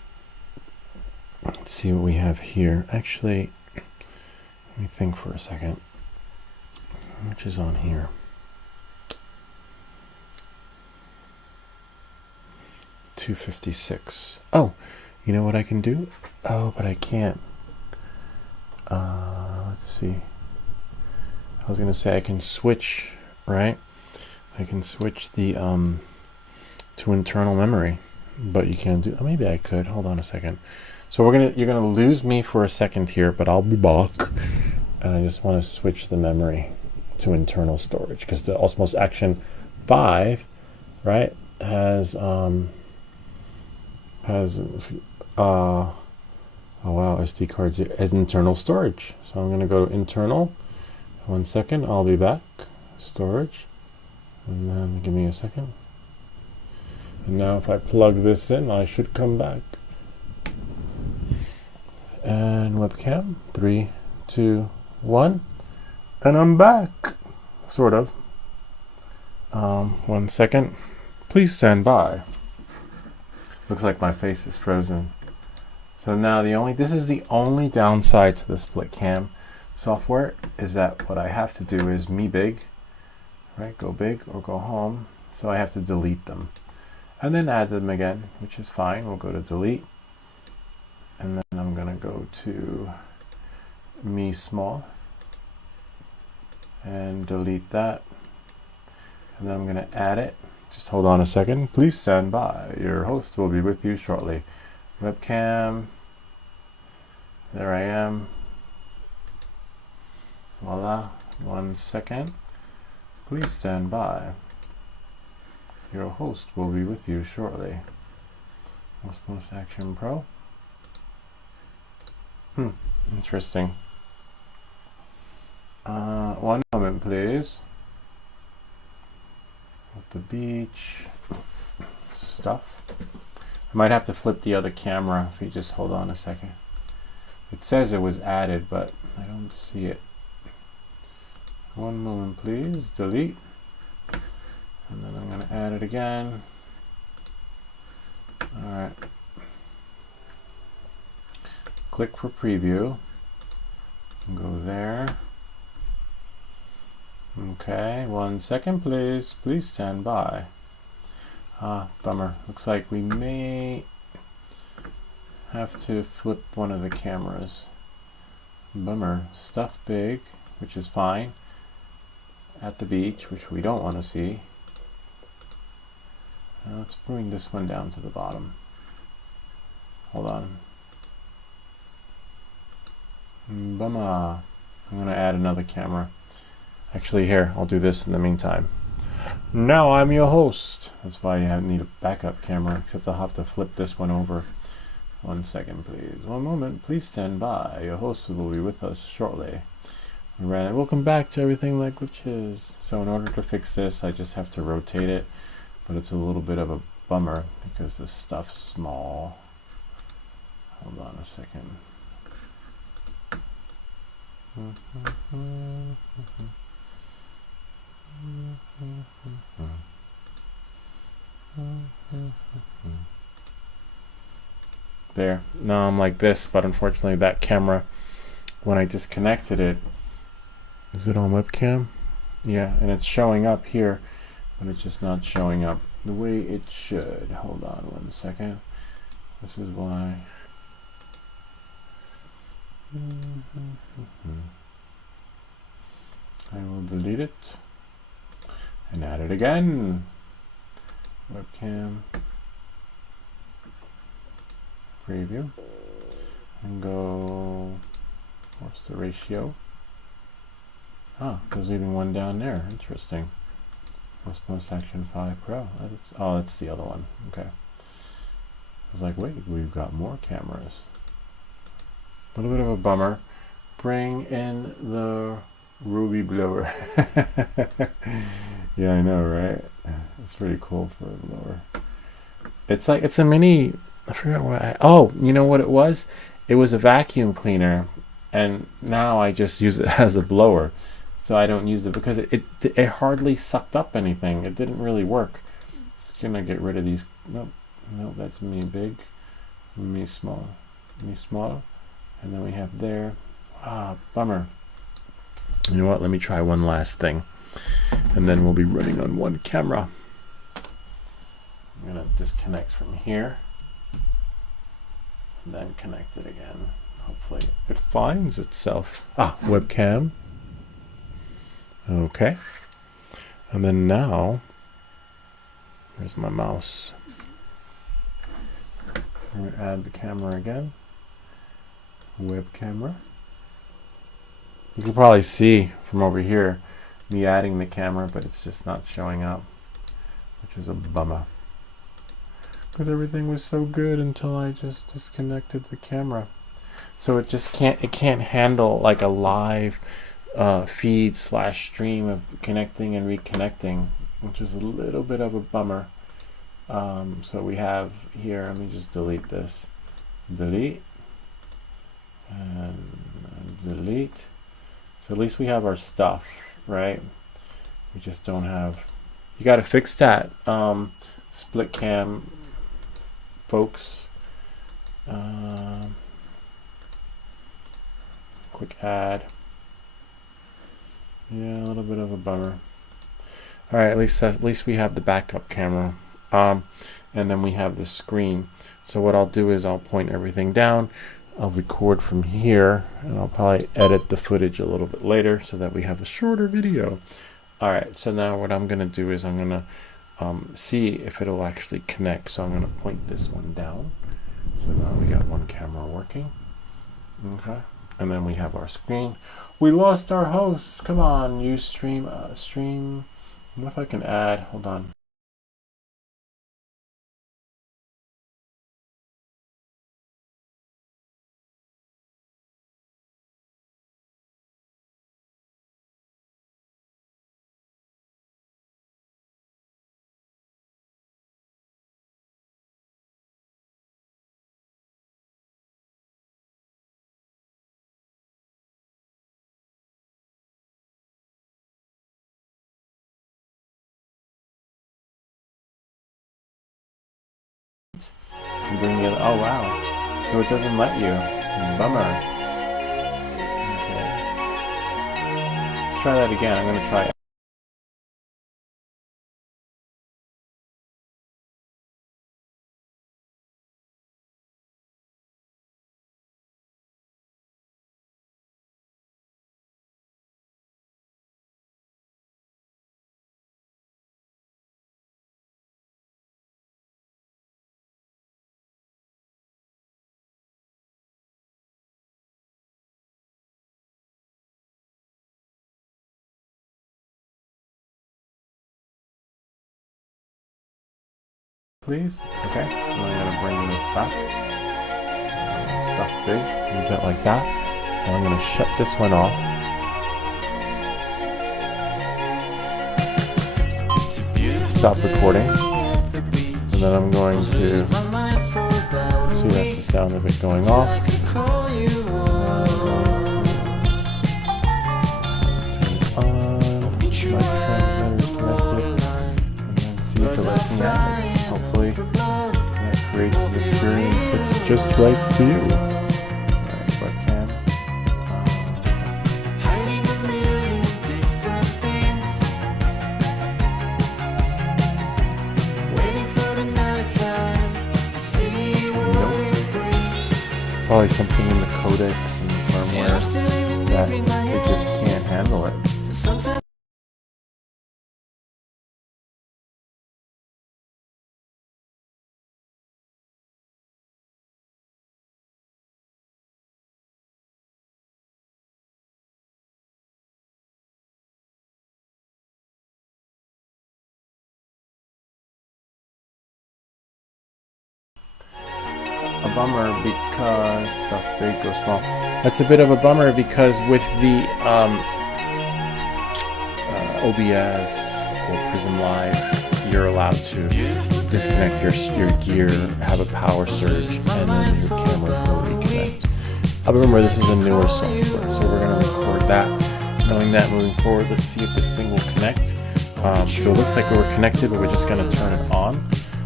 see what we have here. Actually, let me think for a second. How much is on here? $256. Oh, you know what I can do? Oh, but I can't. Let's see. I was going to say I can switch, right? I can switch the to internal memory, but you can't do. Oh, maybe I could. Hold on a second. So you're gonna lose me for a second here, but I'll be back. And I just want to switch the memory to internal storage because the Osmo Action 5, right, has oh wow, SD cards as internal storage. So I'm gonna go to internal. 1 second, I'll be back. Storage. And then give me a second. And now if I plug this in, I should come back. And webcam. 3, 2, 1. And I'm back. Sort of. 1 second. Please stand by. Looks like my face is frozen. So now this is the only downside to the split cam software is that what I have to do is me big, right? Go big or go home. So I have to delete them and then add them again, which is fine. We'll go to delete and then I'm gonna go to me small and delete that. And then I'm gonna add it. Just hold on a second. Please stand by. Your host will be with you shortly. Webcam. There I am. Voila. 1 second. Please stand by. Your host will be with you shortly. Osmo Action Pro. Interesting. 1 moment, please. At the beach. Stuff. I might have to flip the other camera if you just hold on a second. It says it was added, but I don't see it. 1 moment, please. Delete. And then I'm going to add it again. Alright. Click for preview. Go there. Okay, 1 second please. Please stand by. Bummer. Looks like we may have to flip one of the cameras. Bummer. Stuff big, which is fine. At the beach, which we don't want to see. Let's bring this one down to the bottom. Hold on. Bummer. I'm going to add another camera. Actually, here, I'll do this in the meantime. Now I'm your host. That's why you need a backup camera, except I'll have to flip this one over. 1 second, please. 1 moment. Please stand by. Your host will be with us shortly. Welcome back to Everything Like Glitches. So in order to fix this, I just have to rotate it, but it's a little bit of a bummer because this stuff's small. Hold on a second. There. Now I'm like this, but unfortunately that camera, when I disconnected it, is it on webcam? Yeah, and it's showing up here, but it's just not showing up the way it should. Hold on 1 second. This is why. I will delete it and add it again. Webcam. Preview. And go. What's the ratio? There's even one down there. Interesting. Osmo Action 5 Pro. That's the other one. Okay. I was like, wait, we've got more cameras. A little bit of a bummer. Bring in the Ruby blower. Yeah, I know, right? It's pretty cool for a blower. It's like, it's a mini, I forgot what you know what it was? It was a vacuum cleaner, and now I just use it as a blower. So I don't use it because it hardly sucked up anything. It didn't really work. Just gonna get rid of these. Nope, that's me big, me small, and then we have there. Bummer. You know what? Let me try one last thing, and then we'll be running on one camera. I'm gonna disconnect from here, and then connect it again. Hopefully, it finds itself. Webcam. Okay, and then now, here's my mouse. I'm going to add the camera again. Web camera. You can probably see from over here me adding the camera, but it's just not showing up, which is a bummer. Because everything was so good until I just disconnected the camera. So it just can't handle like a live feed / stream of connecting and reconnecting, which is a little bit of a bummer. So we have here, let me just delete this. Delete. And delete. So at least we have our stuff, right? We just don't have, you got to fix that. Split cam, folks. Click add. Yeah, a little bit of a bummer. All right, at least we have the backup camera, and then we have the screen. So what I'll do is I'll point everything down. I'll record from here, and I'll probably edit the footage a little bit later so that we have a shorter video. All right, so now what I'm gonna do is I'm gonna see if it'll actually connect. So I'm gonna point this one down. So now we got one camera working. Okay. And then we have our screen. We lost our host. Come on, you stream. I wonder if I can add. Hold on. And bring the other. Oh wow! So it doesn't let you. Bummer. Okay. Let's try that again. I'm gonna try it. Please. Okay. And I'm gonna bring this back. Stuff big. Leave it like that. And I'm gonna shut this one off. Stop recording. And then I'm going to see that's the sound of it going off. Turn it on. My transmitter's connected. And then see if it lets me out. Hopefully that creates an experience that's just right for you. Alright, webcam. Nope. Probably something in the codecs and the firmware that it just can't handle it. A bummer because stuff big goes small. That's a bit of a bummer because with the OBS or Prism Live, you're allowed to disconnect your gear, have a power surge, and then your camera will reconnect. Remember, this is a newer software, so we're going to record that. Knowing that moving forward, let's see if this thing will connect. So it looks like we're connected, but we're just going to turn it on.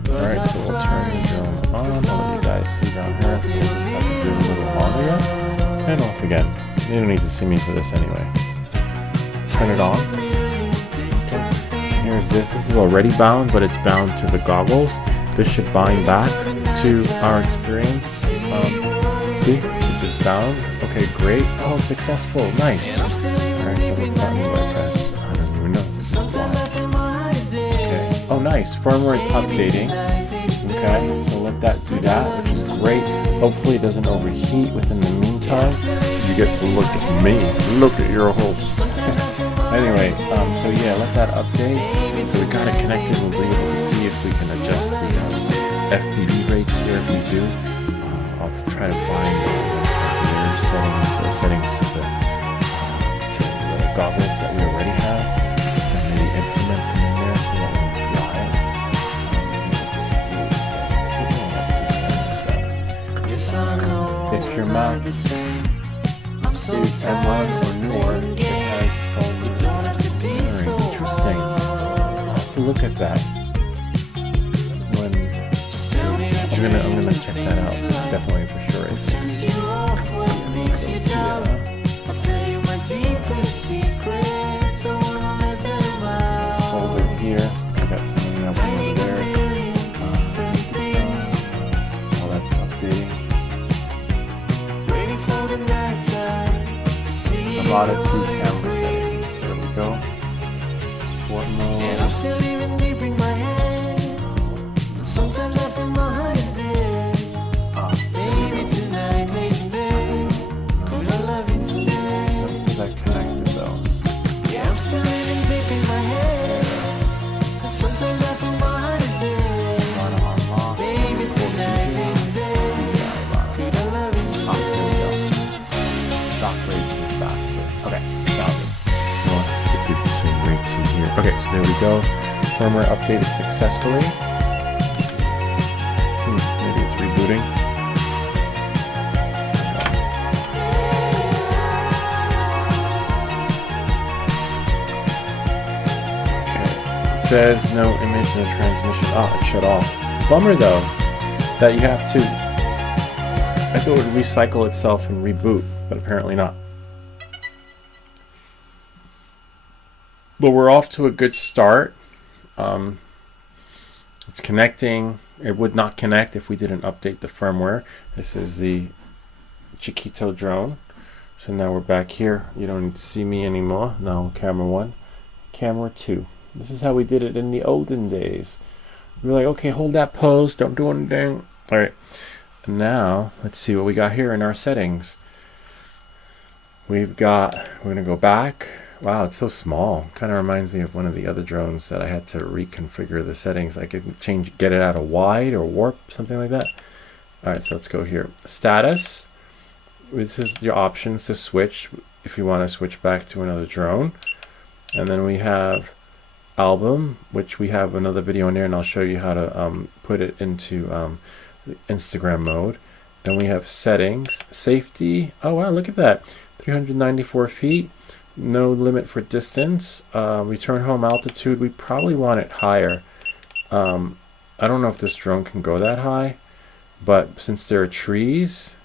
Alright, so we'll turn the drone on. I'll let you guys see down here. So we'll just have to do a little on again. And off again. You don't need to see me for this anyway. Turn it on. Okay. Here's this. This is already bound, but it's bound to the goggles. This should bind back to our experience. See? It just bound. Okay, great. Oh, successful. Nice. Alright, so what button do I press? I don't even know. Okay. Oh, nice. Firmware is updating. Okay, so let that do that, which is great. Hopefully it doesn't overheat within the meantime. You get to look at me. Look at your holes. Anyway, so yeah, let that update. So we got it connected. We'll be able to see if we can adjust the FPV rates here. If we do, I'll try to find their settings to the goggles that we already have, and maybe implement them in there so that when we fly, if your mount is M1 or newer, it has phone very interesting. I'll have to look at that when I'm gonna check that out. Definitely for sure. Hold it here. I got something up over there. While that's updating. A lot of 2 camera settings. There we go. Sport mode. And I'm still even deep in my head. Sometimes I feel my heart is dead. Baby, tonight, maybe. Could I love instead? Is that connected though? Yeah, I'm still even deep in my head. And sometimes I feel my heart is dead. Baby, tonight, maybe. Could I love instead? Stock rates is faster. Okay, got it. Well, it did the same rates in here. Okay, so there we go. Firmware updated successfully. Maybe it's rebooting. Okay. It says no image, no transmission. Oh, it shut off. Bummer though. that you have to, I thought it would recycle itself and reboot, but apparently not. But we're off to a good start. It's connecting. It would not connect if we didn't update the firmware. This is the Chiquito drone. So now we're back here. You don't need to see me anymore. Now camera 1, camera 2. This is how we did it in the olden days. We were like, okay, hold that pose, don't do anything. All right, now let's see what we got here in our settings. We're gonna go back. Wow, it's so small. Kind of reminds me of one of the other drones that I had to reconfigure the settings. I could get it out of wide or warp, something like that. All right, so let's go here. Status. This is your options to switch if you want to switch back to another drone. And then we have album, which we have another video in there, and I'll show you how to put it into Instagram mode. Then we have settings, safety. Oh wow, look at that. 394 feet. No limit for distance. Return home altitude. We probably want it higher. I don't know if this drone can go that high, but since there are trees,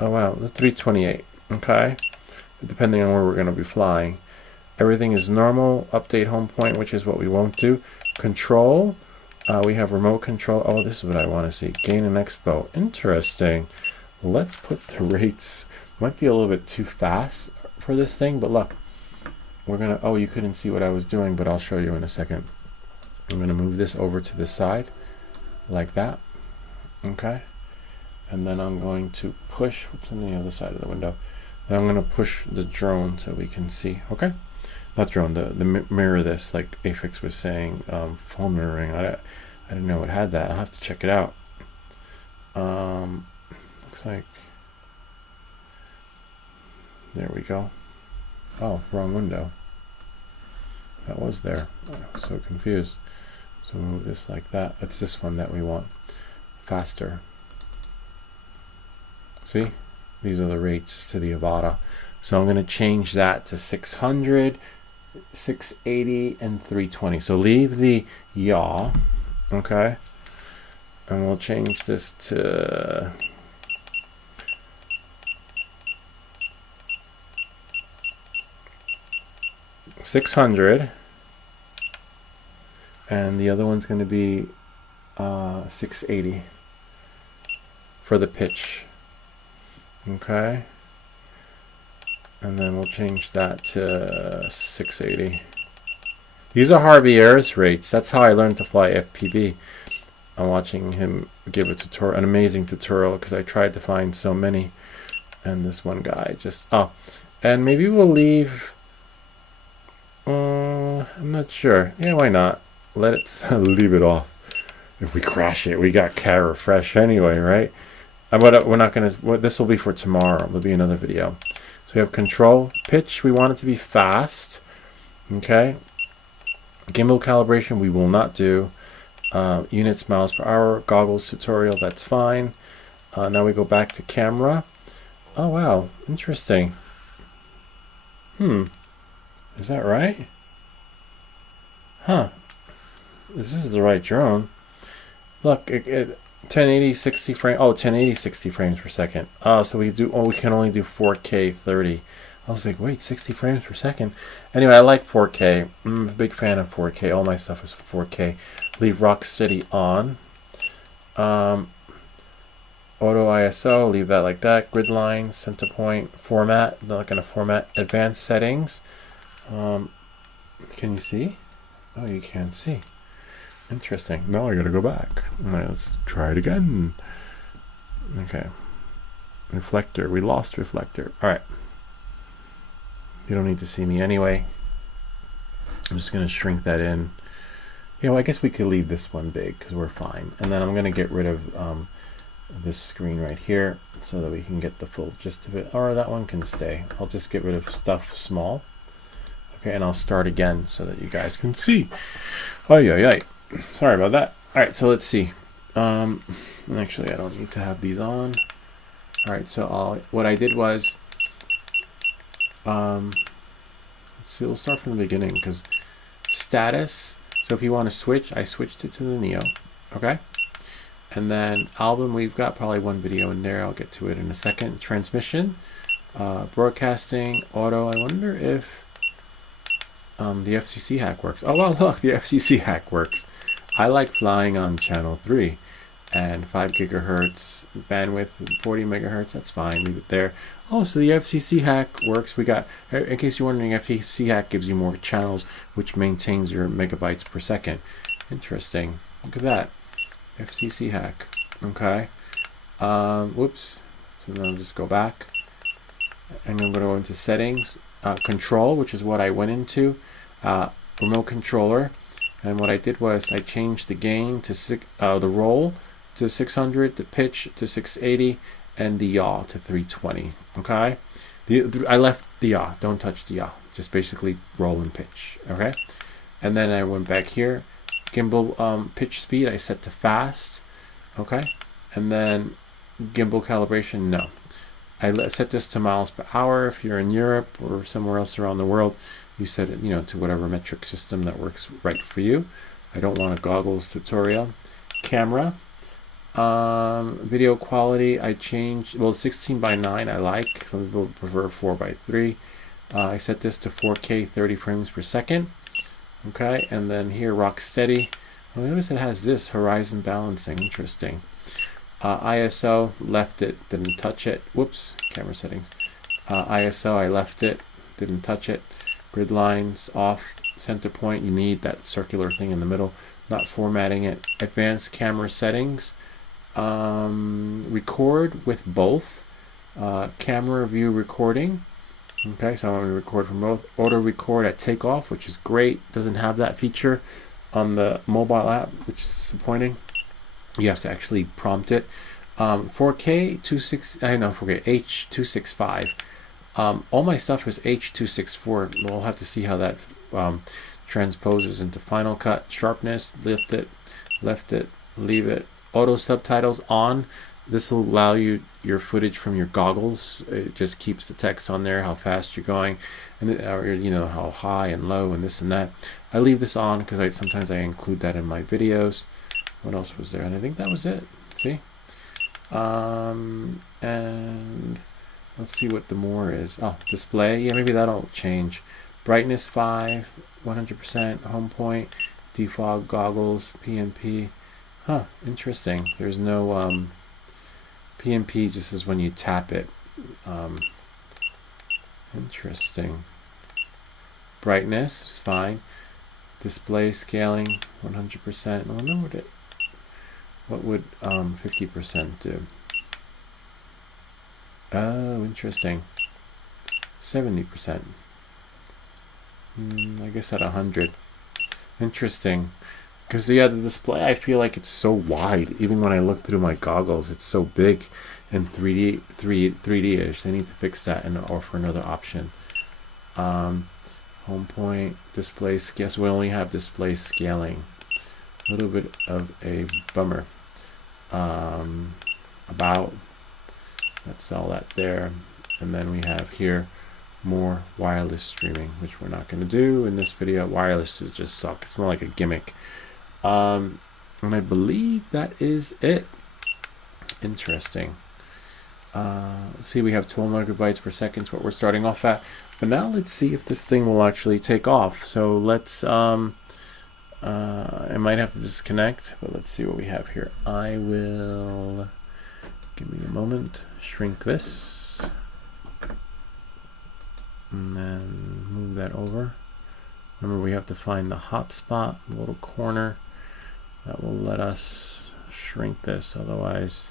oh wow, 328. Okay, depending on where we're going to be flying. Everything is normal. Update home point, which is what we won't do. Control. We have remote control. Oh, this is what I want to see. Gain and expo. Interesting. Let's put the rates. Might be a little bit too fast for this thing, but look, we're gonna, oh, you couldn't see what I was doing, but I'll show you in a second. I'm gonna move this over to this side like that. Okay, and then I'm going to push what's on the other side of the window. Then I'm gonna push the drone so we can see. Okay, not drone, the mirror. This, like Afix was saying, phone mirroring. I didn't know it had that. I'll have to check it out. Looks like, there we go. Oh, wrong window. That was there. I'm so confused. So move this like that. It's this one that we want. Faster. See? These are the rates to the Avata. So I'm going to change that to 600, 680, and 320. So leave the yaw. Okay? And we'll change this to 600, and the other one's going to be 680 for the pitch. Okay, and then we'll change that to 680. These are Harvey Ayers rates. That's how I learned to fly FPV. I'm watching him give a tutorial, an amazing tutorial, because I tried to find so many, and this one guy just, oh, and maybe we'll leave, I'm not sure. Yeah, why not? Let it leave it off. If we crash it, we got camera fresh anyway, right? But we're not gonna. This will be for tomorrow. There'll be another video. So we have control, pitch. We want it to be fast. Okay. Gimbal calibration we will not do. Units miles per hour. Goggles tutorial. That's fine. Now we go back to camera. Oh wow, interesting. Is that right? Huh. This is the right drone. Look, 1080 60 frame. Oh, 1080 60 frames per second. Oh, so we do. Oh, we can only do 4K 30. I was like, wait, 60 frames per second. Anyway, I like 4K. I'm a big fan of 4K. All my stuff is 4K. Leave Rocksteady on. Auto ISO. Leave that like that. Grid line, center point, format. Not gonna format. Advanced settings. Can you see? Oh, you can't see. Interesting. Now I gotta go back. All right, let's try it again. Okay. Reflector. We lost reflector. All right. You don't need to see me anyway. I'm just gonna shrink that in. You know, I guess we could leave this one big because we're fine. And then I'm gonna get rid of this screen right here so that we can get the full gist of it. Or that one can stay. I'll just get rid of stuff small. Okay, and I'll start again so that you guys can see. Oh yeah. Sorry about that. All right, so let's see. Actually, I don't need to have these on. All right, so what I did was, let's see. We'll start from the beginning because status. So if you want to switch, I switched it to the Neo. Okay. And then album, we've got probably one video in there. I'll get to it in a second. Transmission, broadcasting, auto. I wonder if the FCC hack works. Oh, well, look, the FCC hack works. I like flying on channel 3 and 5 gigahertz bandwidth, 40 megahertz. That's fine. Leave it there. Oh, so the FCC hack works. We got, in case you're wondering, FCC hack gives you more channels, which maintains your megabytes per second. Interesting. Look at that. FCC hack. Okay. Whoops. So then I'll just go back. And I'm going to go into settings. Control, which is what I went into. Remote controller. And what I did was I changed the gain to the roll to 600, the pitch to 680, and the yaw to 320. Okay. I left the yaw. Don't touch the yaw. Just basically roll and pitch. Okay. And then I went back here. Gimbal pitch speed I set to fast. Okay. And then gimbal calibration, no. I set this to miles per hour. If you're in Europe or somewhere else around the world, you set it, to whatever metric system that works right for you. I don't want a goggles tutorial. Camera, video quality, I changed, well, 16:9 I like. Some people prefer 4:3. I set this to 4K 30 frames per second. Okay, and then here, rock steady. Well, notice it has this horizon balancing. Interesting. ISO, left it, didn't touch it. Whoops, camera settings. ISO, I left it, didn't touch it. Grid lines off. Center point, you need that circular thing in the middle. Not formatting it. Advanced camera settings. Record with both. Camera view recording. Okay, so I'm going to record from both. Auto record at takeoff, which is great. Doesn't have that feature on the mobile app, which is disappointing. You have to actually prompt it. 4K 4K H.265. All my stuff is H.264. We'll have to see how that transposes into Final Cut. Sharpness, lift it, left it, leave it. Auto subtitles on. This will allow you your footage from your goggles. It just keeps the text on there, how fast you're going, and how high and low and this and that. I leave this on because sometimes I include that in my videos. What else was there? And I think that was it. See? And let's see what the more is. Oh, display. Yeah, maybe that'll change. Brightness 5, 100%. Home point, defog goggles, PNP. Huh, interesting. There's no PNP, just is when you tap it. Interesting. Brightness is fine. Display scaling 100%. I wonder what would 50% do? Oh, interesting. 70%. I guess at 100. Interesting. Because the display, I feel like it's so wide. Even when I look through my goggles, it's so big and 3D-ish. They need to fix that and offer another option. Home point, display scale. So we only have display scaling. A little bit of a bummer. About. That's all that there. And then we have here more wireless streaming, which we're not going to do in this video. Wireless is just suck. It's more like a gimmick. And I believe that is it. Interesting. See, we have 12 megabytes per second is what we're starting off at. But now let's see if this thing will actually take off. So let's, I might have to disconnect, but let's see what we have here. I will, give me a moment, shrink this. And then move that over. Remember, we have to find the hotspot, the little corner. That will let us shrink this, otherwise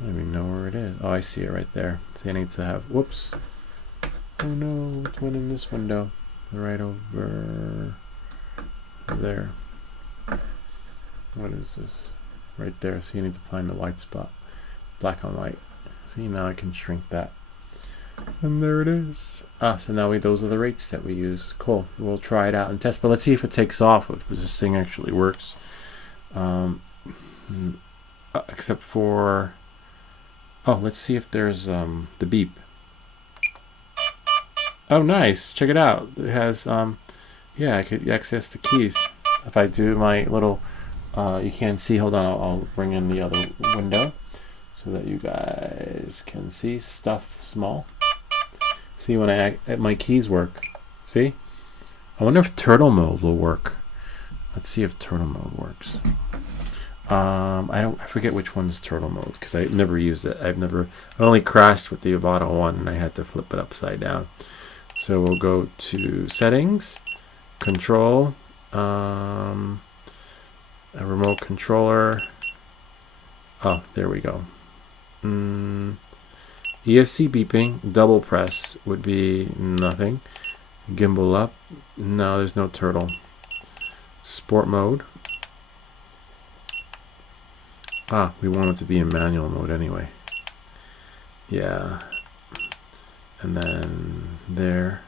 I don't even know where it is. Oh, I see it right there. See, I need to have, whoops. Oh no, which one in this window? Right over there. What is this? Right there. So you need to find the white spot. Black on white. See, now I can shrink that. And there it is. So now those are the rates that we use. Cool. We'll try it out and test, but let's see if it takes off, if this thing actually works. Except for, oh, let's see if there's the beep. Oh, nice. Check it out. It has, yeah, I could access the keys. If I do my little You can't see. Hold on, I'll bring in the other window so that you guys can see stuff small. See when my keys work. See? I wonder if turtle mode will work. Let's see if turtle mode works. I forget which one's turtle mode because I've never used it. I only crashed with the Avata 1 and I had to flip it upside down. So we'll go to settings, control, a remote controller. Oh, there we go. ESC beeping, double press would be nothing. Gimbal up, no, there's no turtle. Sport mode. We want it to be in manual mode anyway. Yeah. And then there.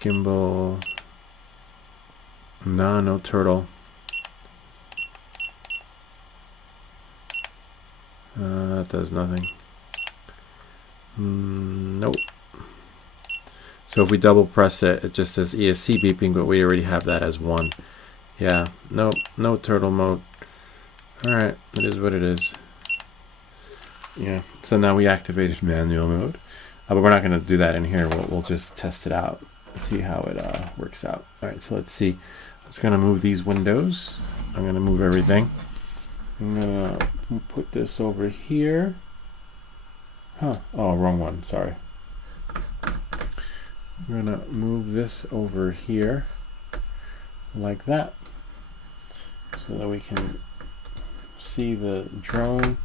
Gimbal. No turtle. That does nothing. Nope. So if we double press it, it just says ESC beeping, but we already have that as 1. Yeah, nope, no turtle mode. Alright, it is what it is. Yeah, so now we activated manual mode. But we're not going to do that in here. We'll just test it out, see how it works out. Alright, so let's see. It's going to move these windows. I'm going to move everything. I'm going to put this over here. Oh, wrong one, sorry. I'm going to move this over here like that so that we can see the drone.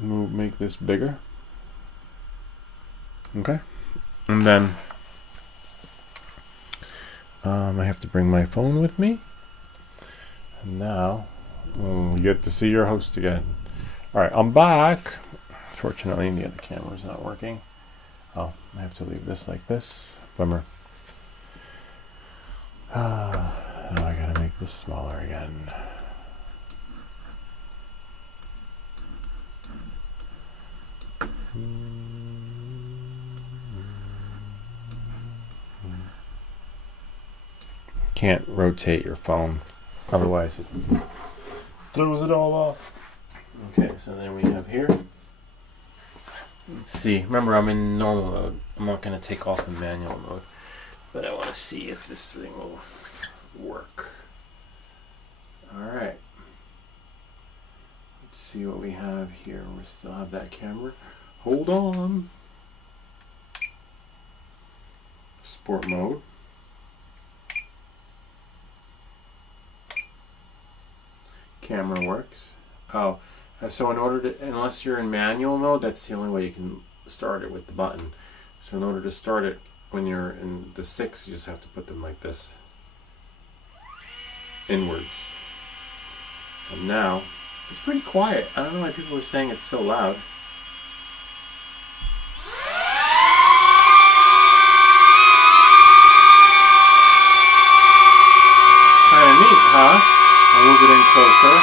Make this bigger. Okay. And then I have to bring my phone with me. And now we get to see your host again. Alright, I'm back. Fortunately, the other camera's not working. Oh, I have to leave this like this. Bummer. Now I gotta make this smaller again. Can't rotate your phone, otherwise it throws it all off. Okay, so then we have here. Let's see. Remember, I'm in normal mode. I'm not going to take off in manual mode, but I want to see if this thing will work. All right. Let's see what we have here. We still have that camera. Hold on. Sport mode. Camera works. Oh, so in order to, unless you're in manual mode, that's the only way you can start it with the button. So in order to start it when you're in the sticks, you just have to put them like this, inwards. And now it's pretty quiet. I don't know why people are saying it's so loud. Kind of neat, huh? I'll move it in closer.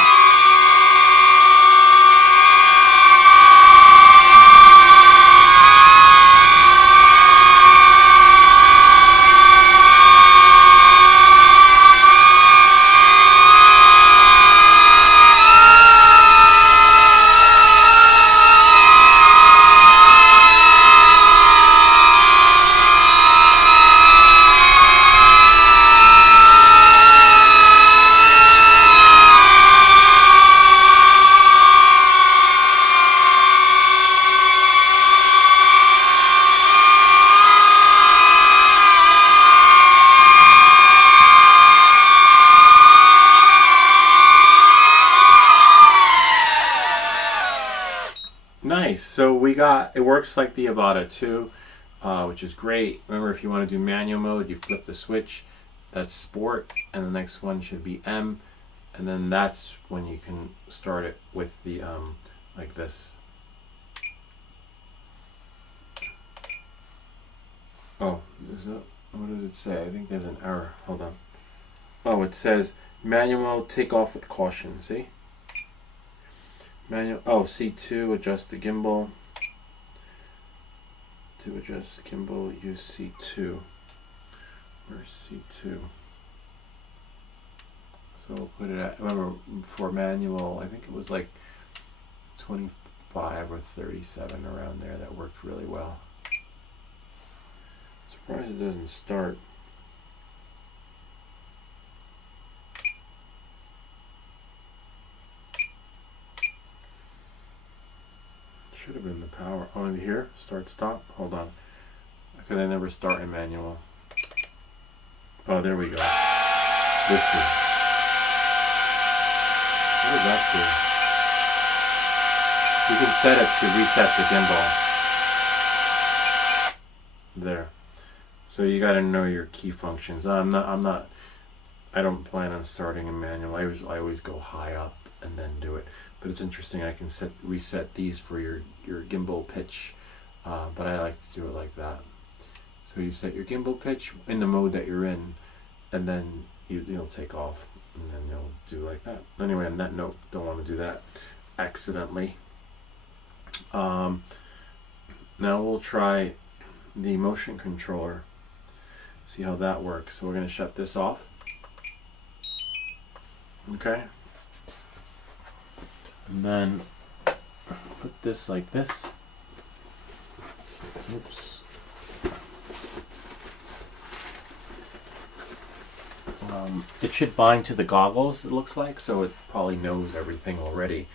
Nice. So we got, it works like the Avata 2, which is great. Remember, if you want to do manual mode, you flip the switch. That's sport, and the next one should be M, and then that's when you can start it with the like this. Oh, what does it say? I think there's an error. Hold on. Oh, it says manual mode, take off with caution. See? Manual. Oh, C2, adjust the gimbal. to adjust gimbal, use C2. Where's C2? So we'll put it at, remember for manual, I think it was like 25 or 37 around there. That worked really well. Surprised it doesn't start. Should have been the power. Oh, and here, start, stop. Hold on. Because I never start in manual. Oh, there we go. This is. What does that do? You can set it to reset the gimbal. There. So you got to know your key functions. I don't plan on starting in manual. I always go high up and then do it. But it's interesting. I can reset these for your gimbal pitch, but I like to do it like that. So you set your gimbal pitch in the mode that you're in, and then you'll take off, and then you'll do like that. Anyway, on that note, don't want to do that accidentally. Now we'll try the motion controller. See how that works. So we're going to shut this off. Okay. And then put this like this. Oops. It should bind to the goggles, it looks like, so it probably knows everything already.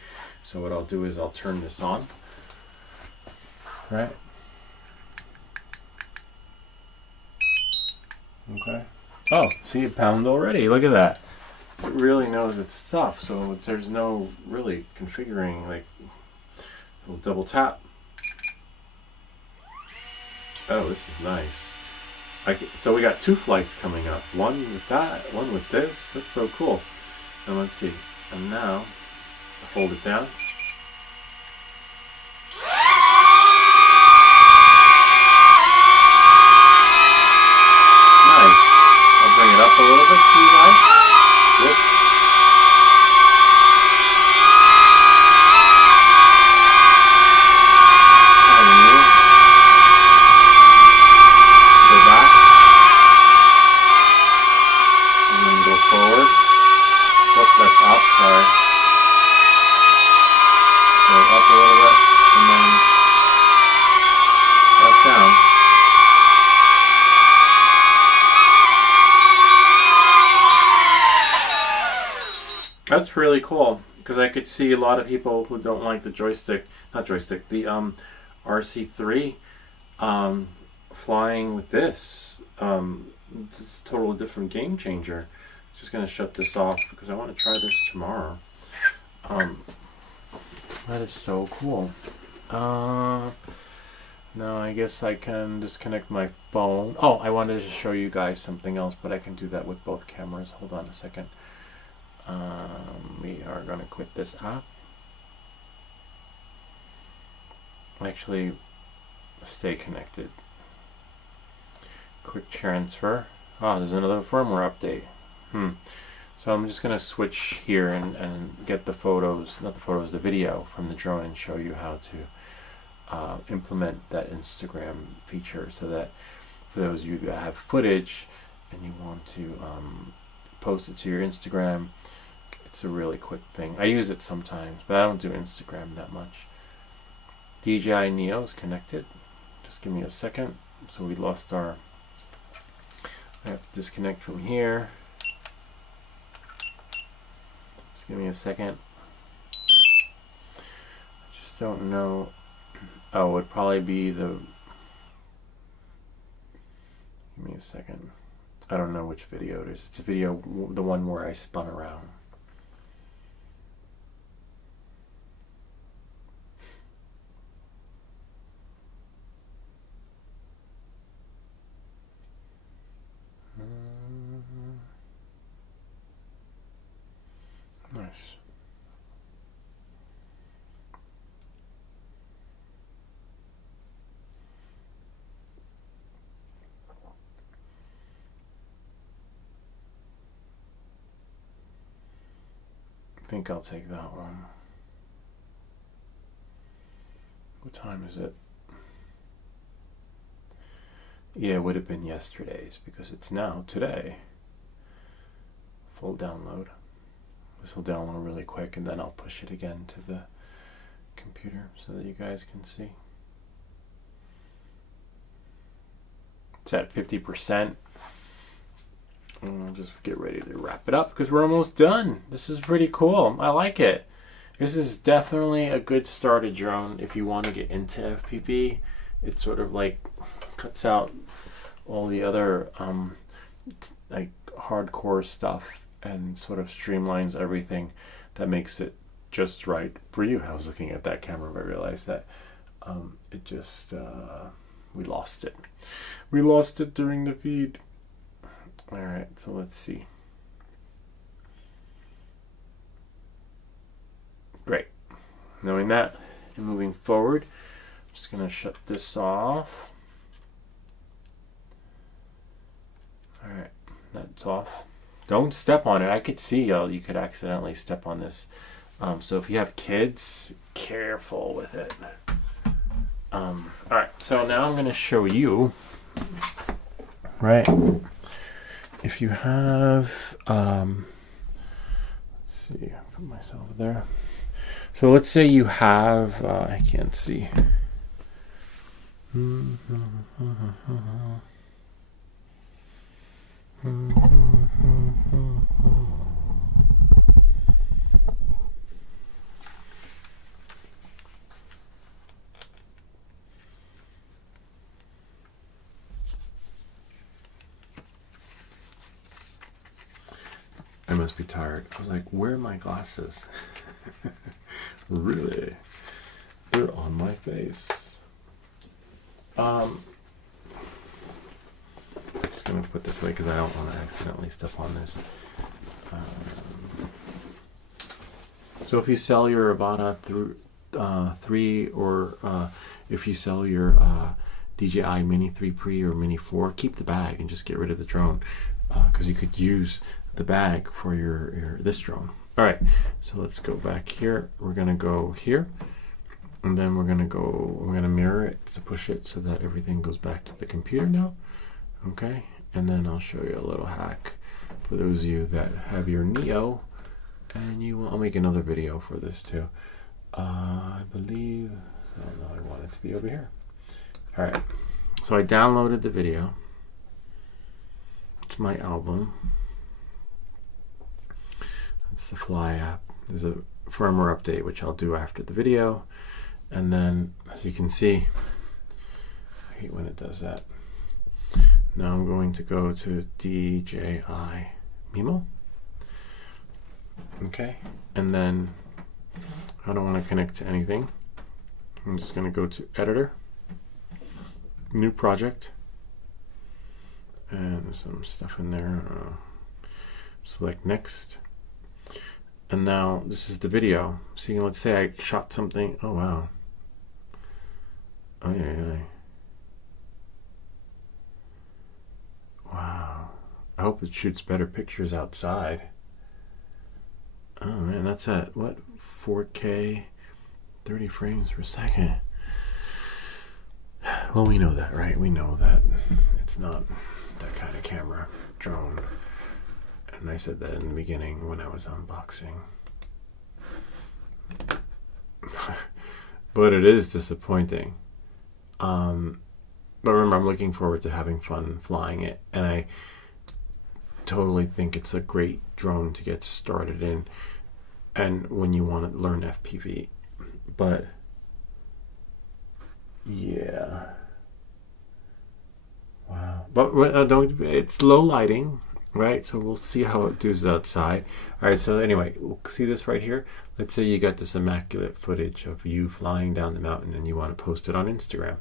So what I'll do is I'll turn this on. Right. Okay. Oh, see it pound already. Look at that. It really knows its stuff, so there's no really configuring. Like, we'll double tap. Oh, this is nice. So we got 2 flights coming up. One with that, one with this. That's so cool. And let's see. And now, hold it down. Nice. I'll bring it up a little bit for you guys. Whoops. Go back. And then go forward. Whoops, that's up, sorry. Go up a little bit, and then back down. That's really cool, because I could see a lot of people who don't like the the RC3 flying with this. It's a totally different game changer. Just going to shut this off because I want to try this tomorrow. That is so cool. Now I guess I can disconnect my phone. Oh, I wanted to show you guys something else, but I can do that with both cameras. Hold on a second. We are going to quit this app. Actually, stay connected. Quick transfer. Oh, there's another firmware update. So I'm just going to switch here and get the photos, not the photos, the video from the drone and show you how to implement that Instagram feature, so that for those of you that have footage and you want to post it to your Instagram, it's a really quick thing. I use it sometimes, but I don't do Instagram that much. DJI NEO is connected. Just give me a second. So we lost our... I have to disconnect from here. Just give me a second. I just don't know. Oh, it would probably be the... Give me a second. I don't know which video it is. It's a video, the one where I spun around. Nice. I think I'll take that one. What time is it? Yeah, it would have been yesterday's because it's now today. Full download. This will download really quick and then I'll push it again to the computer so that you guys can see. It's at 50%. And we'll just get ready to wrap it up because we're almost done. This is pretty cool. I like it. This is definitely a good starter drone if you want to get into FPV. It sort of like cuts out all the other like hardcore stuff and sort of streamlines everything that makes it just right for you. I was looking at that camera and I realized that it just we lost it. We lost it during the feed. All right, so let's see. Great. Knowing that and moving forward, I'm just going to shut this off. All right, that's off. Don't step on it. I could see you could accidentally step on this. So if you have kids, careful with it. All right, so now I'm going to show you, right, if you have, let's see, I'll put myself there. So let's say you have, I can't see. I must be tired. I was like, where are my glasses? Really? They're on my face. I'm just going to put this away because I don't want to accidentally step on this. So if you sell your Avata 3 or if you sell your DJI Mini 3 Pre or Mini 4, keep the bag and just get rid of the drone because you could use the bag for your this drone. All right, so let's go back here. We're gonna go here, and then we're gonna mirror it to push it so that everything goes back to the computer now. Okay, and then I'll show you a little hack for those of you that have your Neo, and I'll make another video for this too. I believe so. Now I want it to be over here. All right, so I downloaded the video. It's my album. It's the Fly app. There's a firmware update which I'll do after the video, and then as you can see, I hate when it does that. Now I'm going to go to DJI Mimo. Okay, and then I don't want to connect to anything. I'm just going to go to Editor, New Project, and there's some stuff in there. Select Next. And now this is the video. See, let's say I shot something. Oh, wow. Oh, yeah. Wow. I hope it shoots better pictures outside. Oh, man, that's at, what, 4K, 30 frames per second. Well, we know that, right? We know that it's not that kind of camera drone. And I said that in the beginning when I was unboxing. But it is disappointing. But remember, I'm looking forward to having fun flying it. And I totally think it's a great drone to get started in. And when you want to learn FPV. But yeah. Wow. But it's low lighting. Right, so we'll see how it does outside. All right, so anyway, we'll see this right here. Let's say you got this immaculate footage of you flying down the mountain and you want to post it on Instagram.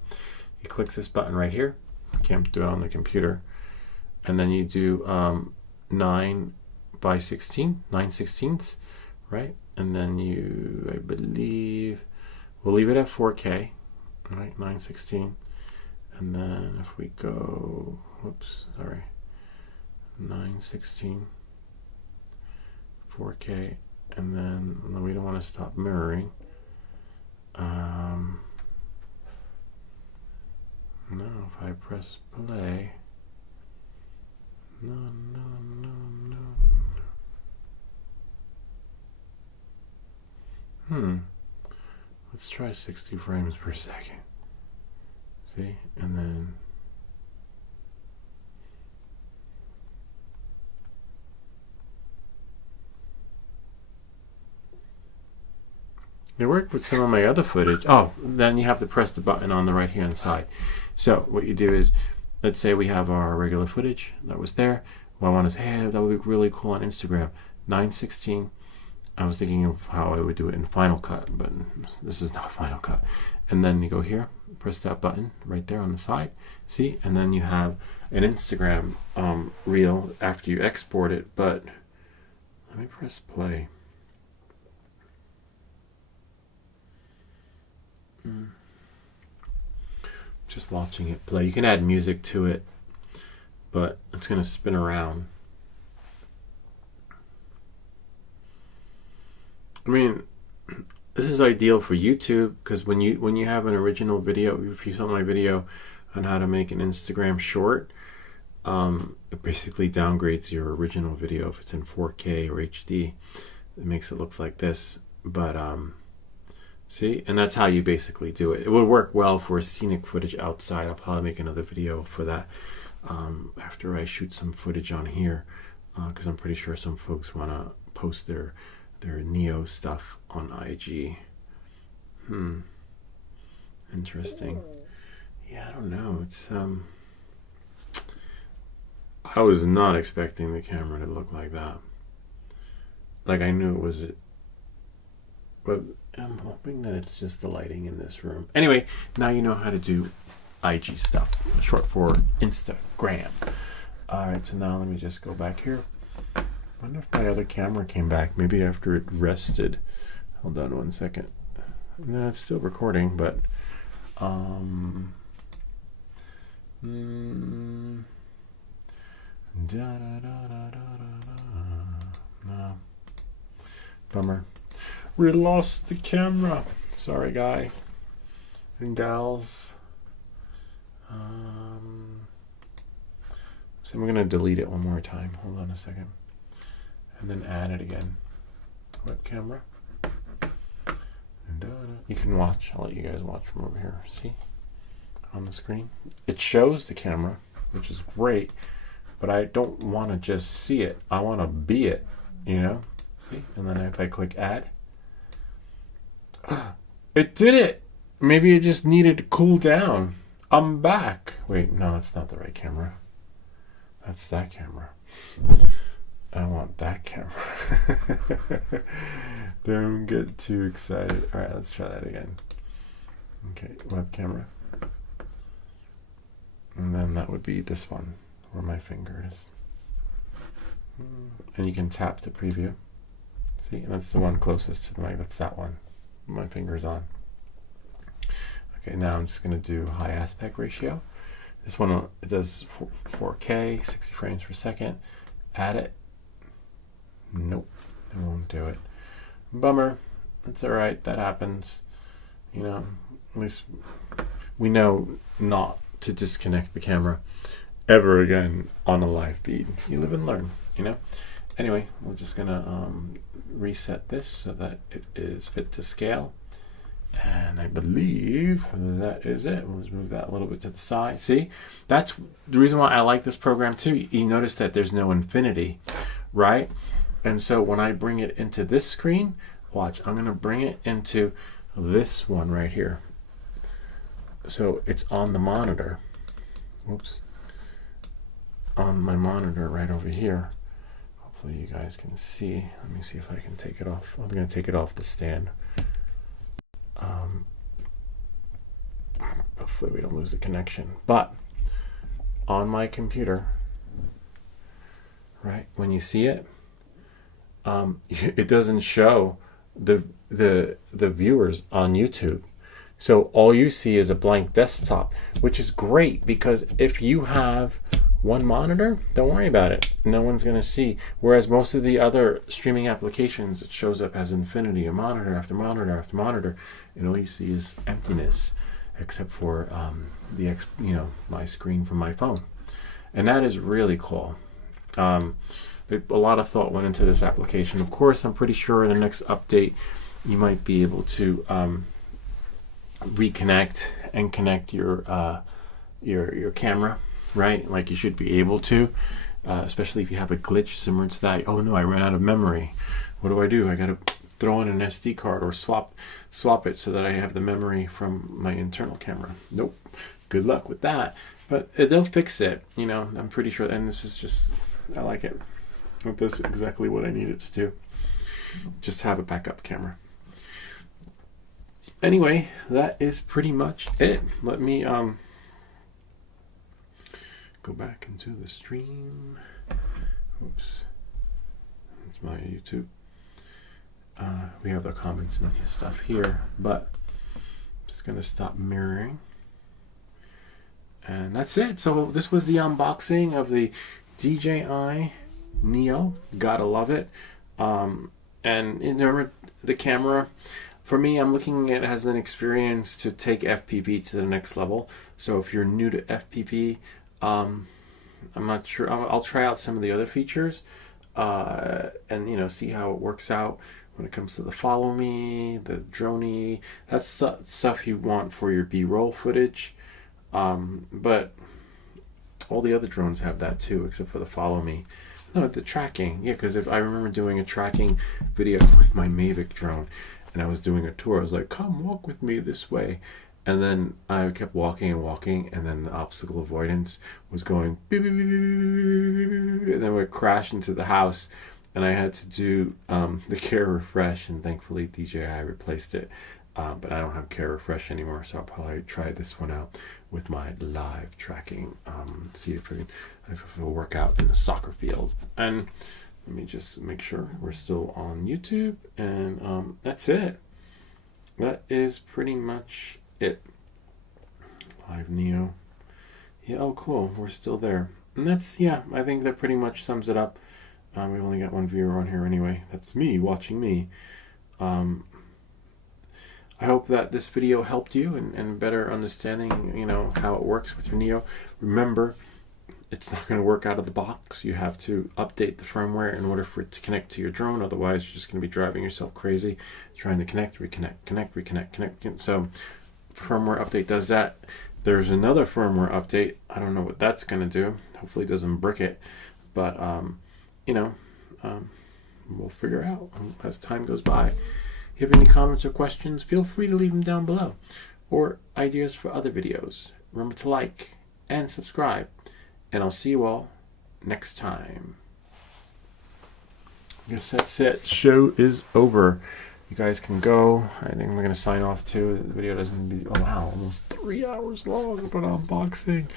You click this button right here. Can't do it on the computer. And then you do 9 by 16, 9/16, right? And then you, I believe, we'll leave it at 4K, right? 9/16. And then if we go, whoops, sorry. 9/16 4K, and then we don't want to stop mirroring. No, if I press play. No, no, no, no. Let's try 60 frames per second. See? And then it worked with some of my other footage. Oh, then you have to press the button on the right hand side. So what you do is, let's say we have our regular footage that was there. Well, I want to say, hey, that would be really cool on Instagram. 9:16. I was thinking of how I would do it in Final Cut, but this is not Final Cut. And then you go here, press that button right there on the side. See? And then you have an Instagram reel after you export it. But let me press play. Just watching it play. You can add music to it, but it's going to spin around. I mean, this is ideal for YouTube because when you have an original video, if you saw my video on how to make an Instagram short, it basically downgrades your original video if it's in 4K or HD. It makes it look like this, but see, and that's how you basically do it. It would work well for scenic footage outside. I'll probably make another video for that after I shoot some footage on here, because I'm pretty sure some folks want to post their Neo stuff on IG. Interesting. Yeah, I don't know. It's I was not expecting the camera to look like that. Like, I knew it was it, but I'm hoping that it's just the lighting in this room. Anyway, now you know how to do IG stuff, short for Instagram. Alright, so now let me just go back here. I wonder if my other camera came back, maybe after it rested. Hold on one second. No, it's still recording, but no. Bummer. We lost the camera. Sorry, guy and gals. So I'm gonna delete it one more time. Hold on a second, and then add it again. Web camera. You can watch. I'll let you guys watch from over here. See on the screen, it shows the camera, which is great. But I don't want to just see it. I want to be it. You know. See, and then if I click add. It did it! Maybe it just needed to cool down. I'm back. Wait, no, that's not the right camera. That's that camera. I want that camera. Don't get too excited. Alright, let's try that again. Okay, web camera. And then that would be this one, where my finger is. And you can tap to preview. See, and that's the one closest to the mic. That's that one. My finger's on. Okay, now I'm just going to do high aspect ratio. This one, it does 4K, 60 frames per second. Add it. Nope, it won't do it. Bummer. It's alright, that happens. You know, at least we know not to disconnect the camera ever again on a live feed. You live and learn, you know? Anyway, we're just gonna reset this so that it is fit to scale. And I believe that is it. We'll just move that a little bit to the side. See, that's the reason why I like this program too. You notice that there's no infinity, right? And so when I bring it into this screen, watch, I'm gonna bring it into this one right here. So it's on the monitor. Whoops. On my monitor right over here. Hopefully you guys can see. Let me see if I can take it off. I'm going to take it off the stand. Hopefully we don't lose the connection. But on my computer, right, when you see it, it doesn't show the viewers on YouTube. So all you see is a blank desktop, which is great because if you have one monitor, don't worry about it. No one's going to see. Whereas most of the other streaming applications, it shows up as infinity, a monitor after monitor after monitor, and all you see is emptiness. except for my screen from my phone, and that is really cool. A lot of thought went into this application. Of course, I'm pretty sure in the next update you might be able to reconnect and connect your camera, right? Like you should be able to, especially if you have a glitch similar to that. Oh no, I ran out of memory. What do? I gotta throw in an SD card or swap it so that I have the memory from my internal camera. Nope. Good luck with that. But they'll fix it, I'm pretty sure. And this is just, I like it. It does exactly what I need it to do. Just have a backup camera. Anyway, that is pretty much it. Let me go back into the stream. Oops. It's my YouTube. We have the comments and stuff here, but I'm just going to stop mirroring. And that's it. So this was the unboxing of the DJI NEO. Gotta love it. And remember, the camera, for me, I'm looking at it as an experience to take FPV to the next level. So if you're new to FPV, I'm not sure. I'll try out some of the other features and see how it works out when it comes to the follow me, the droney. That's stuff you want for your B-roll footage. But all the other drones have that too, except for the follow me. No, the tracking. Yeah, because if I remember doing a tracking video with my Mavic drone, and I was doing a tour, I was like, "Come walk with me this way," and then I kept walking and walking, and then the obstacle avoidance was going beep, beep, beep, beep, beep, beep, and then we crashed into the house, and I had to do the care refresh, and thankfully DJI replaced it. But I don't have care refresh anymore, so I'll probably try this one out with my live tracking. See if it'll work out in the soccer field. And let me just make sure we're still on YouTube. And that's it. That is pretty much it. Live Neo. Yeah, oh cool, we're still there. And that's, yeah, I think that pretty much sums it up. We've only got one viewer on here anyway. That's me, watching me. I hope that this video helped you and better understanding, how it works with your Neo. Remember, it's not going to work out of the box. You have to update the firmware in order for it to connect to your drone. Otherwise, you're just going to be driving yourself crazy trying to connect, reconnect. So, firmware update does that. There's another firmware update. I don't know what that's going to do. Hopefully, it doesn't brick it. But, we'll figure out as time goes by. If you have any comments or questions, feel free to leave them down below, or ideas for other videos. Remember to like and subscribe, and I'll see you all next time. I guess that's it. Show is over. You guys can go. I think we're going to sign off too. The video doesn't be, oh wow, almost 3 hours long, but unboxing.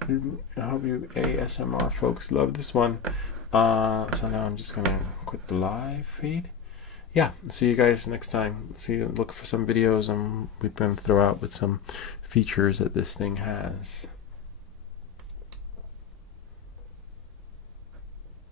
I hope you ASMR folks love this one. So now I'm just going to quit the live feed. Yeah, see you guys next time. Look for some videos we're going to throw out with some features that this thing has.